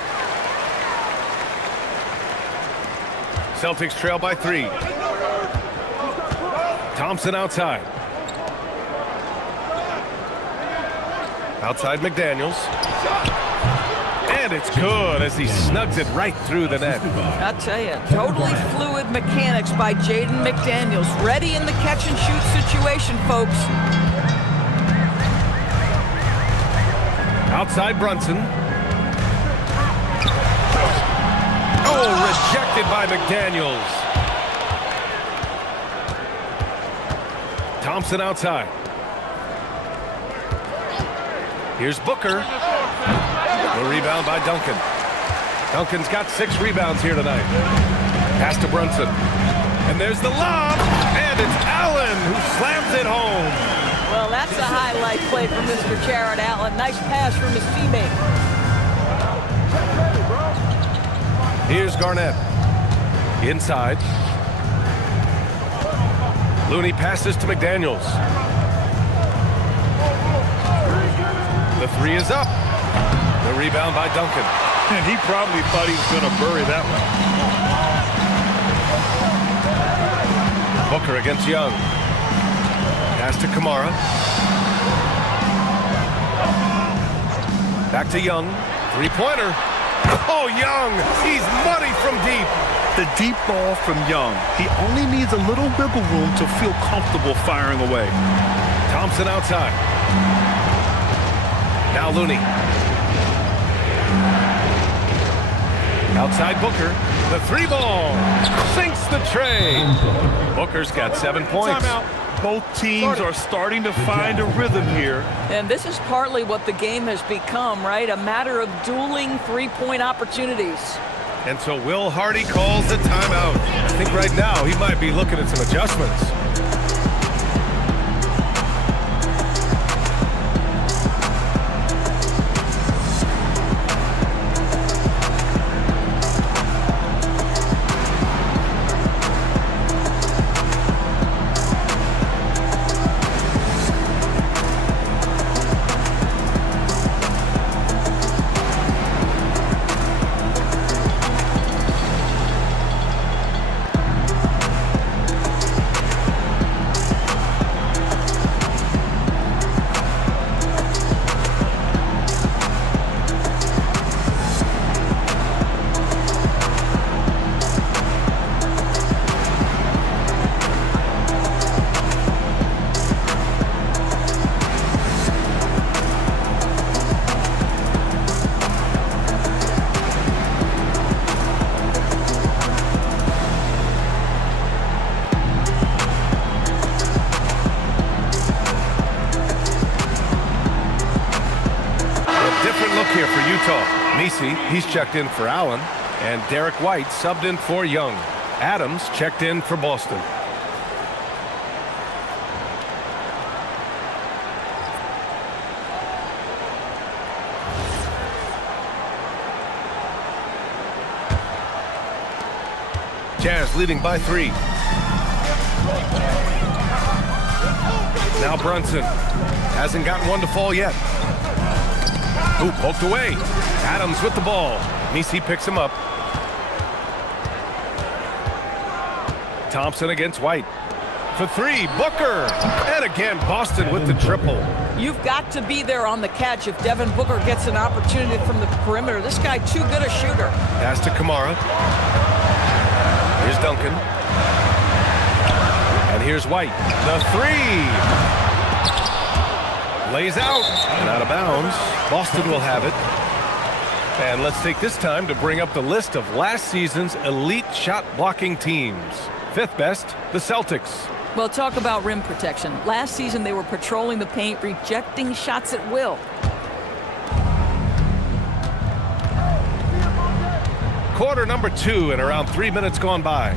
Celtics trail by 3. Thompson outside. Outside McDaniels. And it's good as he snugs it right through the net. I'll tell you, totally fluid mechanics by Jaden McDaniels. Ready in the catch and shoot situation, folks. Outside Brunson. Oh, rejected by McDaniels. Thompson outside. Here's Booker. The rebound by Duncan. Duncan's got 6 rebounds here tonight. Pass to Brunson. And there's the lob. And it's Allen who slams it home. Well, that's a highlight play for Mr. Jarrett Allen. Nice pass from his teammate. Here's Garnett. Inside. Looney passes to McDaniels. The 3 is up. The rebound by Duncan. And he probably thought he was going to bury that one. Booker against Young. Pass to Kamara. Back to Young. 3-pointer. Oh, Young. He's money from deep. The deep ball from Young. He only needs a little wiggle room to feel comfortable firing away. Thompson outside. Now Looney. Outside Booker. The 3 ball. Sinks the tray. Booker's got 7 points. Both teams are starting to find a rhythm here. And this is partly what the game has become, right? A matter of dueling three-point opportunities. And so Will Hardy calls the timeout. I think right now he might be looking at some adjustments. Utah. Messi, he's checked in for Allen. And Derek White subbed in for Young. Adams checked in for Boston. Jazz leading by 3. Now Brunson hasn't gotten one to fall yet. Ooh, poked away. Adams with the ball. Messi picks him up. Thompson against White. For 3, Booker. And again, Boston with the triple. You've got to be there on the catch if Devin Booker gets an opportunity from the perimeter. This guy too good a shooter. Pass to Kamara. Here's Duncan. And here's White. The 3. Lays out. And out of bounds. Boston will have it. And let's take this time to bring up the list of last season's elite shot blocking teams. 5th best, the Celtics. Well, talk about rim protection. Last season, they were patrolling the paint, rejecting shots at will. Quarter number 2 and around 3 minutes gone by.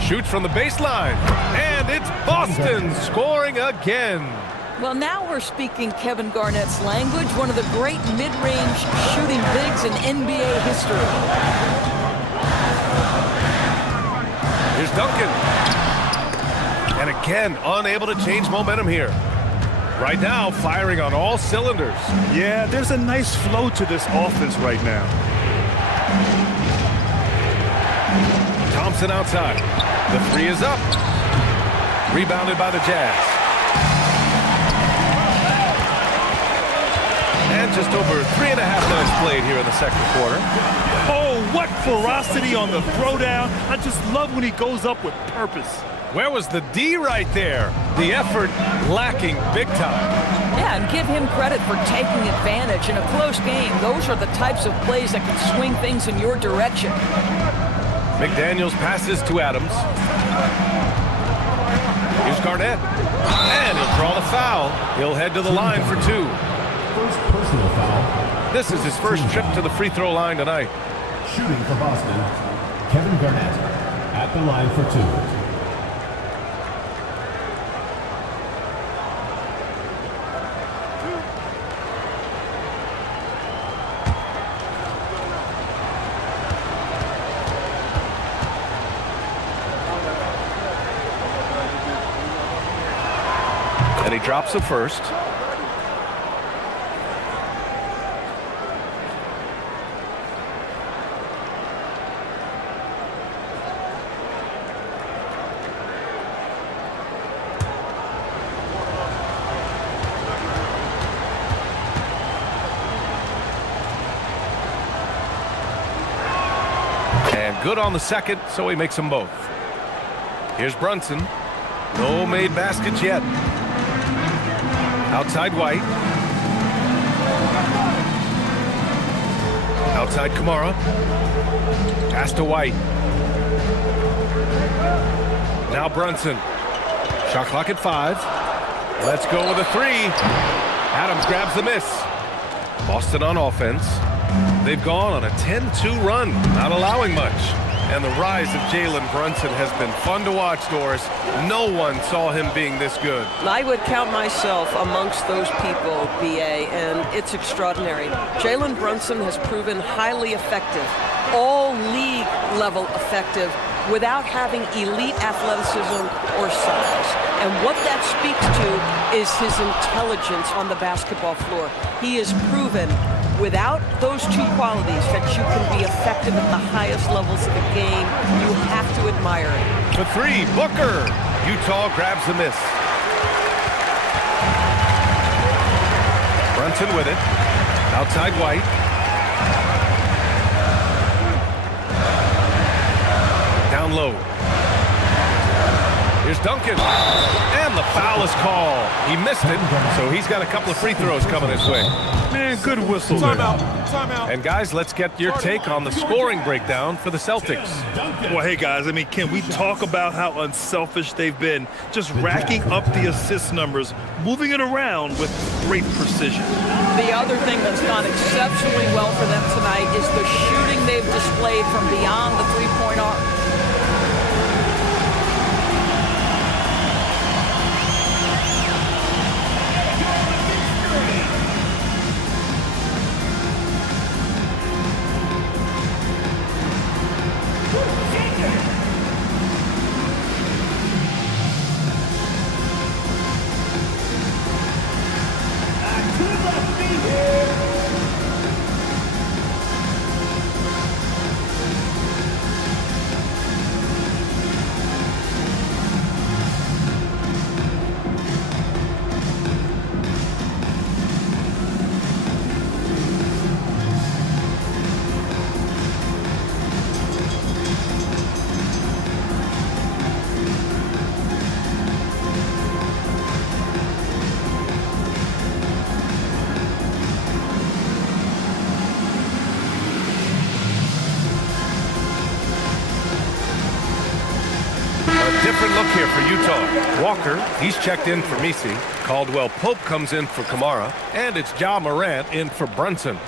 Shoots from the baseline. And it's Boston scoring again. Well, now we're speaking Kevin Garnett's language, one of the great mid-range shooting bigs in NBA history. Here's Duncan. And again, unable to change momentum here. Right now, firing on all cylinders. Yeah, there's a nice flow to this offense right now. Thompson outside. The 3 is up. Rebounded by the Jazz. And just over 3.5 minutes played here in the second quarter. Oh, what ferocity on the throwdown. I just love when he goes up with purpose. Where was the D right there? The effort lacking big time. Yeah, and give him credit for taking advantage. In a close game, those are the types of plays that can swing things in your direction. McDaniels passes to Adams. Here's Garnett. And he'll draw the foul. He'll head to the line for 2. First personal foul. This is his first trip to the free throw line tonight. Shooting for Boston, Kevin Garnett at the line for 2. And he drops the first. And good on the second, so he makes them both. Here's Brunson. No made baskets yet. Outside White. Outside Kamara. Pass to White. Now Brunson. Shot clock at 5. Let's go with a 3. Adams grabs the miss. Boston on offense. They've gone on a 10-2 run, not allowing much. And the rise of Jalen Brunson has been fun to watch, Doris. No one saw him being this good. I would count myself amongst those people, B.A., and it's extraordinary. Jalen Brunson has proven highly effective, all-league level effective, without having elite athleticism or size. And what that speaks to is his intelligence on the basketball floor. He has proven without those two qualities that you can be effective at the highest levels of the game. You have to admire it. For 3, Booker. Utah grabs the miss. Brunson with it. Outside White. Down low. Here's Duncan. And the foul is called. He missed it, so he's got a couple of free throws coming his way. Man, good whistle there. Timeout. And guys, let's get your take on the scoring breakdown for the Celtics. Well, hey, guys, I mean, can we talk about how unselfish they've been? Just racking up the assist numbers, moving it around with great precision. The other thing that's gone exceptionally well for them tonight is the shooting they've displayed from beyond the three-point arc. Different look here for Utah. Walker, he's checked in for Misi. Caldwell Pope comes in for Kamara. And it's Ja Morant in for Brunson.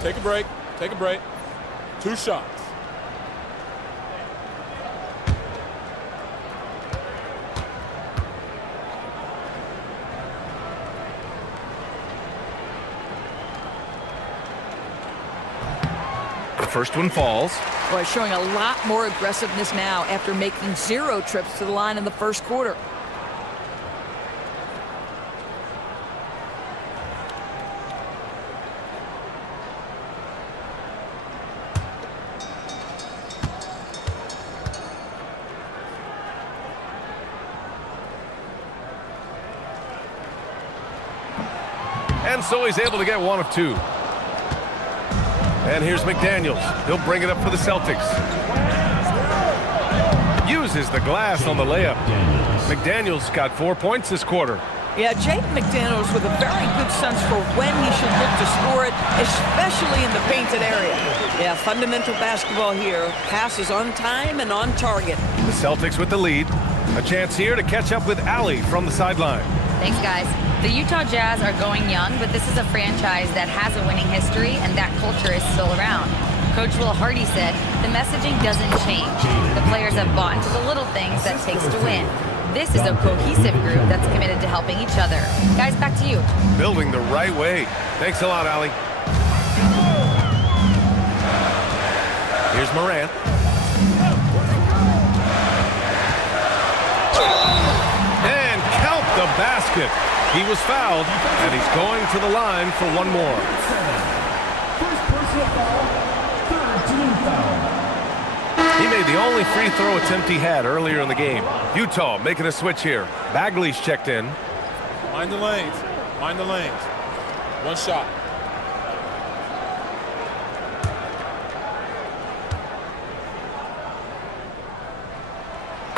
Take a break. Take a break. 2 shots. The first one falls. Boy, showing a lot more aggressiveness now after making 0 trips to the line in the first quarter. And so he's able to get 1 of 2. And here's McDaniels. He'll bring it up for the Celtics. Uses the glass on the layup. McDaniels got 4 points this quarter. Yeah, Jaden McDaniels with a very good sense for when he should look to score it, especially in the painted area. Yeah, fundamental basketball here. Passes on time and on target. The Celtics with the lead. A chance here to catch up with Allie from the sideline. Thanks, guys. The Utah Jazz are going young, but this is a franchise that has a winning history, and that culture is still around. Coach Will Hardy said, the messaging doesn't change. The players have bought into the little things that takes to win. This is a cohesive group that's committed to helping each other. Guys, back to you. Building the right way. Thanks a lot, Allie. Here's Morant. And count the basket. He was fouled, and he's going to the line for 1 more. First personal foul, third team foul. He made the only free throw attempt he had earlier in the game. Utah making a switch here. Bagley's checked in. Mind the lanes. Mind the lanes. 1 shot.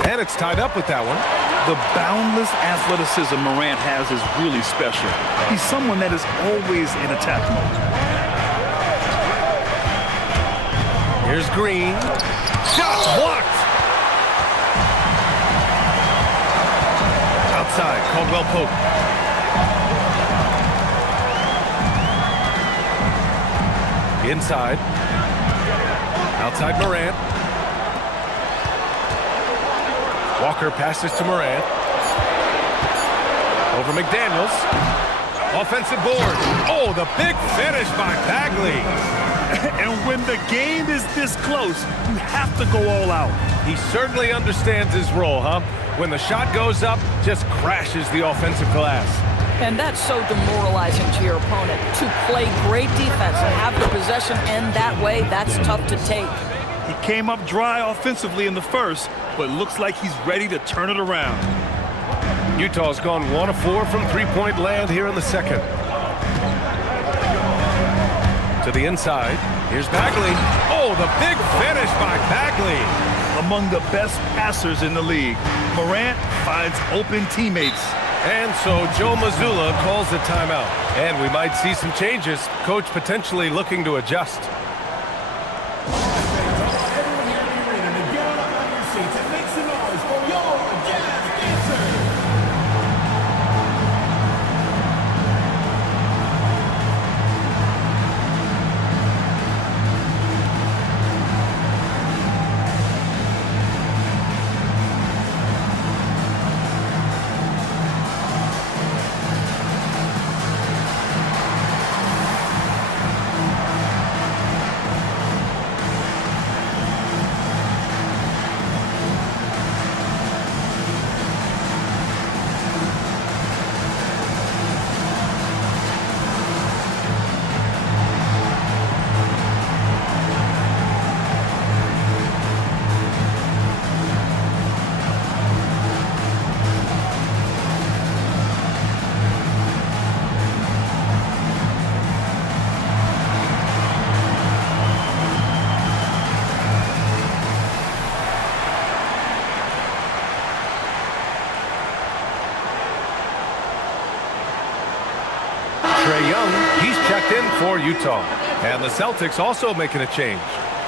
And it's tied up with that one. The boundless athleticism Morant has is really special. He's someone that is always in attack mode. Here's Green. Shot blocked. Outside, Caldwell Pope. Inside. Outside Morant. Walker passes to Morant. Over McDaniels. Offensive board. Oh, the big finish by Bagley. And when the game is this close, you have to go all out. He certainly understands his role, huh? When the shot goes up, just crashes the offensive glass. And that's so demoralizing to your opponent. To play great defense and have the possession end that way, that's tough to take. He came up dry offensively in the first, but looks like he's ready to turn it around. Utah's gone 1 of 4 from three-point land here in the second. To the inside. Here's Bagley. Oh, the big finish by Bagley. Among the best passers in the league, Morant finds open teammates. And so Joe Mazzulla calls the timeout. And we might see some changes. Coach potentially looking to adjust. Trae Young, he's checked in for Utah. And the Celtics also making a change.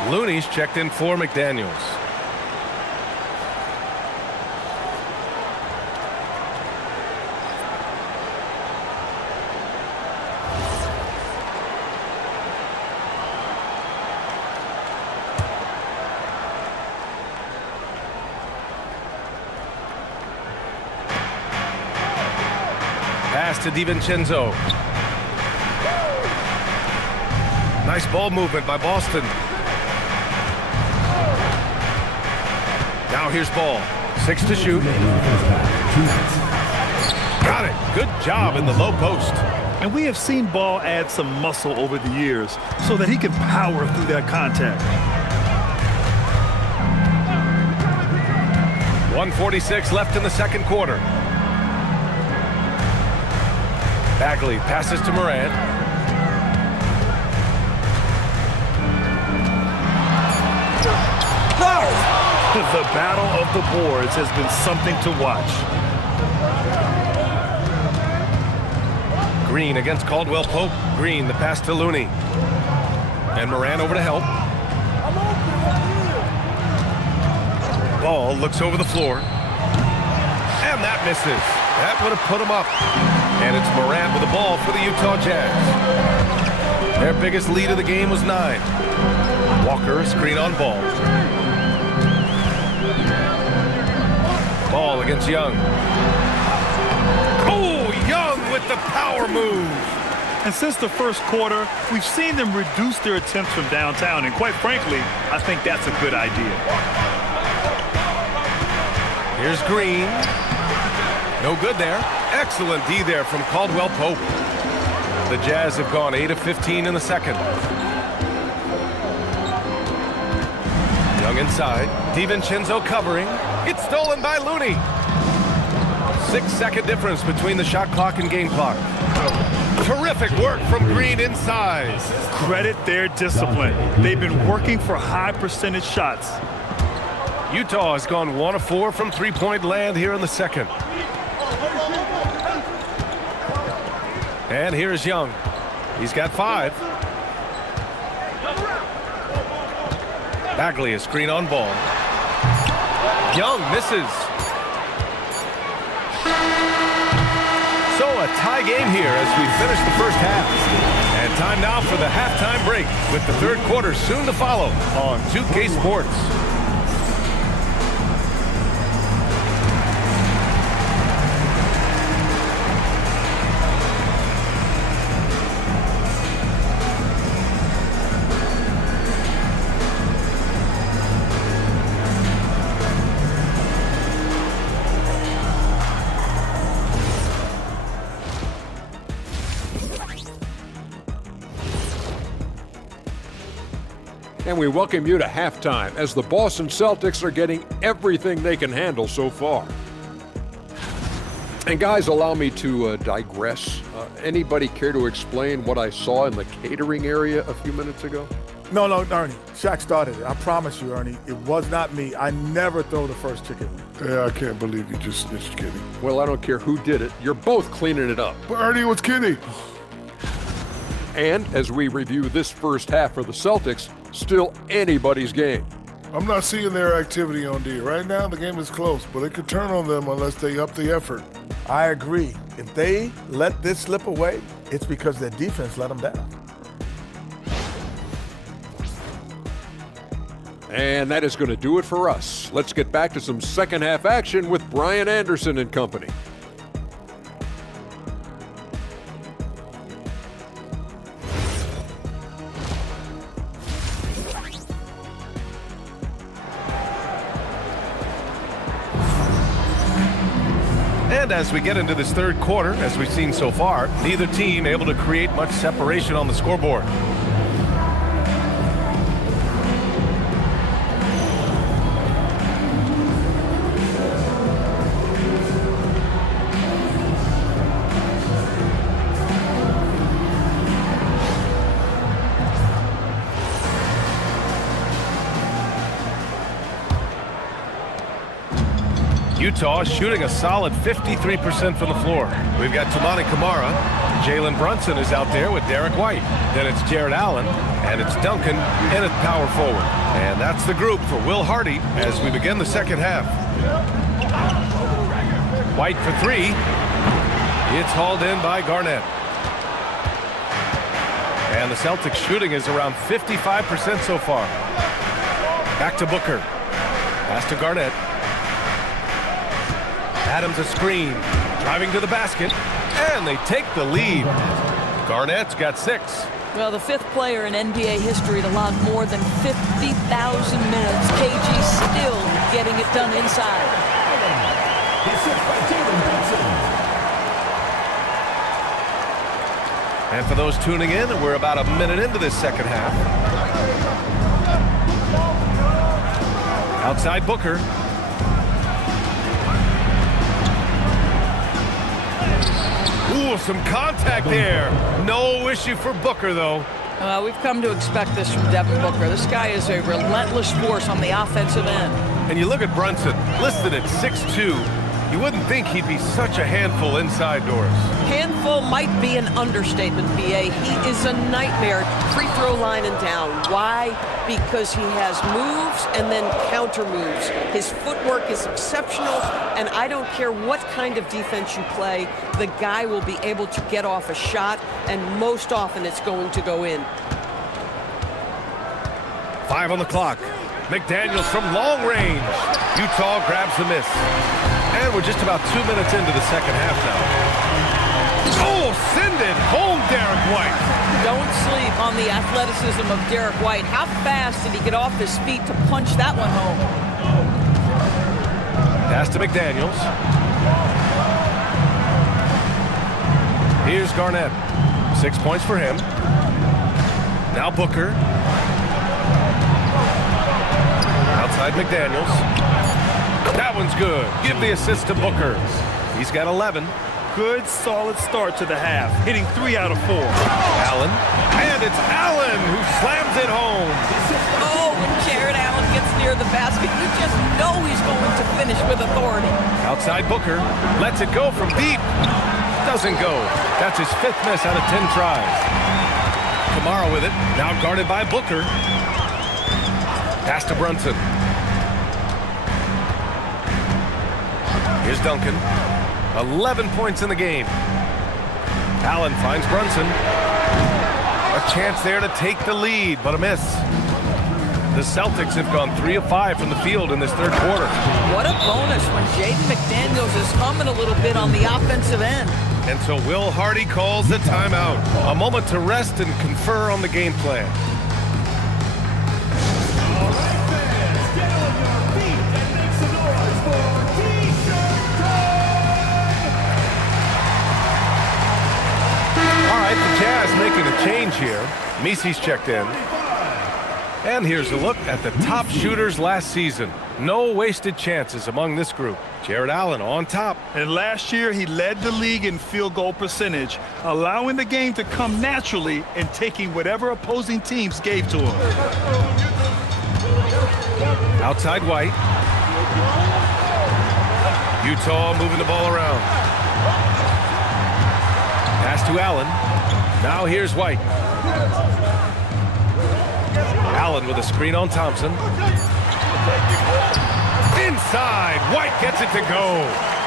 Looney's checked in for McDaniels. Pass to DiVincenzo. Nice ball movement by Boston. Now here's Ball. 6 to shoot. Got it. Good job in the low post. And we have seen Ball add some muscle over the years so that he can power through that contact. 1:46 left in the second quarter. Bagley passes to Morant. The battle of the boards has been something to watch. Green against Caldwell Pope. Green, the pass to Looney. And Morant over to help. Ball looks over the floor. And that misses. That would have put him up. And it's Morant with the ball for the Utah Jazz. Their biggest lead of the game was 9. Walker, screen on Ball. Ball against Young. Oh, Young with the power move. And since the first quarter, we've seen them reduce their attempts from downtown. And quite frankly, I think that's a good idea. Here's Green. No good there. Excellent D there from Caldwell Pope. The Jazz have gone 8 of 15 in the second. Young inside. DiVincenzo covering. It's stolen by Looney. 6-second difference between the shot clock and game clock. Terrific work from Green inside. Credit their discipline. They've been working for high percentage shots. Utah has gone 1 of 4 from three-point land here in the second. And here's Young. He's got 5. Bagley, a screen on Ball. Young misses. So a tie game here as we finish the first half. And time now for the halftime break with the third quarter soon to follow on 2K Sports. And we welcome you to halftime as the Boston Celtics are getting everything they can handle so far. And guys, allow me to digress. Anybody care to explain what I saw in the catering area a few minutes ago? No, Ernie. Shaq started it. I promise you, Ernie. It was not me. I never throw the first chicken. Yeah, I can't believe you just snitched Kenny. Well, I don't care who did it. You're both cleaning it up. But Ernie, it was Kenny. And as we review this first half for the Celtics, still anybody's game. I'm not seeing their activity on D. Right now, the game is close, but it could turn on them unless they up the effort. I agree. If they let this slip away, it's because their defense let them down. And that is going to do it for us. Let's get back to some second half action with Brian Anderson and company. And as we get into this third quarter, as we've seen so far, neither team able to create much separation on the scoreboard. Utah shooting a solid 53% from the floor. We've got Toumani Camara. Jalen Brunson is out there with Derek White. Then it's Jared Allen, and it's Duncan, and it's power forward. And that's the group for Will Hardy as we begin the second half. White for three. It's hauled in by Garnett. And the Celtics shooting is around 55% so far. Back to Booker. Pass to Garnett. Adams a screen, driving to the basket, and they take the lead. Garnett's got 6. Well, the 5th player in NBA history to log more than 50,000 minutes. KG still getting it done inside. And for those tuning in, we're about a minute into this second half. Outside Booker. Ooh, some contact there. No issue for Booker, though. We've come to expect this from Devin Booker. This guy is a relentless force on the offensive end. And you look at Brunson, listed at 6'2". You wouldn't think he'd be such a handful inside doors. Handful might be an understatement, BA. He is a nightmare free throw line and down. Why? Because he has moves and then counter moves. His footwork is exceptional, and I don't care what kind of defense you play, the guy will be able to get off a shot, and most often it's going to go in. 5 on the clock. McDaniels from long range. Utah grabs the miss. And we're just about 2 minutes into the second half now. Oh, send it home, Derek White. Don't sleep on the athleticism of Derek White. How fast did he get off his feet to punch that one home? Pass to McDaniels. Here's Garnett. 6 points for him. Now Booker. Outside McDaniels. That one's good. Give the assist to Booker. He's got 11. Good, solid start to the half, hitting 3 out of 4. Allen. And it's Allen who slams it home. Oh, when Jared Allen gets near the basket, you just know he's going to finish with authority. Outside Booker. Lets it go from deep. Doesn't go. That's his 5th miss out of 10 tries. Camara with it. Now guarded by Booker. Pass to Brunson. Here's Duncan. 11 points in the game. Allen finds Brunson. A chance there to take the lead, but a miss. The Celtics have gone 3 of 5 from the field in this third quarter. What a bonus when Jaden McDaniels is humming a little bit on the offensive end. And so Will Hardy calls the timeout. A moment to rest and confer on the game plan. The Jazz making a change here. Misi's checked in. And here's a look at the top shooters last season. No wasted chances among this group. Jared Allen on top. And last year, he led the league in field goal percentage, allowing the game to come naturally and taking whatever opposing teams gave to him. Outside White. Utah moving the ball around. Pass to Allen. Now here's White. Allen with a screen on Thompson. Inside, White gets it to go.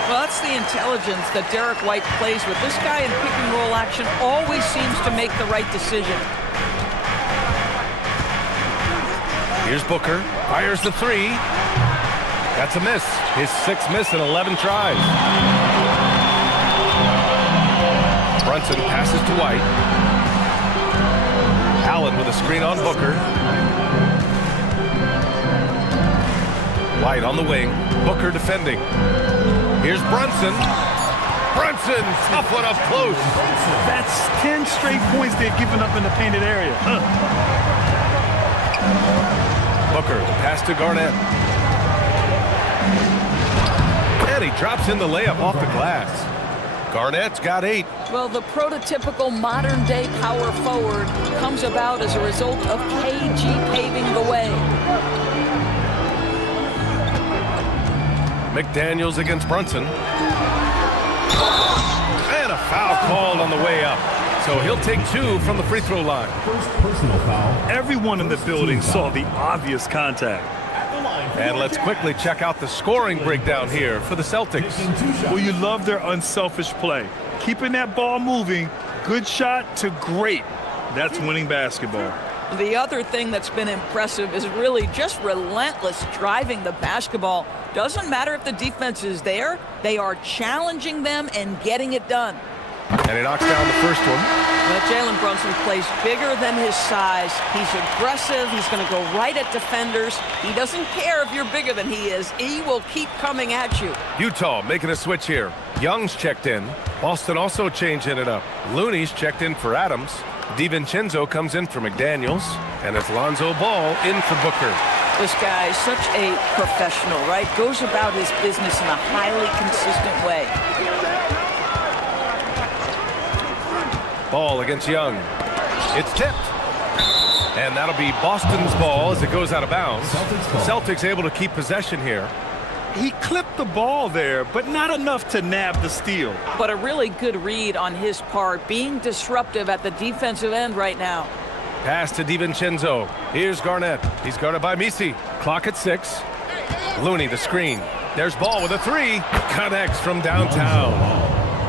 Well, that's the intelligence that Derek White plays with. This guy in pick and roll action always seems to make the right decision. Here's Booker, fires the three. That's a miss. His 6th miss in 11 tries. Brunson passes to White. Allen with a screen on Booker. White on the wing. Booker defending. Here's Brunson. Brunson, tough one up close. That's 10 straight points they've given up in the painted area. Booker, the pass to Garnett. And he drops in the layup off the glass. Garnett's got 8. Well, the prototypical modern-day power forward comes about as a result of KG paving the way. McDaniels against Brunson. And a foul called on the way up. So he'll take 2 from the free throw line. First personal foul. Everyone in the building saw the obvious contact. And let's quickly check out the scoring breakdown here for the Celtics. Well, you love their unselfish play. Keeping that ball moving, good shot to great. That's winning basketball. The other thing that's been impressive is really just relentless driving the basketball. Doesn't matter if the defense is there, they are challenging them and getting it done. And he knocks down the first one. But Jalen Brunson plays bigger than his size. He's aggressive. He's going to go right at defenders. He doesn't care if you're bigger than he is. He will keep coming at you. Utah making a switch here. Young's checked in. Boston also changing it up. Looney's checked in for Adams. DiVincenzo comes in for McDaniels. And it's Lonzo Ball in for Booker. This guy is such a professional, right? Goes about his business in a highly consistent way. Ball against Young. It's tipped. And that'll be Boston's ball as it goes out of bounds. Celtics able to keep possession here. He clipped the ball there, but not enough to nab the steal. But a really good read on his part, being disruptive at the defensive end right now. Pass to DiVincenzo. Here's Garnett. He's guarded by Misi. Clock at 6. Looney the screen. There's Ball with a 3. Connects from downtown.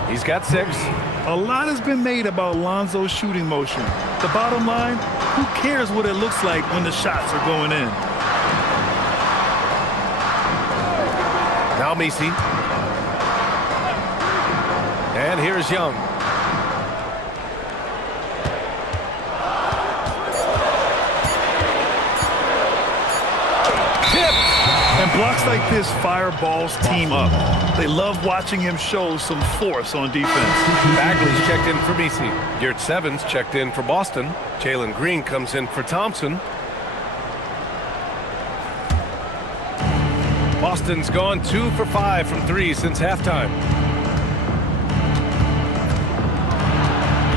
He's got 6. A lot has been made about Lonzo's shooting motion. The bottom line, who cares what it looks like when the shots are going in? Now Misi. And here's Young. And blocks like this fire Ball's team up. They love watching him show some force on defense. Bagley's checked in for Misi. Yurtseven's checked in for Boston. Jalen Green comes in for Thompson. Boston's gone 2 for 5 from 3 since halftime.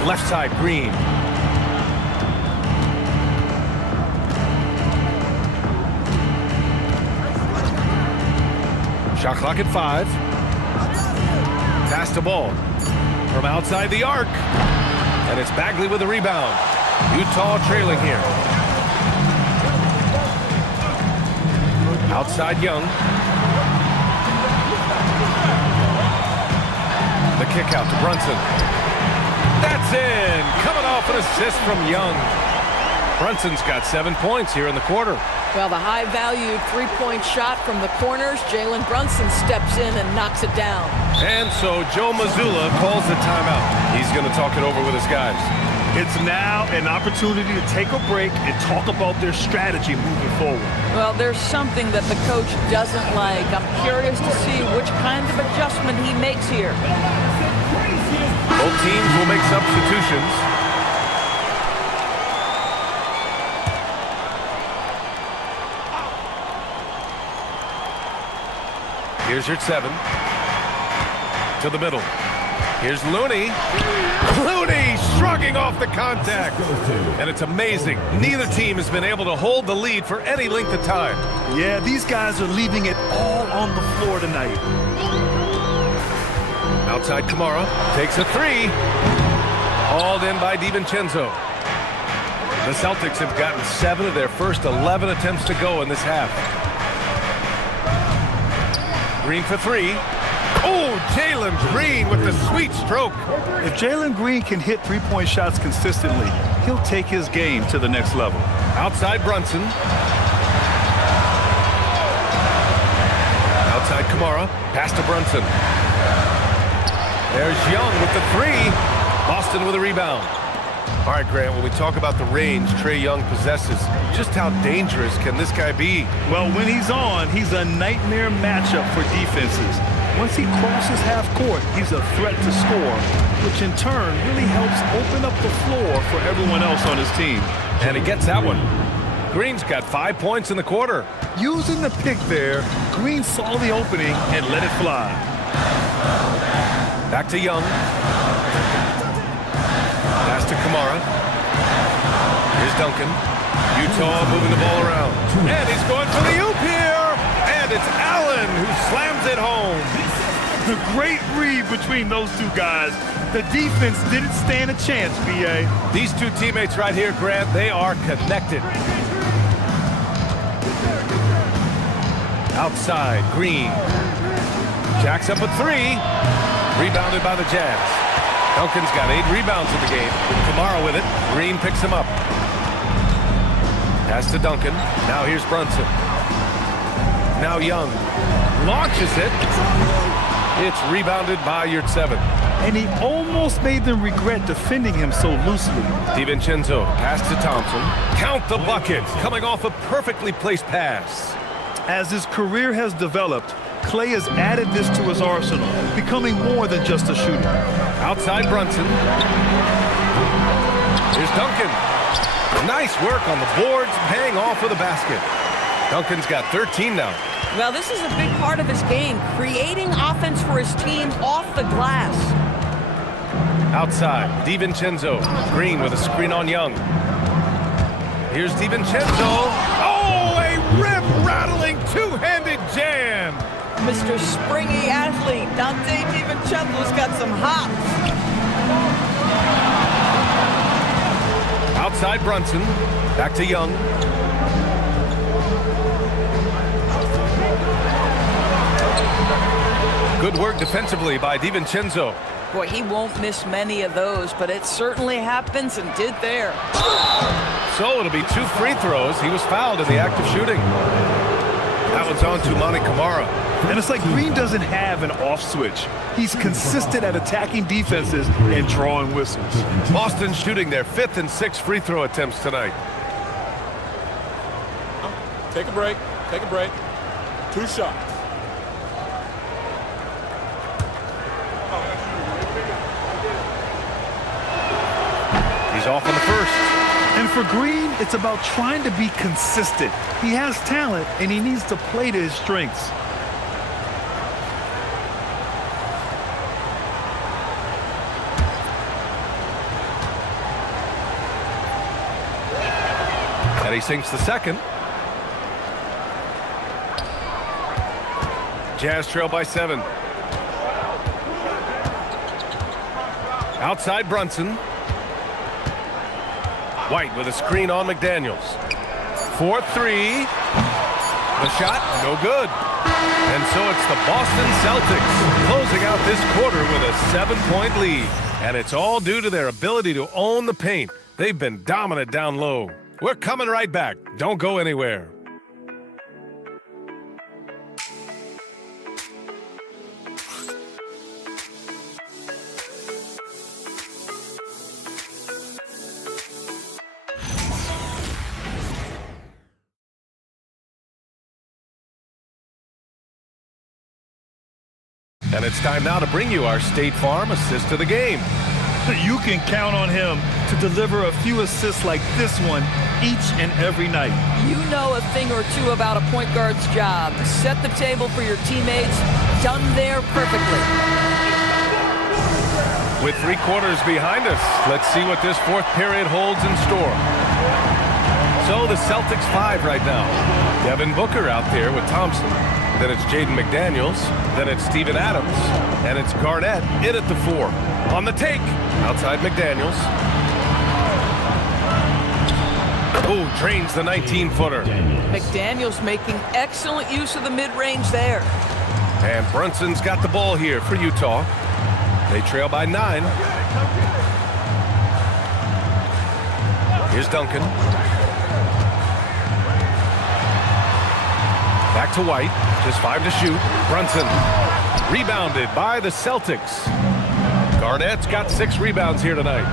Left side, Green. Shot clock at 5. Pass to Ball from outside the arc. And it's Bagley with a rebound. Utah trailing here. Outside Young. The kick out to Brunson. That's in. Coming off an assist from Young. Brunson's got 7 points here in the quarter. Well, the high-valued three-point shot from the corners, Jalen Brunson steps in and knocks it down. And so Joe Mazzulla calls the timeout. He's going to talk it over with his guys. It's now an opportunity to take a break and talk about their strategy moving forward. Well, there's something that the coach doesn't like. I'm curious to see which kind of adjustment he makes here. Both teams will make substitutions. Here's your 7. To the middle. Here's Looney. Looney shrugging off the contact. And it's amazing. Neither team has been able to hold the lead for any length of time. Yeah, these guys are leaving it all on the floor tonight. Outside Kamara. Takes a 3. Hauled in by DiVincenzo. The Celtics have gotten 7 of their first 11 attempts to go in this half. Green for 3. Oh, Jalen Green with the sweet stroke. If Jalen Green can hit three-point shots consistently, he'll take his game to the next level. Outside Brunson. Outside Kamara. Pass to Brunson. There's Young with the 3. Boston with a rebound. All right, Grant, when we talk about the range Trae Young possesses, just how dangerous can this guy be? Well, when he's on, he's a nightmare matchup for defenses. Once he crosses half court, he's a threat to score, which in turn really helps open up the floor for everyone else on his team. And he gets that one. Green's got 5 points in the quarter. Using the pick there, Green saw the opening and let it fly. Back to Young. Pass to Kamara. Here's Duncan. Utah moving the ball around. And he's going for the oop here. And it's Allen who slams it home. The great read between those two guys. The defense didn't stand a chance, B.A. These two teammates right here, Grant, they are connected. Outside, Green. Jacks up a 3. Rebounded by the Jazz. Duncan's got 8 rebounds in the game. Kamara with it. Green picks him up. Pass to Duncan. Now here's Brunson. Now Young. Launches it. It's rebounded by Yurtseven. And he almost made them regret defending him so loosely. DiVincenzo. Pass to Thompson. Count the bucket. Coming off a perfectly placed pass. As his career has developed, Klay has added this to his arsenal, becoming more than just a shooter. Outside Brunson. Here's Duncan. Nice work on the boards, paying off with a basket. Duncan's got 13 now. Well, this is a big part of his game, creating offense for his team off the glass. Outside, DiVincenzo. Green with a screen on Young. Here's DiVincenzo. Oh, a rim-rattling two-handed jam. Mr. Springy athlete, Dante DiVincenzo's got some hops. Outside Brunson. Back to Young. Good work defensively by DiVincenzo. Boy, he won't miss many of those, but it certainly happens and did there. So it'll be 2 free throws. He was fouled in the act of shooting. That one's on to Monty Kamara. And it's like Green doesn't have an off switch. He's consistent at attacking defenses and drawing whistles. Boston shooting their 5th and 6th free throw attempts tonight. Take a break. Take a break. 2 shots. He's off on the first. And for Green, it's about trying to be consistent. He has talent, and he needs to play to his strengths. And he sinks the second. Jazz trail by 7. Outside Brunson. White with a screen on McDaniels. 4-3. The shot, no good. And so it's the Boston Celtics closing out this quarter with a 7-point lead. And it's all due to their ability to own the paint. They've been dominant down low. We're coming right back. Don't go anywhere. And it's time now to bring you our State Farm assist of the game. You can count on him to deliver a few assists like this one each and every night. You know a thing or two about a point guard's job. Set the table for your teammates. Done there perfectly. With 3 quarters behind us, let's see what this 4th period holds in store. So the Celtics 5 right now. Devin Booker out there with Thompson. Then it's Jaden McDaniels. Then it's Steven Adams. And it's Garnett in at the 4. On the take, outside McDaniels. Oh, drains the 19-footer. McDaniels making excellent use of the mid-range there. And Brunson's got the ball here for Utah. They trail by 9. Here's Duncan. Back to White. Just 5 to shoot. Brunson rebounded by the Celtics. Garnett's got 6 rebounds here tonight.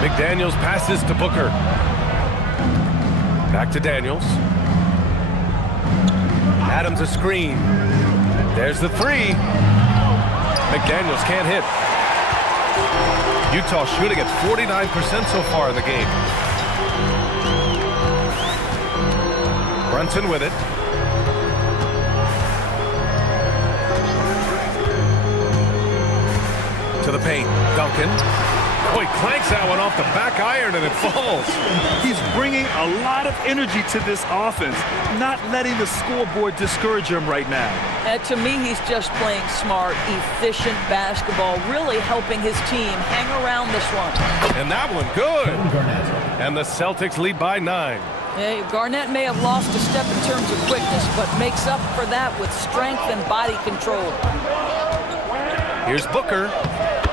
McDaniels passes to Booker. Back to Daniels. Adams a screen. There's the 3. McDaniels can't hit. Utah shooting at 49% so far in the game. Brunson with it. To the paint. Duncan. Oh, he clanks that one off the back iron and it falls. He's bringing a lot of energy to this offense, not letting the scoreboard discourage him right now. And to me, he's just playing smart, efficient basketball, really helping his team hang around this one. And that one, good. And the Celtics lead by 9. Hey, Garnett may have lost a step in terms of quickness, but makes up for that with strength and body control. Here's Booker.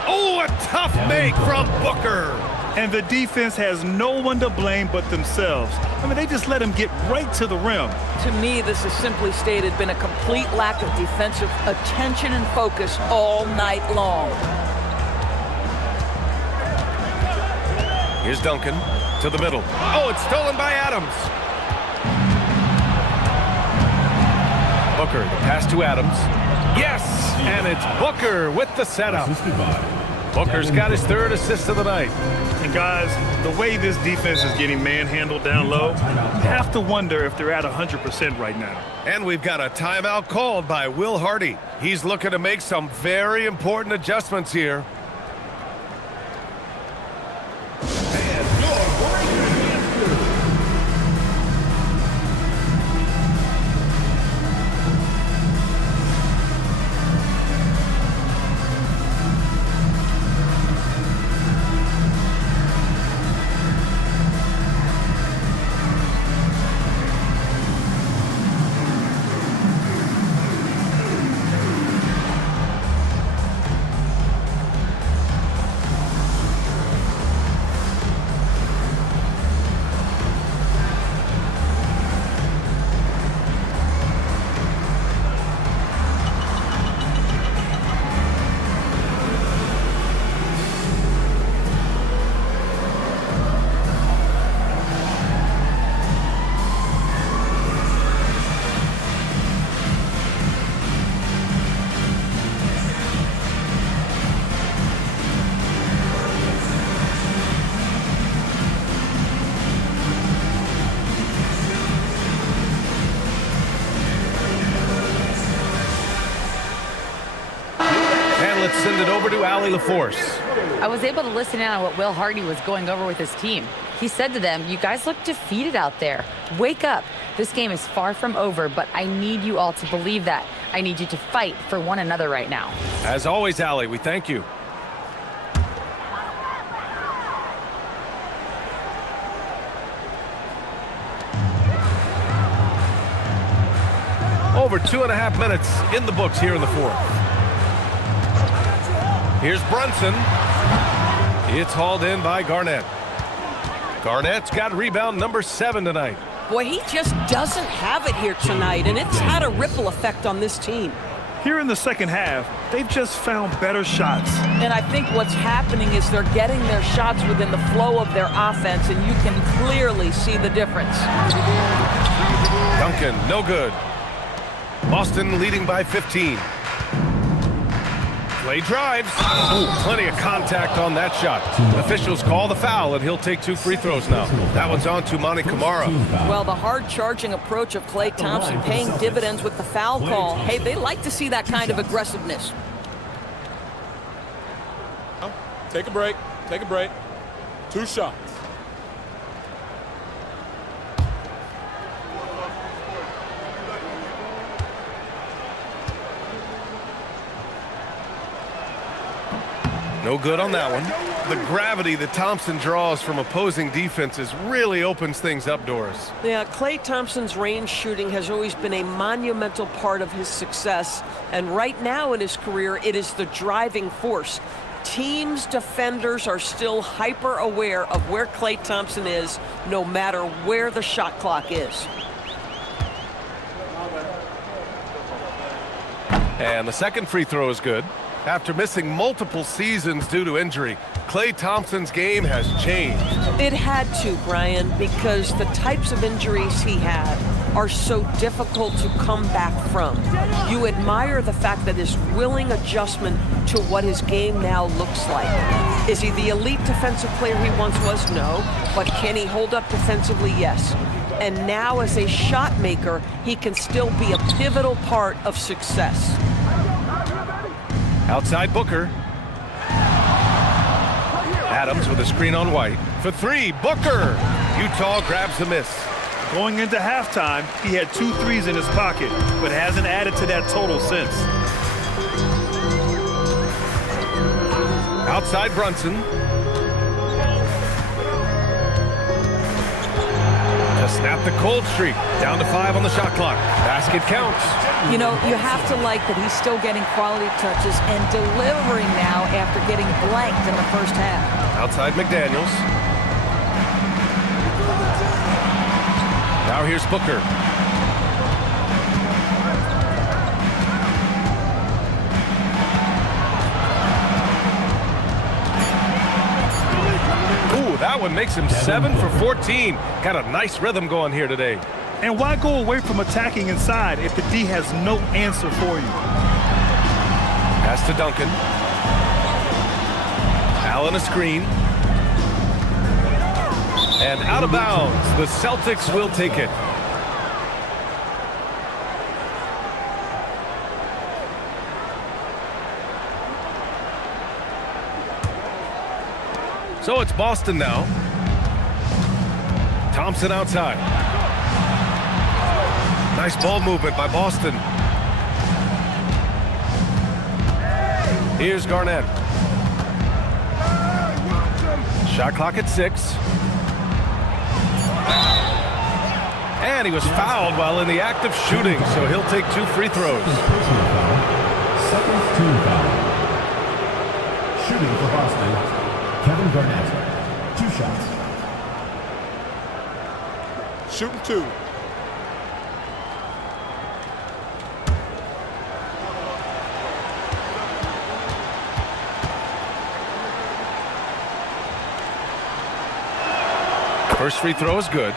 Oh, a tough make from Booker. And the defense has no one to blame but themselves. I mean, they just let him get right to the rim. To me, this has simply stated been a complete lack of defensive attention and focus all night long. Here's Duncan to the middle. Oh, it's stolen by Adams. Booker, the pass to Adams. Yes, and it's Booker with the setup. Booker's got his 3rd assist of the night. And guys, the way this defense is getting manhandled down low, you have to wonder if they're at 100% right now. And we've got a timeout called by Will Hardy. He's looking to make some very important adjustments here. Send it over to Allie LaForce. I was able to listen in on what Will Hardy was going over with his team. He said to them, you guys look defeated out there. Wake up. This game is far from over, but I need you all to believe that. I need you to fight for one another right now. As always, Allie, we thank you. Over 2.5 minutes in the books here in the 4th. Here's Brunson. It's hauled in by Garnett. Garnett's got rebound number 7 tonight. Boy, he just doesn't have it here tonight, and it's had a ripple effect on this team. Here in the second half, they've just found better shots. And I think what's happening is they're getting their shots within the flow of their offense, and you can clearly see the difference. Duncan, no good. Boston leading by 15. Clay drives. Ooh, plenty of contact on that shot. Officials call the foul, and he'll take 2 free throws now. That one's on to Monty Kamara. Well, the hard-charging approach of Klay Thompson paying dividends with the foul call. Hey, they like to see that kind of aggressiveness. Take a break. Take a break. 2 shots. No good on that one. The gravity that Thompson draws from opposing defenses really opens things up, Doris. Yeah, Klay Thompson's range shooting has always been a monumental part of his success. And right now in his career, it is the driving force. Teams' defenders are still hyper aware of where Klay Thompson is, no matter where the shot clock is. And the second free throw is good. After missing multiple seasons due to injury, Klay Thompson's game has changed. It had to, Brian, because the types of injuries he had are so difficult to come back from. You admire the fact that his willing adjustment to what his game now looks like. Is he the elite defensive player he once was? No. But can he hold up defensively? Yes. And now as a shot maker, he can still be a pivotal part of success. Outside Booker. Adams with a screen on White. For 3, Booker. Utah grabs the miss. Going into halftime, he had 2 threes in his pocket, but hasn't added to that total since. Outside Brunson. To snap the cold streak. Down to 5 on the shot clock. Basket counts. You know, you have to like that he's still getting quality touches and delivering now after getting blanked in the first half. Outside McDaniels. Now here's Booker. Ooh, that one makes him 7 for 14. Got a nice rhythm going here today. And why go away from attacking inside if the D has no answer for you? Pass to Duncan. Allen a screen. And out of bounds. The Celtics will take it. So it's Boston now. Thompson outside. Nice ball movement by Boston. Here's Garnett. Shot clock at 6. And he was fouled while in the act of shooting, so he'll take 2 free throws. Second team foul. Shooting for Boston, Kevin Garnett. 2 shots. Shooting 2. First free throw is good.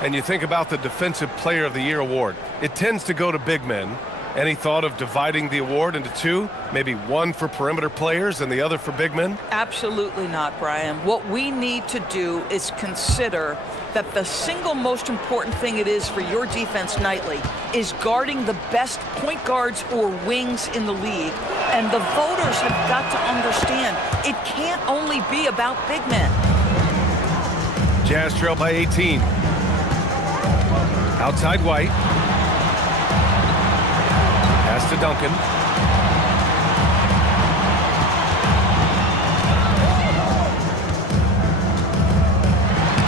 And you think about the Defensive Player of the Year award. It tends to go to big men. Any thought of dividing the award into 2? Maybe 1 for perimeter players and the other for big men? Absolutely not, Brian. What we need to do is consider that the single most important thing it is for your defense nightly is guarding the best point guards or wings in the league. And the voters have got to understand it can't only be about big men. Jazz trail by 18. Outside White. Pass to Duncan.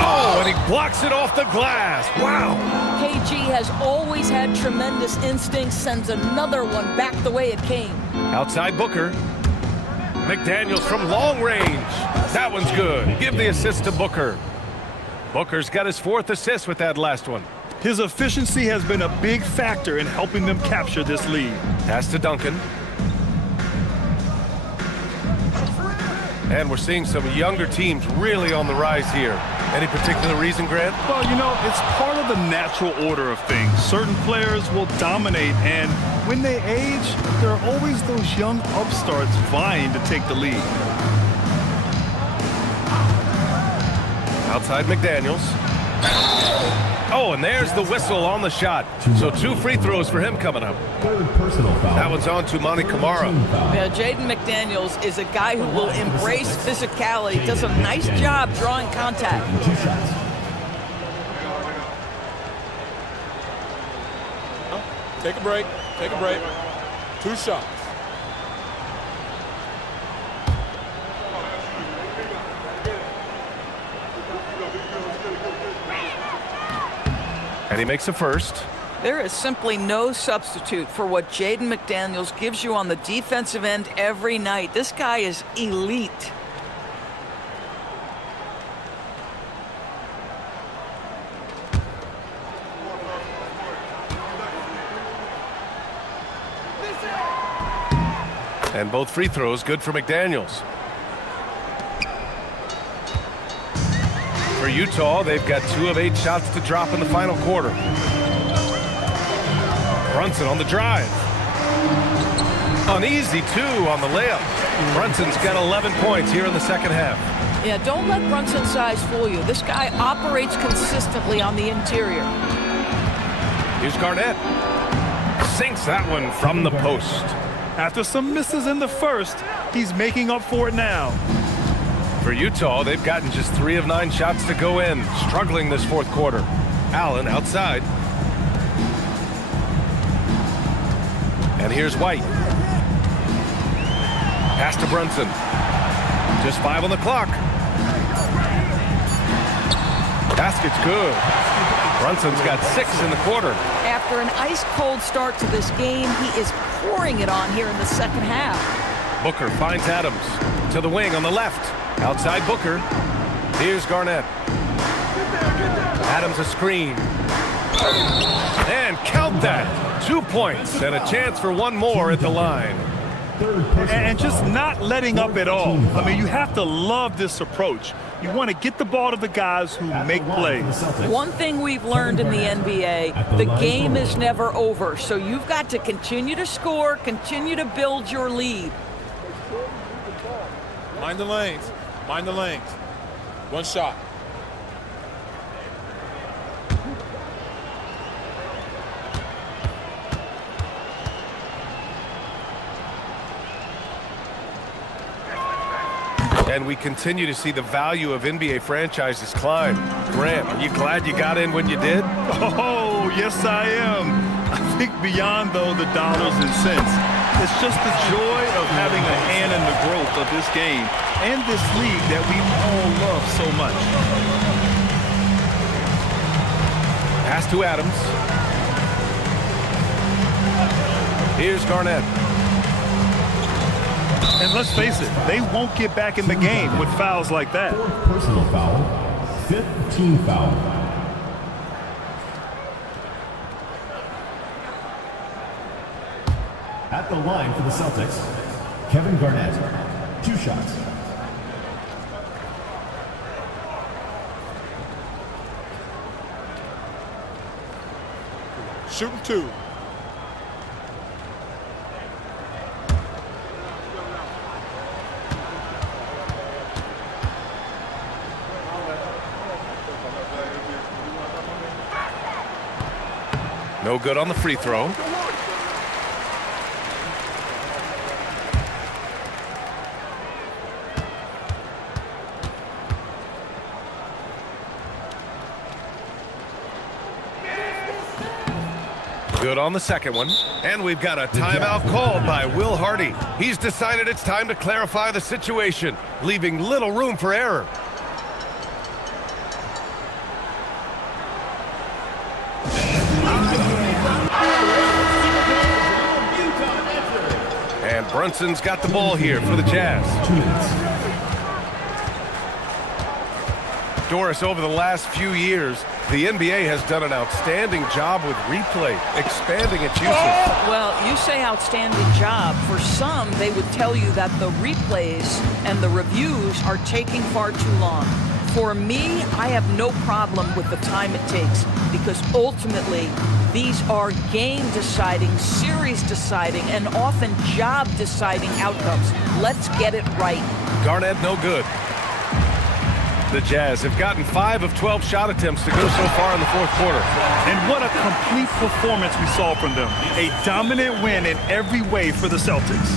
Oh, and he blocks it off the glass. Wow. KG has always had tremendous instincts, sends another one back the way it came. Outside Booker. McDaniels from long range. That one's good. Give the assist to Booker. Booker's got his 4th assist with that last one. His efficiency has been a big factor in helping them capture this lead. Pass to Duncan. And we're seeing some younger teams really on the rise here. Any particular reason, Grant? Well, you know, it's part of the natural order of things. Certain players will dominate, and when they age, there are always those young upstarts vying to take the lead. Outside McDaniels. Oh, and there's the whistle on the shot. So 2 free throws for him coming up. Third personal foul. That one's on to Monty Kamara. Yeah, Jaden McDaniels is a guy who will embrace physicality, does a nice job drawing contact. 2 shots. Take a break. Take a break. 2 shots. And he makes a first. There is simply no substitute for what Jaden McDaniels gives you on the defensive end every night. This guy is elite. And both free throws good for McDaniels. For Utah, they've got 2 of 8 shots to drop in the final quarter. Brunson on the drive. An easy 2 on the layup. Brunson's got 11 points here in the second half. Yeah, don't let Brunson's size fool you. This guy operates consistently on the interior. Here's Garnett. Sinks that one from the post. After some misses in the first, he's making up for it now. For Utah, they've gotten just 3 of 9 shots to go in, struggling this fourth quarter. Allen outside. And here's White. Pass to Brunson. Just 5 on the clock. Basket's good. Brunson's got 6 in the quarter. After an ice-cold start to this game, he is pouring it on here in the second half. Booker finds Adams to the wing on the left. Outside Booker. Here's Garnett. Adams a screen. And count that. 2 points and a chance for 1 more at the line. And just not letting up at all. I mean, you have to love this approach. You want to get the ball to the guys who make plays. One thing we've learned in the NBA, the game is never over. So you've got to continue to score, continue to build your lead. Mind the lanes. Mind the lanes. 1 shot. And we continue to see the value of NBA franchises climb. Grant, are you glad you got in when you did? Oh, yes, I am. I think beyond, though, the dollars and cents, it's just the joy of having a hand in the growth of this game and this league that we all love so much. Pass to Adams. Here's Garnett. And let's face it, they won't get back in the game with fouls like that. 4th personal foul. 5th team foul. At the line for the Celtics, Kevin Garnett. 2 shots. Shooting 2. No good on the free throw. Good on the second one. And we've got a timeout called by Will Hardy. He's decided it's time to clarify the situation, leaving little room for error. And Brunson's got the ball here for the Jazz. 2 minutes. Doris, over the last few years, the NBA has done an outstanding job with replay, expanding its usage. Well, you you say outstanding job, for some, they would tell you that the replays and the reviews are taking far too long. For me, I have no problem with the time it takes because ultimately these are game-deciding, series-deciding, and often job-deciding outcomes. Let's get it right. Garnett, no good. The Jazz have gotten 5 of 12 shot attempts to go so far in the fourth quarter. And what a complete performance we saw from them. A dominant win in every way for the Celtics.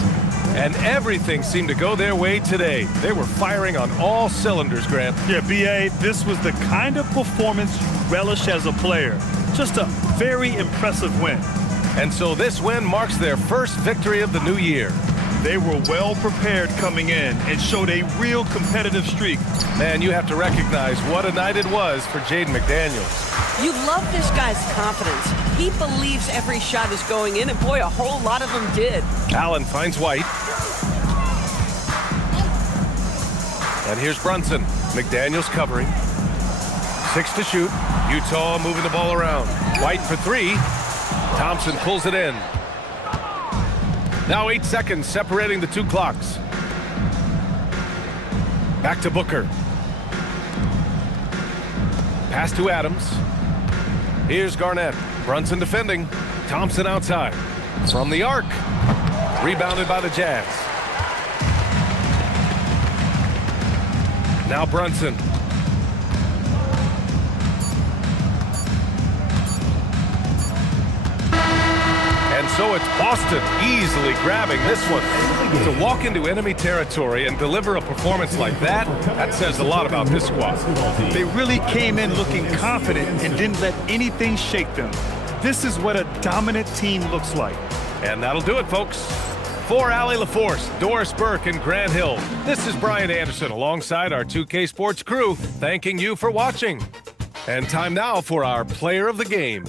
And everything seemed to go their way today. They were firing on all cylinders, Grant. Yeah, B.A., this was the kind of performance you relish as a player. Just a very impressive win. And so this win marks their first victory of the new year. They were well prepared coming in and showed a real competitive streak. Man, you have to recognize what a night it was for Jaden McDaniels. You love this guy's confidence. He believes every shot is going in, and boy, a whole lot of them did. Allen finds White. And here's Brunson. McDaniels covering. 6 to shoot. Utah moving the ball around. White for 3. Thompson pulls it in. Now 8 seconds separating the two clocks. Back to Booker. Pass to Adams. Here's Garnett. Brunson defending. Thompson outside. From the arc. Rebounded by the Jazz. Now Brunson. And so it's Boston easily grabbing this one. To walk into enemy territory and deliver a performance like that, that says a lot about this squad. They really came in looking confident and didn't let anything shake them. This is what a dominant team looks like. And that'll do it, folks. For Allie LaForce, Doris Burke, and Grant Hill, this is Brian Anderson alongside our 2K Sports crew, thanking you for watching. And time now for our Player of the Game.